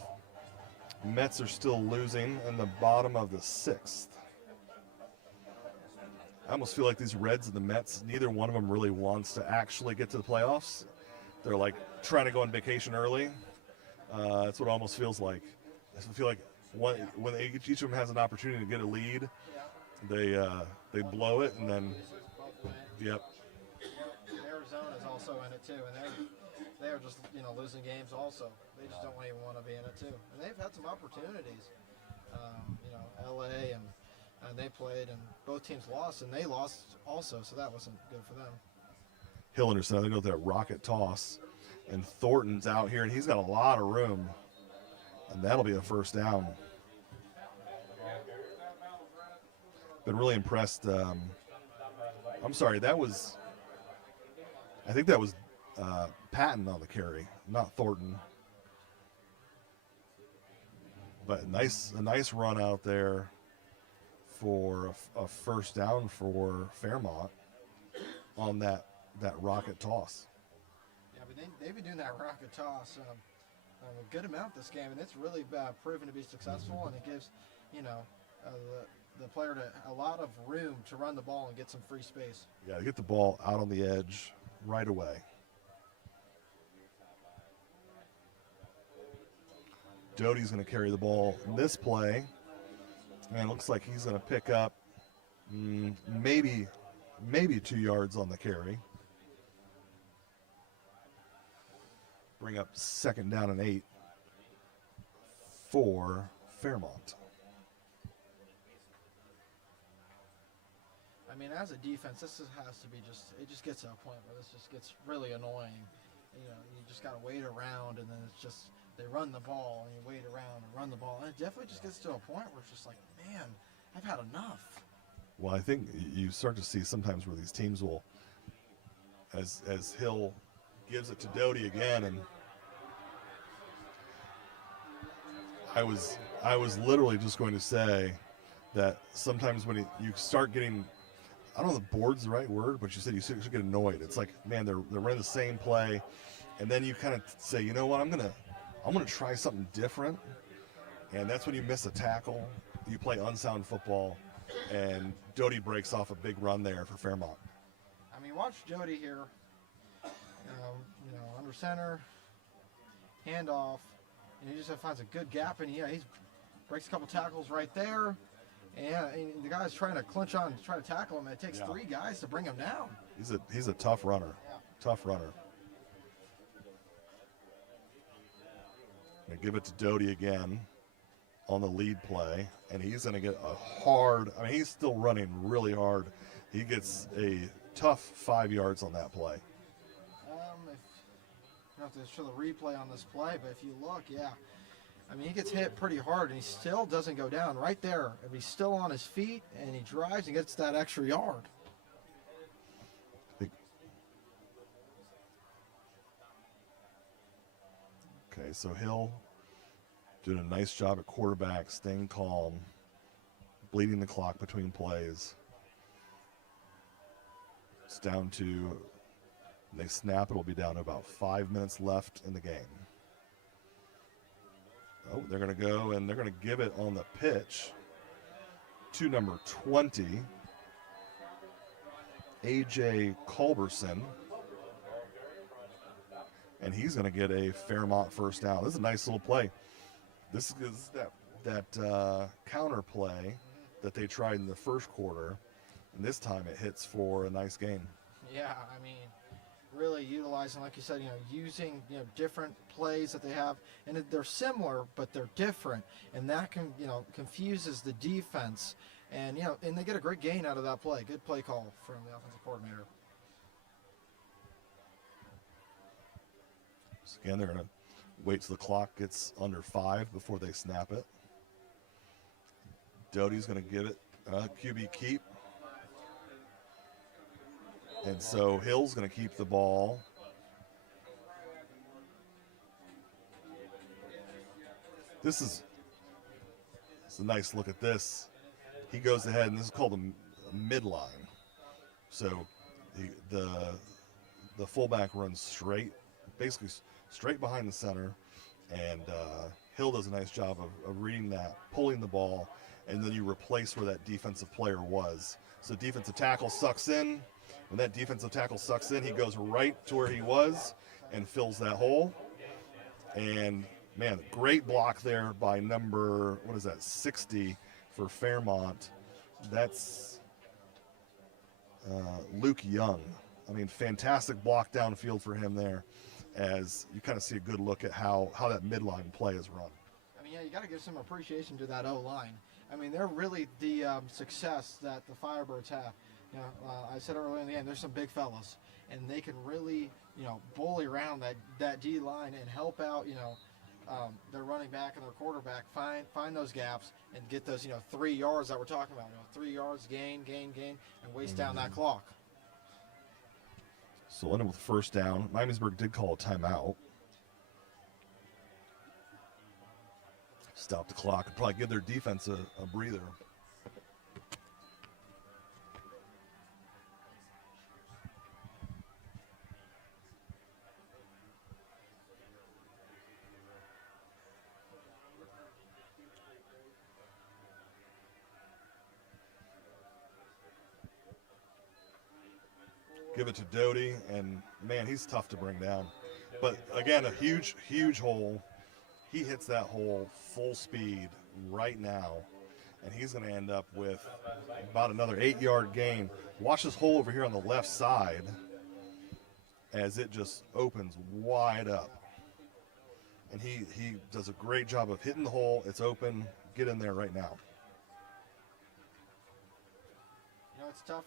Mets are still losing in the bottom of the 6th. I almost feel like these Reds and the Mets, neither one of them really wants to actually get to the playoffs. They're like trying to go on vacation early. That's what it almost feels like. I feel like when each of them has an opportunity to get a lead, they blow it, and then, yep. Arizona is also in it too, and they're just losing games also. They just don't even want to be in it too, and they've had some opportunities. LA and they played, and both teams lost, and they lost also, so that wasn't good for them. Hill Anderson, they go with that rocket toss, and Thornton's out here, and he's got a lot of room, and that'll be a first down. Been really impressed. I'm sorry, I think that was Patton on the carry, not Thornton. But a nice run out there for a first down for Fairmont on that rocket toss. Yeah, but they've been doing that rocket toss a good amount this game, and it's really proven to be successful, and it gives the player a lot of room to run the ball and get some free space. Yeah, to get the ball out on the edge right away. Doty's going to carry the ball in this play, and it looks like he's going to pick up maybe 2 yards on the carry. Bring up 2nd down and 8 for Fairmont. I mean, as a defense, this has to be it just gets to a point where this just gets really annoying. You just got to wait around, and then it's just, they run the ball, and you wait around and run the ball. And it definitely just gets to a point where it's just like, man, I've had enough. Well, I think you start to see sometimes where these teams will, as Hill gives it to Doty again, and I was literally just going to say that sometimes when you start getting, I don't know if the bored's the right word, but you said you should get annoyed. It's like, man, they're running the same play, and then you kind of say, you know what, I'm gonna try something different, and that's when you miss a tackle. You play unsound football, and Doty breaks off a big run there for Fairmont. I mean, watch Jody here. Under center, handoff, and he just finds a good gap, and he breaks a couple tackles right there. And the guy's trying to clinch on, try to tackle him, and it takes 3 guys to bring him down. He's a tough runner. Yeah. Tough runner. Gonna give it to Doty again on the lead play, and he's going to get a hard, he's still running really hard. He gets a tough 5 yards on that play. I don't have to show the replay on this play, but if you look, he gets hit pretty hard, and he still doesn't go down right there. If he's still on his feet, and he drives and gets that extra yard. Okay, so Hill doing a nice job at quarterback, staying calm, bleeding the clock between plays. It's down to, they snap, it'll be down to about 5 minutes left in the game. Oh, they're going to go, and they're going to give it on the pitch to number 20, A.J. Culberson. And he's going to get a Fairmont first down. This is a nice little play. This is that counter play that they tried in the first quarter, and this time it hits for a nice gain. Yeah, really utilizing, like you said, using different plays that they have, and they're similar but they're different, and that can confuses the defense, and and they get a great gain out of that play. Good play call from the offensive coordinator. So again, they're going to wait till the clock gets under 5 before they snap it. Doty's going to give it QB keep. And so Hill's going to keep the ball. It's a nice look at this. He goes ahead, and this is called a midline. So the fullback runs straight, basically straight behind the center, and Hill does a nice job of reading that, pulling the ball, and then you replace where that defensive player was. So defensive tackle sucks in. When that defensive tackle sucks in, he goes right to where he was and fills that hole. And, man, great block there by number, 60 for Fairmont. That's Luke Young. I mean, fantastic block downfield for him there, as you kind of see a good look at how that midline play is run. I mean, you got to give some appreciation to that O-line. I mean, they're really the success that the Firebirds have. I said earlier in the game, there's some big fellas, and they can really, bully around that D line and help out, their running back and their quarterback, find those gaps and get those, 3 yards that we're talking about. 3 yards, gain, and waste down that clock. So we'll end up with first down. Miamisburg did call a timeout. Stop the clock and probably give their defense a breather. Give it to Doty, and man, he's tough to bring down. But again, a huge, huge hole. He hits that hole full speed right now, and he's going to end up with about another 8-yard gain. Watch this hole over here on the left side as it just opens wide up. And he does a great job of hitting the hole. It's open. Get in there right now. It's tough.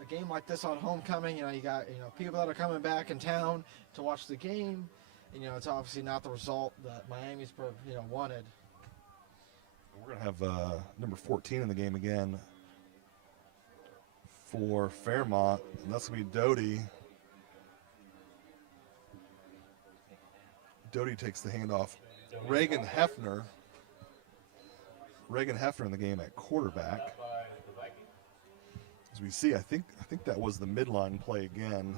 A game like this on homecoming, you got, people that are coming back in town to watch the game. It's obviously not the result that Miamisburg, wanted. We're going to have number 14 in the game again for Fairmont, and that's going to be Doty. Doty takes the handoff. Reagan Hefner in the game at quarterback. As we see, I think that was the midline play again.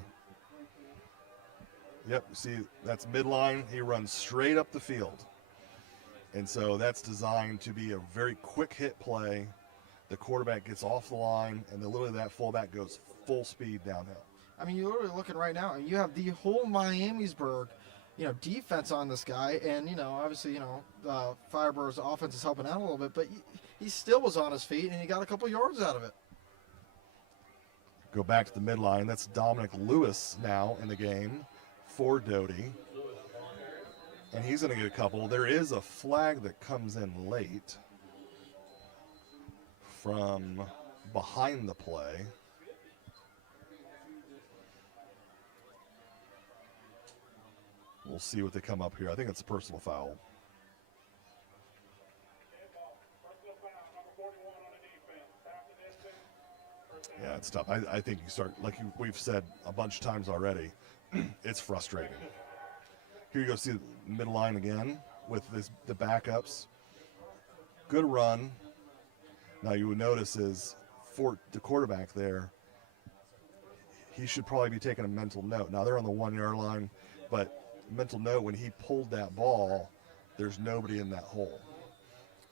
Yep, see, that's midline. He runs straight up the field. And so that's designed to be a very quick hit play. The quarterback gets off the line, and then literally that fullback goes full speed downhill. I mean, you're literally looking right now, and you have the whole Miamisburg, defense on this guy. And, obviously, the Firebirds offense is helping out a little bit, but he still was on his feet, and he got a couple yards out of it. Go back to the midline. That's Dominic Lewis now in the game for Doty. And he's going to get a couple. There is a flag that comes in late from behind the play. We'll see what they come up here. I think it's a personal foul. Yeah, it's tough. I think you start, like we've said a bunch of times already, it's frustrating. Here you go, see the middle line again with the backups. Good run. Now you would notice is for the quarterback there, he should probably be taking a mental note. Now they're on the 1-yard line, but mental note, when he pulled that ball, there's nobody in that hole.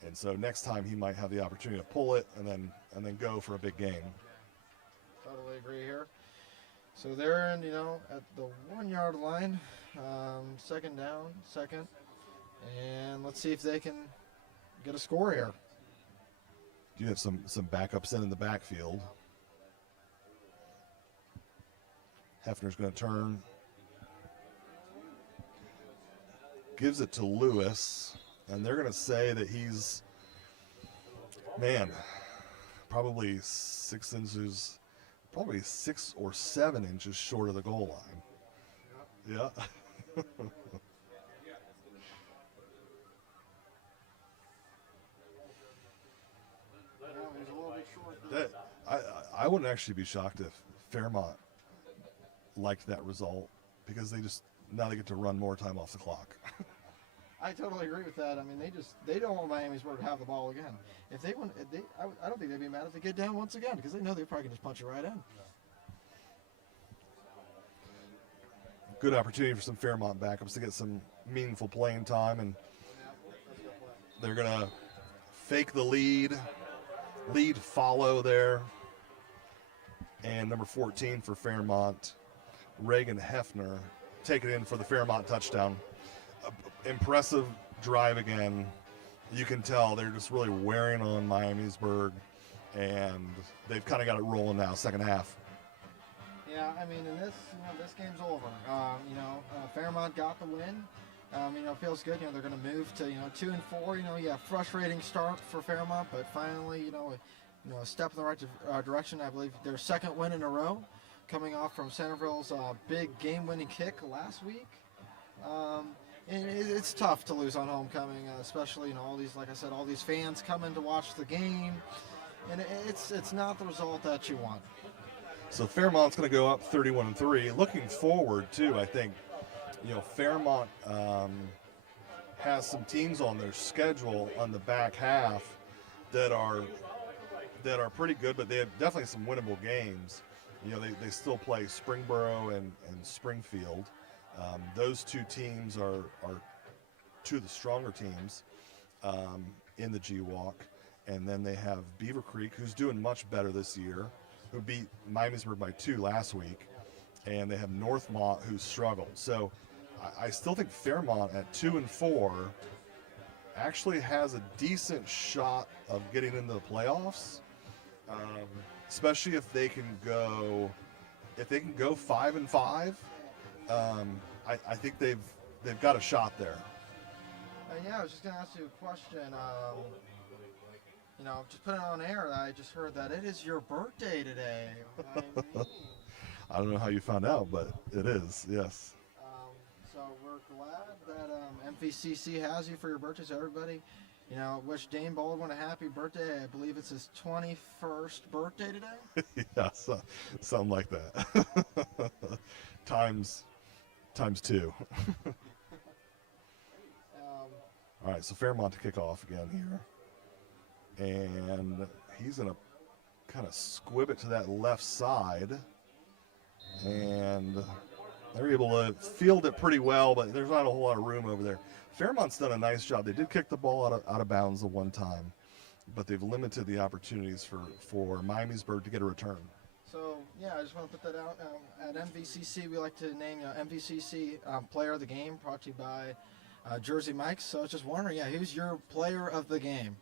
And so next time he might have the opportunity to pull it and then go for a big gain. Totally agree here. So they're in, at the 1-yard line, second down, and let's see if they can get a score here. Do you have some backups in the backfield? Hefner's going to turn. Gives it to Lewis, and they're going to say that he's, man, probably 6 inches, probably 6 or 7 inches short of the goal line. Yeah. I wouldn't actually be shocked if Fairmont liked that result, because now they get to run more time off the clock. I totally agree with that. I mean, they don't want Miamisburg to have the ball again. If they win, I don't think they'd be mad if they get down once again, because they know they probably can just punch it right in. Good opportunity for some Fairmont backups to get some meaningful playing time, and they're going to fake the lead follow there. And number 14 for Fairmont, Reagan Hefner, taking it in for the Fairmont touchdown. Impressive drive again. You can tell they're just really wearing on Miamisburg, and they've kind of got it rolling now, second half. Yeah, I mean, in this, this game's over. Fairmont got the win. It feels good. They're going to move to 2-4. Frustrating start for Fairmont, but finally, a step in the right direction. I believe their second win in a row, coming off from Centerville's big game-winning kick last week. And it's tough to lose on homecoming, especially all these, like I said, all these fans coming to watch the game, and it's not the result that you want. So Fairmont's going to go up 31-3. Looking forward too, I think, Fairmont has some teams on their schedule on the back half that are pretty good, but they have definitely some winnable games. They still play Springboro and Springfield. Those two teams are two of the stronger teams in the G-Walk. And then they have Beaver Creek, who's doing much better this year, who beat Miamisburg by 2 last week. And they have Northmont, who struggled. So I still think Fairmont at 2-4 actually has a decent shot of getting into the playoffs, especially if they can go 5-5. I think they've got a shot there. I was just going to ask you a question. Just put it on air. I just heard that it is your birthday today. I don't know how you found out, but it is, yes. So we're glad that MVCC has you for your birthday. So everybody, wish Dane Baldwin a happy birthday. I believe it's his 21st birthday today. Yeah, something like that. times 2. All right, so Fairmont to kick off again here. And he's going to kind of squib it to that left side. And they're able to field it pretty well, but there's not a whole lot of room over there. Fairmont's done a nice job. They did kick the ball out of bounds the one time, but they've limited the opportunities for Miamisburg to get a return. So, I just want to put that out. At MVCC, we like to name MVCC Player of the Game, brought to you by Jersey Mike's. So I was just wondering, who's your player of the game?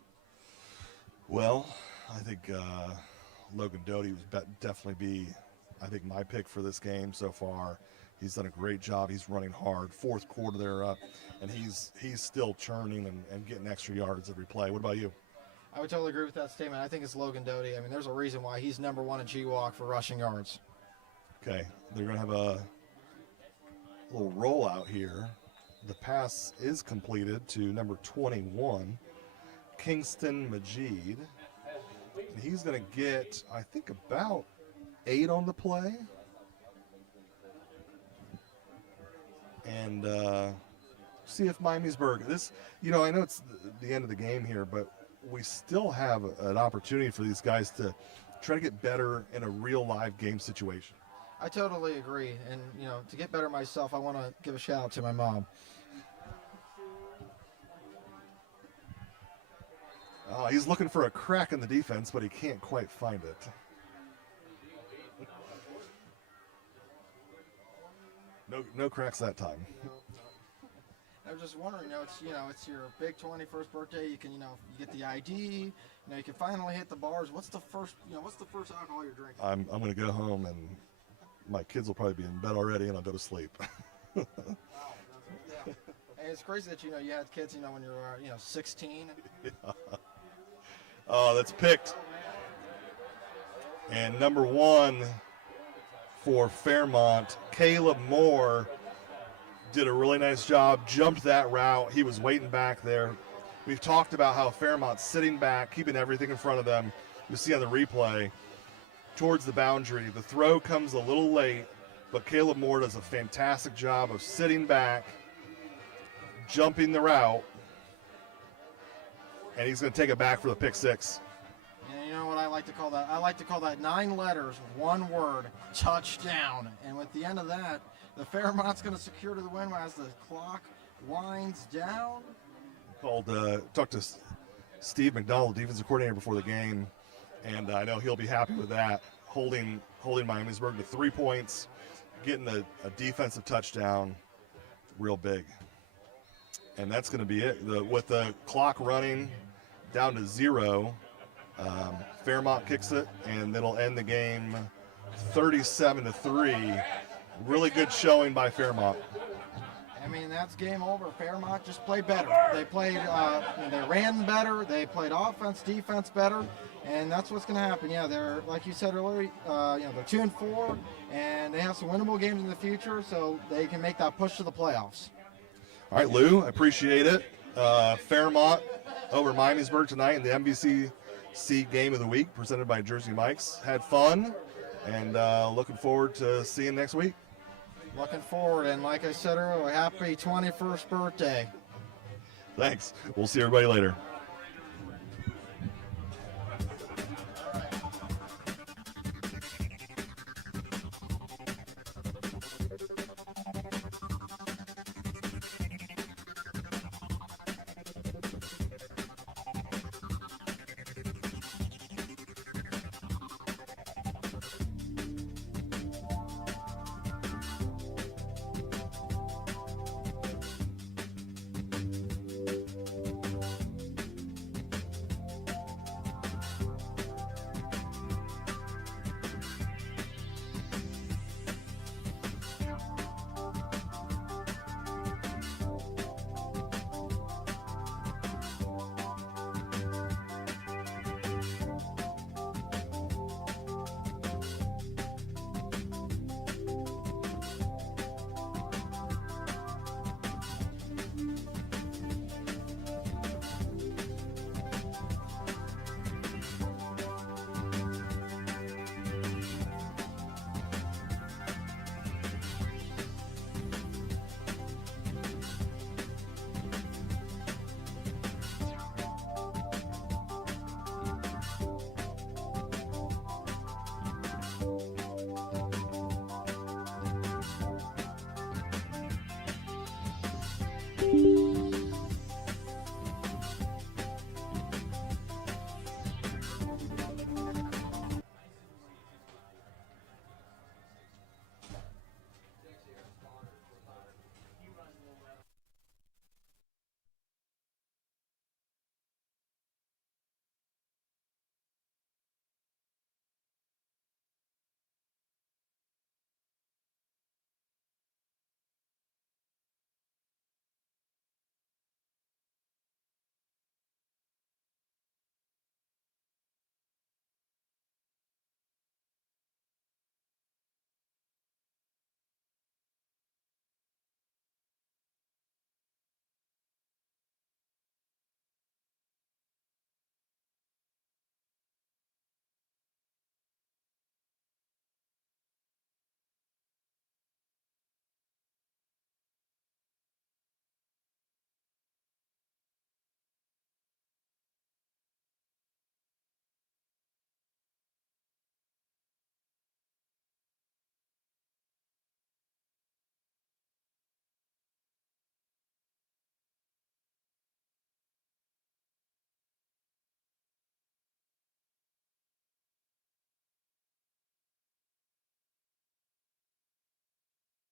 Well, I think Logan Doty would definitely be, I think, my pick for this game so far. He's done a great job. He's running hard. Fourth quarter, they're up, and he's still churning and getting extra yards every play. What about you? I would totally agree with that statement. I think it's Logan Doty. I mean, there's a reason why he's number 1 in G-Walk for rushing yards. Okay, they're going to have a little rollout here. The pass is completed to number 21, Kingston Majid. And he's going to get, I think, about 8 on the play. And see if Miamisburg, I know it's the end of the game here, but we still have an opportunity for these guys to try to get better in a real live game situation. I totally agree. And, to get better myself, I want to give a shout out to my mom. He's looking for a crack in the defense, but he can't quite find it. No cracks that time. I was just wondering, it's your big 21st birthday. You can, you get the ID. You can finally hit the bars. What's the first alcohol you're drinking? I'm going to go home and my kids will probably be in bed already and I'll go to sleep. And it's crazy that you had kids when you were 16. Yeah. Oh, that's picked. And number 1 for Fairmont, Caleb Moore, did a really nice job, jumped that route. He was waiting back there. We've talked about how Fairmont's sitting back, keeping everything in front of them. You see on the replay, towards the boundary. The throw comes a little late, but Caleb Moore does a fantastic job of sitting back, jumping the route, and he's going to take it back for the pick 6. And you know what I like to call that? I like to call that 9 letters, 1 word, touchdown. And with the end of that, the Fairmont's going to secure to the win as the clock winds down. Talked to Steve McDonald, defensive coordinator, before the game, and I know he'll be happy with that. Holding Miamisburg to 3 points, getting a defensive touchdown, real big. And that's going to be it. With the clock running down to 0, Fairmont kicks it, and it'll end the game 37-3. Really good showing by Fairmont. I mean, that's game over. Fairmont just played better. They played, they ran better. They played offense, defense better, and that's what's going to happen. Yeah, they're, like you said earlier, they're 2-4, and they have some winnable games in the future, so they can make that push to the playoffs. All right, Lou, I appreciate it. Fairmont over Miamisburg tonight in the MVCC Game of the Week, presented by Jersey Mike's. Had fun, and looking forward to seeing next week. Looking forward, and like I said earlier, happy 21st birthday. Thanks. We'll see everybody later.